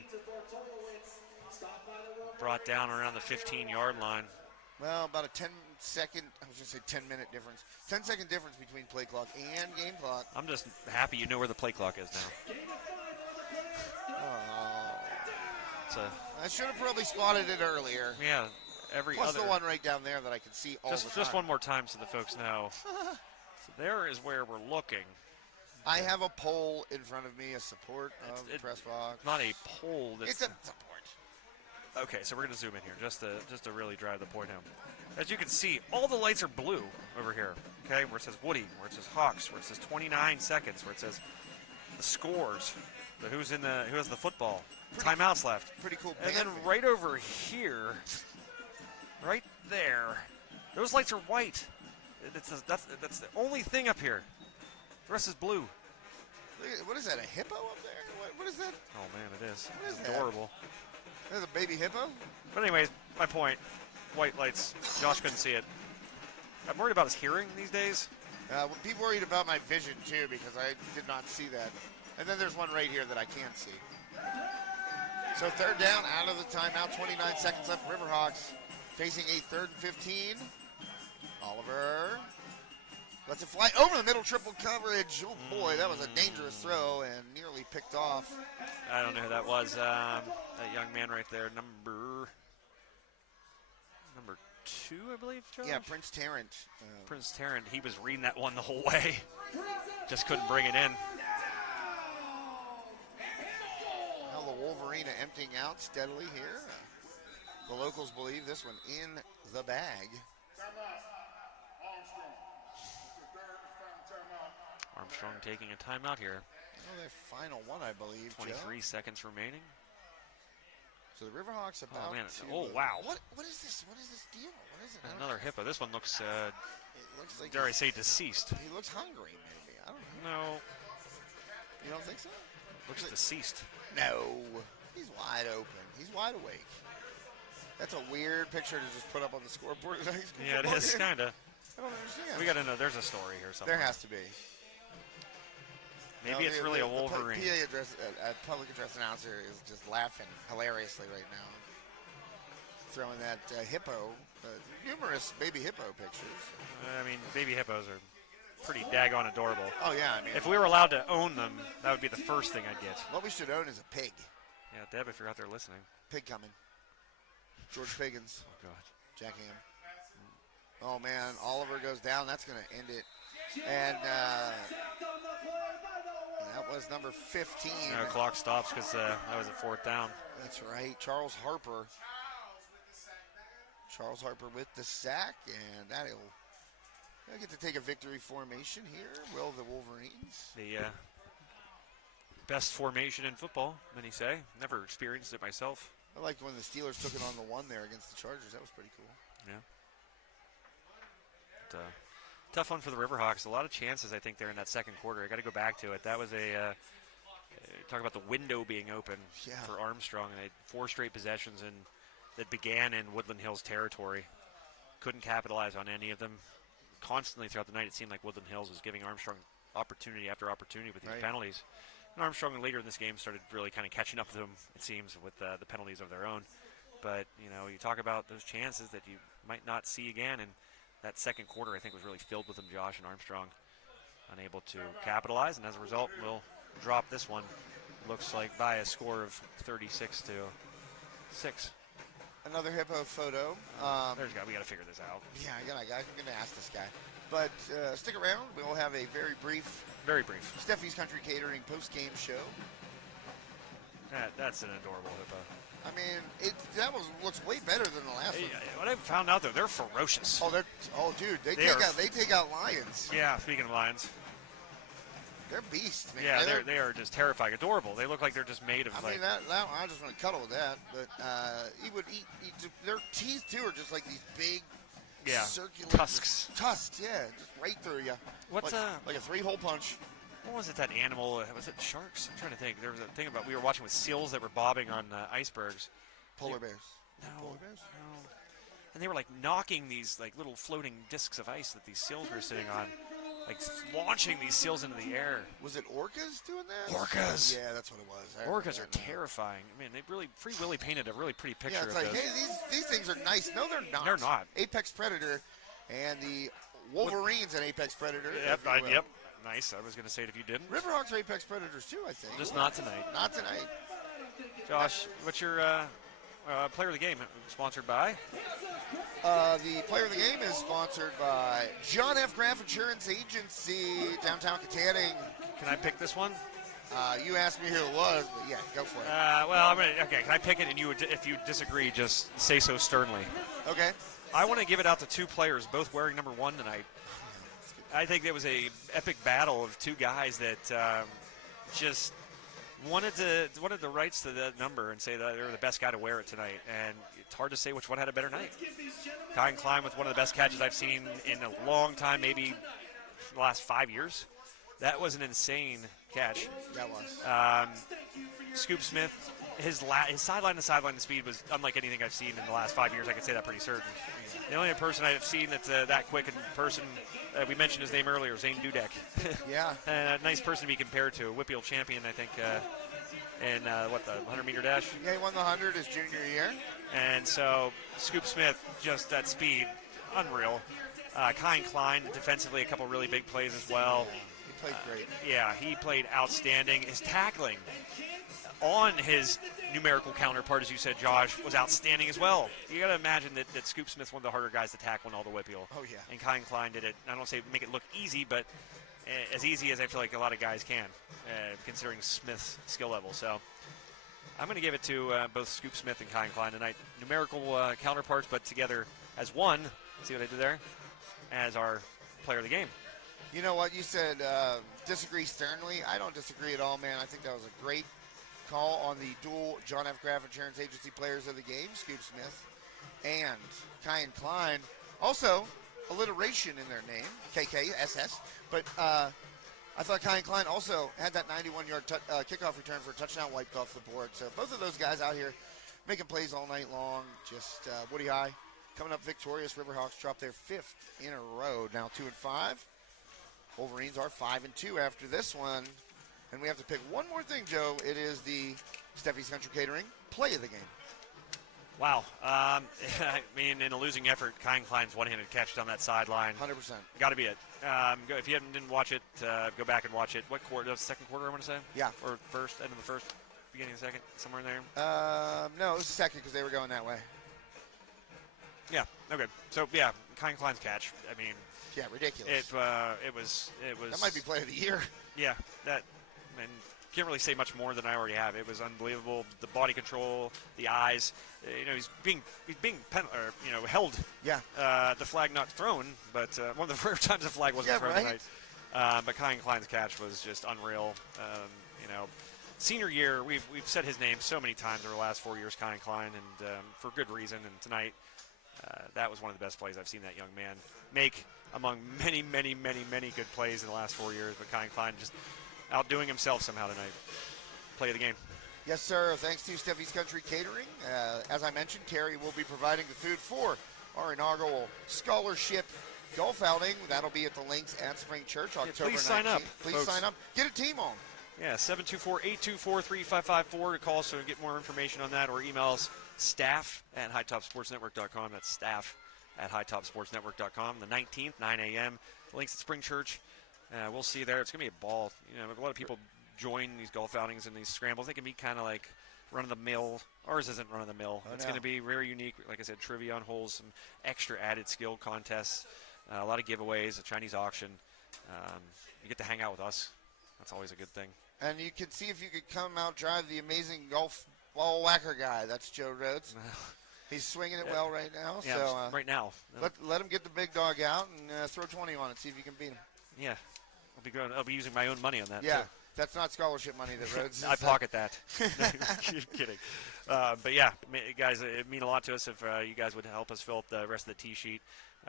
brought down around the 15-yard line. Well, about a 10-second, I was going to say 10-minute difference. 10-second difference between play clock and game clock. I'm just happy you know where the play clock is now. I should have probably spotted it earlier. Yeah, every Plus other. the one right down there that I can see all the time. Just one more time so the folks know. So there is where we're looking. I have a pole in front of me, a support of the press box. Not a pole. That's It's a support. Okay, so we're going to zoom in here just to really drive the point home. As you can see, all the lights are blue over here. Okay, where it says Woody, where it says Hawks, where it says 29 seconds, where it says the scores, who has the football, timeouts left. Pretty cool. And then right over here, right there, those lights are white. That's the only thing up here. The rest is blue. What is that, a hippo up there? What is that? Oh, man, it is. What is It's that? adorable. There's a baby hippo? But anyways, my point, white lights. Josh couldn't see it. I'm worried about his hearing these days. Be worried about my vision, too, because I did not see that. And then there's one right here that I can't see. So third down, out of the timeout, 29 seconds left. Riverhawks facing a 3rd and 15. Oliver lets it fly over the middle, triple coverage. Oh, boy, that was a dangerous throw and nearly picked off. I don't know who that was. That young man right there, number 2, I believe, Josh? Yeah, Prince Tarrant. Prince Tarrant, he was reading that one the whole way. Just couldn't bring it in. Now the Wolverine emptying out steadily here. The locals believe this one in the bag. Armstrong taking a timeout here. Their final one, I believe. 23 Joe. seconds remaining. So the Riverhawks about to... Oh, wow. What is this? What is this deal? What is it? Another hippo. This one looks, It looks like dare I say, deceased. He looks hungry, maybe. I don't know. No. You don't think so? Looks deceased. No. He's wide open. He's wide awake. That's a weird picture to just put up on the scoreboard at high school. Yeah, it is, kind of. I don't understand. We got to know. There's a story here somewhere. There has to be. Maybe it's really a Wolverine. The public address announcer is just laughing hilariously right now. Throwing that hippo, numerous baby hippo pictures. I mean, baby hippos are pretty daggone adorable. Oh, yeah. I mean, if we were allowed to own them, that would be the first thing I'd get. What we should own is a pig. Yeah, Deb, if you're out there listening. Pig coming. George Piggins. Oh, God. Jack Ham. Oh, man. Oliver goes down. That's going to end it. And that was number 15. No, clock stops because that was a 4th down. That's right. Charles Harper with the sack, and they'll get to take a victory formation here. Will the Wolverines? The best formation in football, many say. Never experienced it myself. I liked when the Steelers took it on the 1 there against the Chargers. That was pretty cool. Yeah. But, tough one for the Riverhawks. A lot of chances, I think, there in that second quarter. I got to go back to it. That was talk about the window being open for Armstrong. They had 4 straight possessions that began in Woodland Hills territory. Couldn't capitalize on any of them. Constantly throughout the night, it seemed like Woodland Hills was giving Armstrong opportunity after opportunity with these penalties. And Armstrong later in this game started really kind of catching up to them, it seems, with the penalties of their own. But, you talk about those chances that you might not see again, and that second quarter, I think, was really filled with them, Josh, and Armstrong unable to capitalize, and as a result, we'll drop this one, looks like, by a score of 36-6. Another hippo photo. We got to figure this out. Yeah, I'm going to ask this guy. But stick around. We'll have a very brief Steffi's Country Catering post-game show. That's an adorable hippo. I mean, looks way better than the last one. What I found out, though, they're ferocious. They take out lions. Yeah, speaking of lions. They're beasts, man. Yeah, they are just terrifying, adorable. They look like they're just made of I mean, that I just want to cuddle with that. But he would eat. Their teeth too are just like these big, circular tusks. Tusks, yeah, just right through you. What's like a 3-hole punch? What was it? That animal? Was it sharks? I'm trying to think. There was a thing about we were watching with seals that were bobbing on icebergs. Polar bears. No. Polar bears? No. And they were like knocking these like little floating discs of ice that these seals were sitting on. Like launching these seals into the air. Was it orcas doing that? Orcas. Yeah, that's what it was. Orcas are terrifying. I mean, they really Free Willy painted a really pretty picture Yeah, it's of like, those. hey, these things are nice. No, they're not. They're not. Apex Predator and the Wolverines and Apex Predator. Yep. Nice. I was going to say it if you didn't. Riverhawks are Apex Predators too, I think. Just not tonight. Not tonight. Josh, what's your player of the game? Sponsored by? The player of the game is sponsored by John F. Graff Insurance Agency, downtown Katanning. Can I pick this one? You asked me who it was, but yeah, go for it. Well, okay, can I pick it? And if you disagree, just say so sternly. Okay. I want to give it out to two players, both wearing number 1 tonight. I think it was a epic battle of two guys that just wanted the rights to that number and say that they were the best guy to wear it tonight. And it's hard to say which one had a better night. Kyle Klein with one of the best catches I've seen in a long time, maybe the last 5 years. That was an insane catch. That was. Scoop Smith, his sideline to sideline speed was unlike anything I've seen in the last 5 years. I can say that pretty certain. The only person I've seen that's that quick in person, we mentioned his name earlier, Zane Dudek. Yeah. A nice person to be compared to, a WPIAL champion, I think, in the 100-meter dash. Yeah, he won the 100 his junior year. And so Scoop Smith, just that speed, unreal. Kyle Klein, defensively, a couple really big plays as well. He played great. Yeah, he played outstanding. His tackling on his numerical counterpart, as you said, Josh, was outstanding as well. You got to imagine that Scoop Smith's one of the harder guys to tackle in all the WPIAL. Oh, yeah. And Kyle Klein did it, I don't want to say make it look easy, but as easy as I feel like a lot of guys can, considering Smith's skill level. So I'm going to give it to both Scoop Smith and Kyle Klein tonight. Numerical counterparts, but together as one. See what I did there? As our player of the game. You know what? You said disagree sternly. I don't disagree at all, man. I think that was a great call on the dual John F. Graff Insurance Agency players of the game, Scoop Smith and Kyle Klein. Also, alliteration in their name, KKSS. But I thought Kyle Klein also had that 91-yard kickoff return for a touchdown wiped off the board. So both of those guys out here making plays all night long. Just Woody High coming up victorious. Riverhawks drop their 5th in a row. Now 2-5. Wolverines are 5-2 after this one. And we have to pick one more thing, Joe. It is the Steffi's Country Catering play of the game. Wow. I mean, in a losing effort, Kyle Klein's one-handed catch down that sideline. 100%. Got to be it. If you didn't watch it, go back and watch it. What quarter? Second quarter, I want to say? Yeah. Or first, end of the first, beginning of the second, somewhere in there? No, it was second because they were going that way. Yeah. Okay. So, yeah, Kyle Klein's catch. I mean, yeah, ridiculous. It was. That might be play of the year. Yeah. And can't really say much more than I already have. It was unbelievable. The body control, the eyes. He's being held. Yeah. The flag not thrown, but one of the first times the flag wasn't thrown tonight. But Kyle Klein's catch was just unreal. Senior year, we've said his name so many times over the last 4 years, Kyle Klein, and for good reason. And tonight, that was one of the best plays I've seen that young man make among many, many, many, many good plays in the last 4 years. But Kyle Klein just outdoing himself somehow tonight. Play of the game. Yes, sir. Thanks to Steffi's Country Catering. As I mentioned, Terry will be providing the food for our inaugural scholarship golf outing. That'll be at the Links at Spring Church, October 19th. Please sign up. Please folks. sign up. Get a team on. Yeah, 724-824-3554 to call so get more information on that, or email us staff@hightopsportsnetwork.com. That's staff@hightopsportsnetwork.com. The 19th, 9 a.m. Links at Spring Church. We'll see you there. It's going to be a ball. A lot of people join these golf outings and these scrambles. They can be kind of like run-of-the-mill. Ours isn't run-of-the-mill. It's going to be very unique. Like I said, trivia on holes, some extra added skill contests, a lot of giveaways, a Chinese auction. You get to hang out with us. That's always a good thing. And you can see if you could come out drive the amazing golf ball whacker guy. That's Joe Rhodes. He's swinging it well right now. Yeah, so right now. Let him get the big dog out and throw 20 on it. See if you can beat him. Yeah. I'll be using my own money on that. Yeah, too. that's not scholarship money that Rhodes. I pocket that. You're kidding. But yeah, guys, it mean a lot to us if you guys would help us fill up the rest of the tee sheet.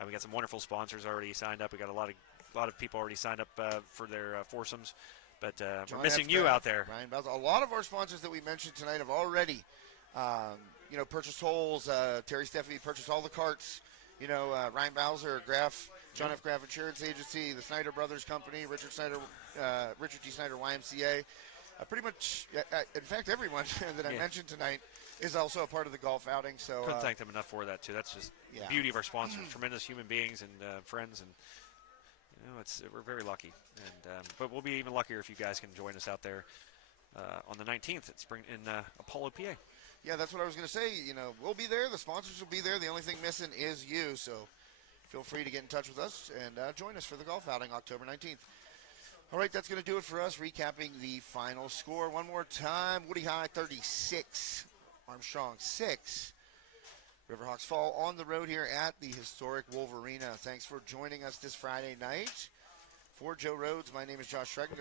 We got some wonderful sponsors already signed up. We got a lot of people already signed up for their foursomes. But we're missing you out there. Ryan Bowser. A lot of our sponsors that we mentioned tonight have already, purchased holes. Terry Steffi purchased all the carts. Ryan Bowser, John F. Graff Insurance Agency, the Snyder Brothers Company, Richard T. Snyder YMCA. Pretty much, in fact, everyone that I mentioned tonight is also a part of the golf outing. So couldn't thank them enough for that too. That's just the beauty of our sponsors, tremendous human beings and friends, and we're very lucky. And but we'll be even luckier if you guys can join us out there on the 19th at spring in Apollo, PA. Yeah, that's what I was going to say. We'll be there. The sponsors will be there. The only thing missing is you. So feel free to get in touch with us and join us for the golf outing October 19th. All right, that's going to do it for us. Recapping the final score one more time. Woody High 36, Armstrong 6. Riverhawks fall on the road here at the historic Wolverina. Thanks for joining us this Friday night. For Joe Rhodes, my name is Josh Schrecken.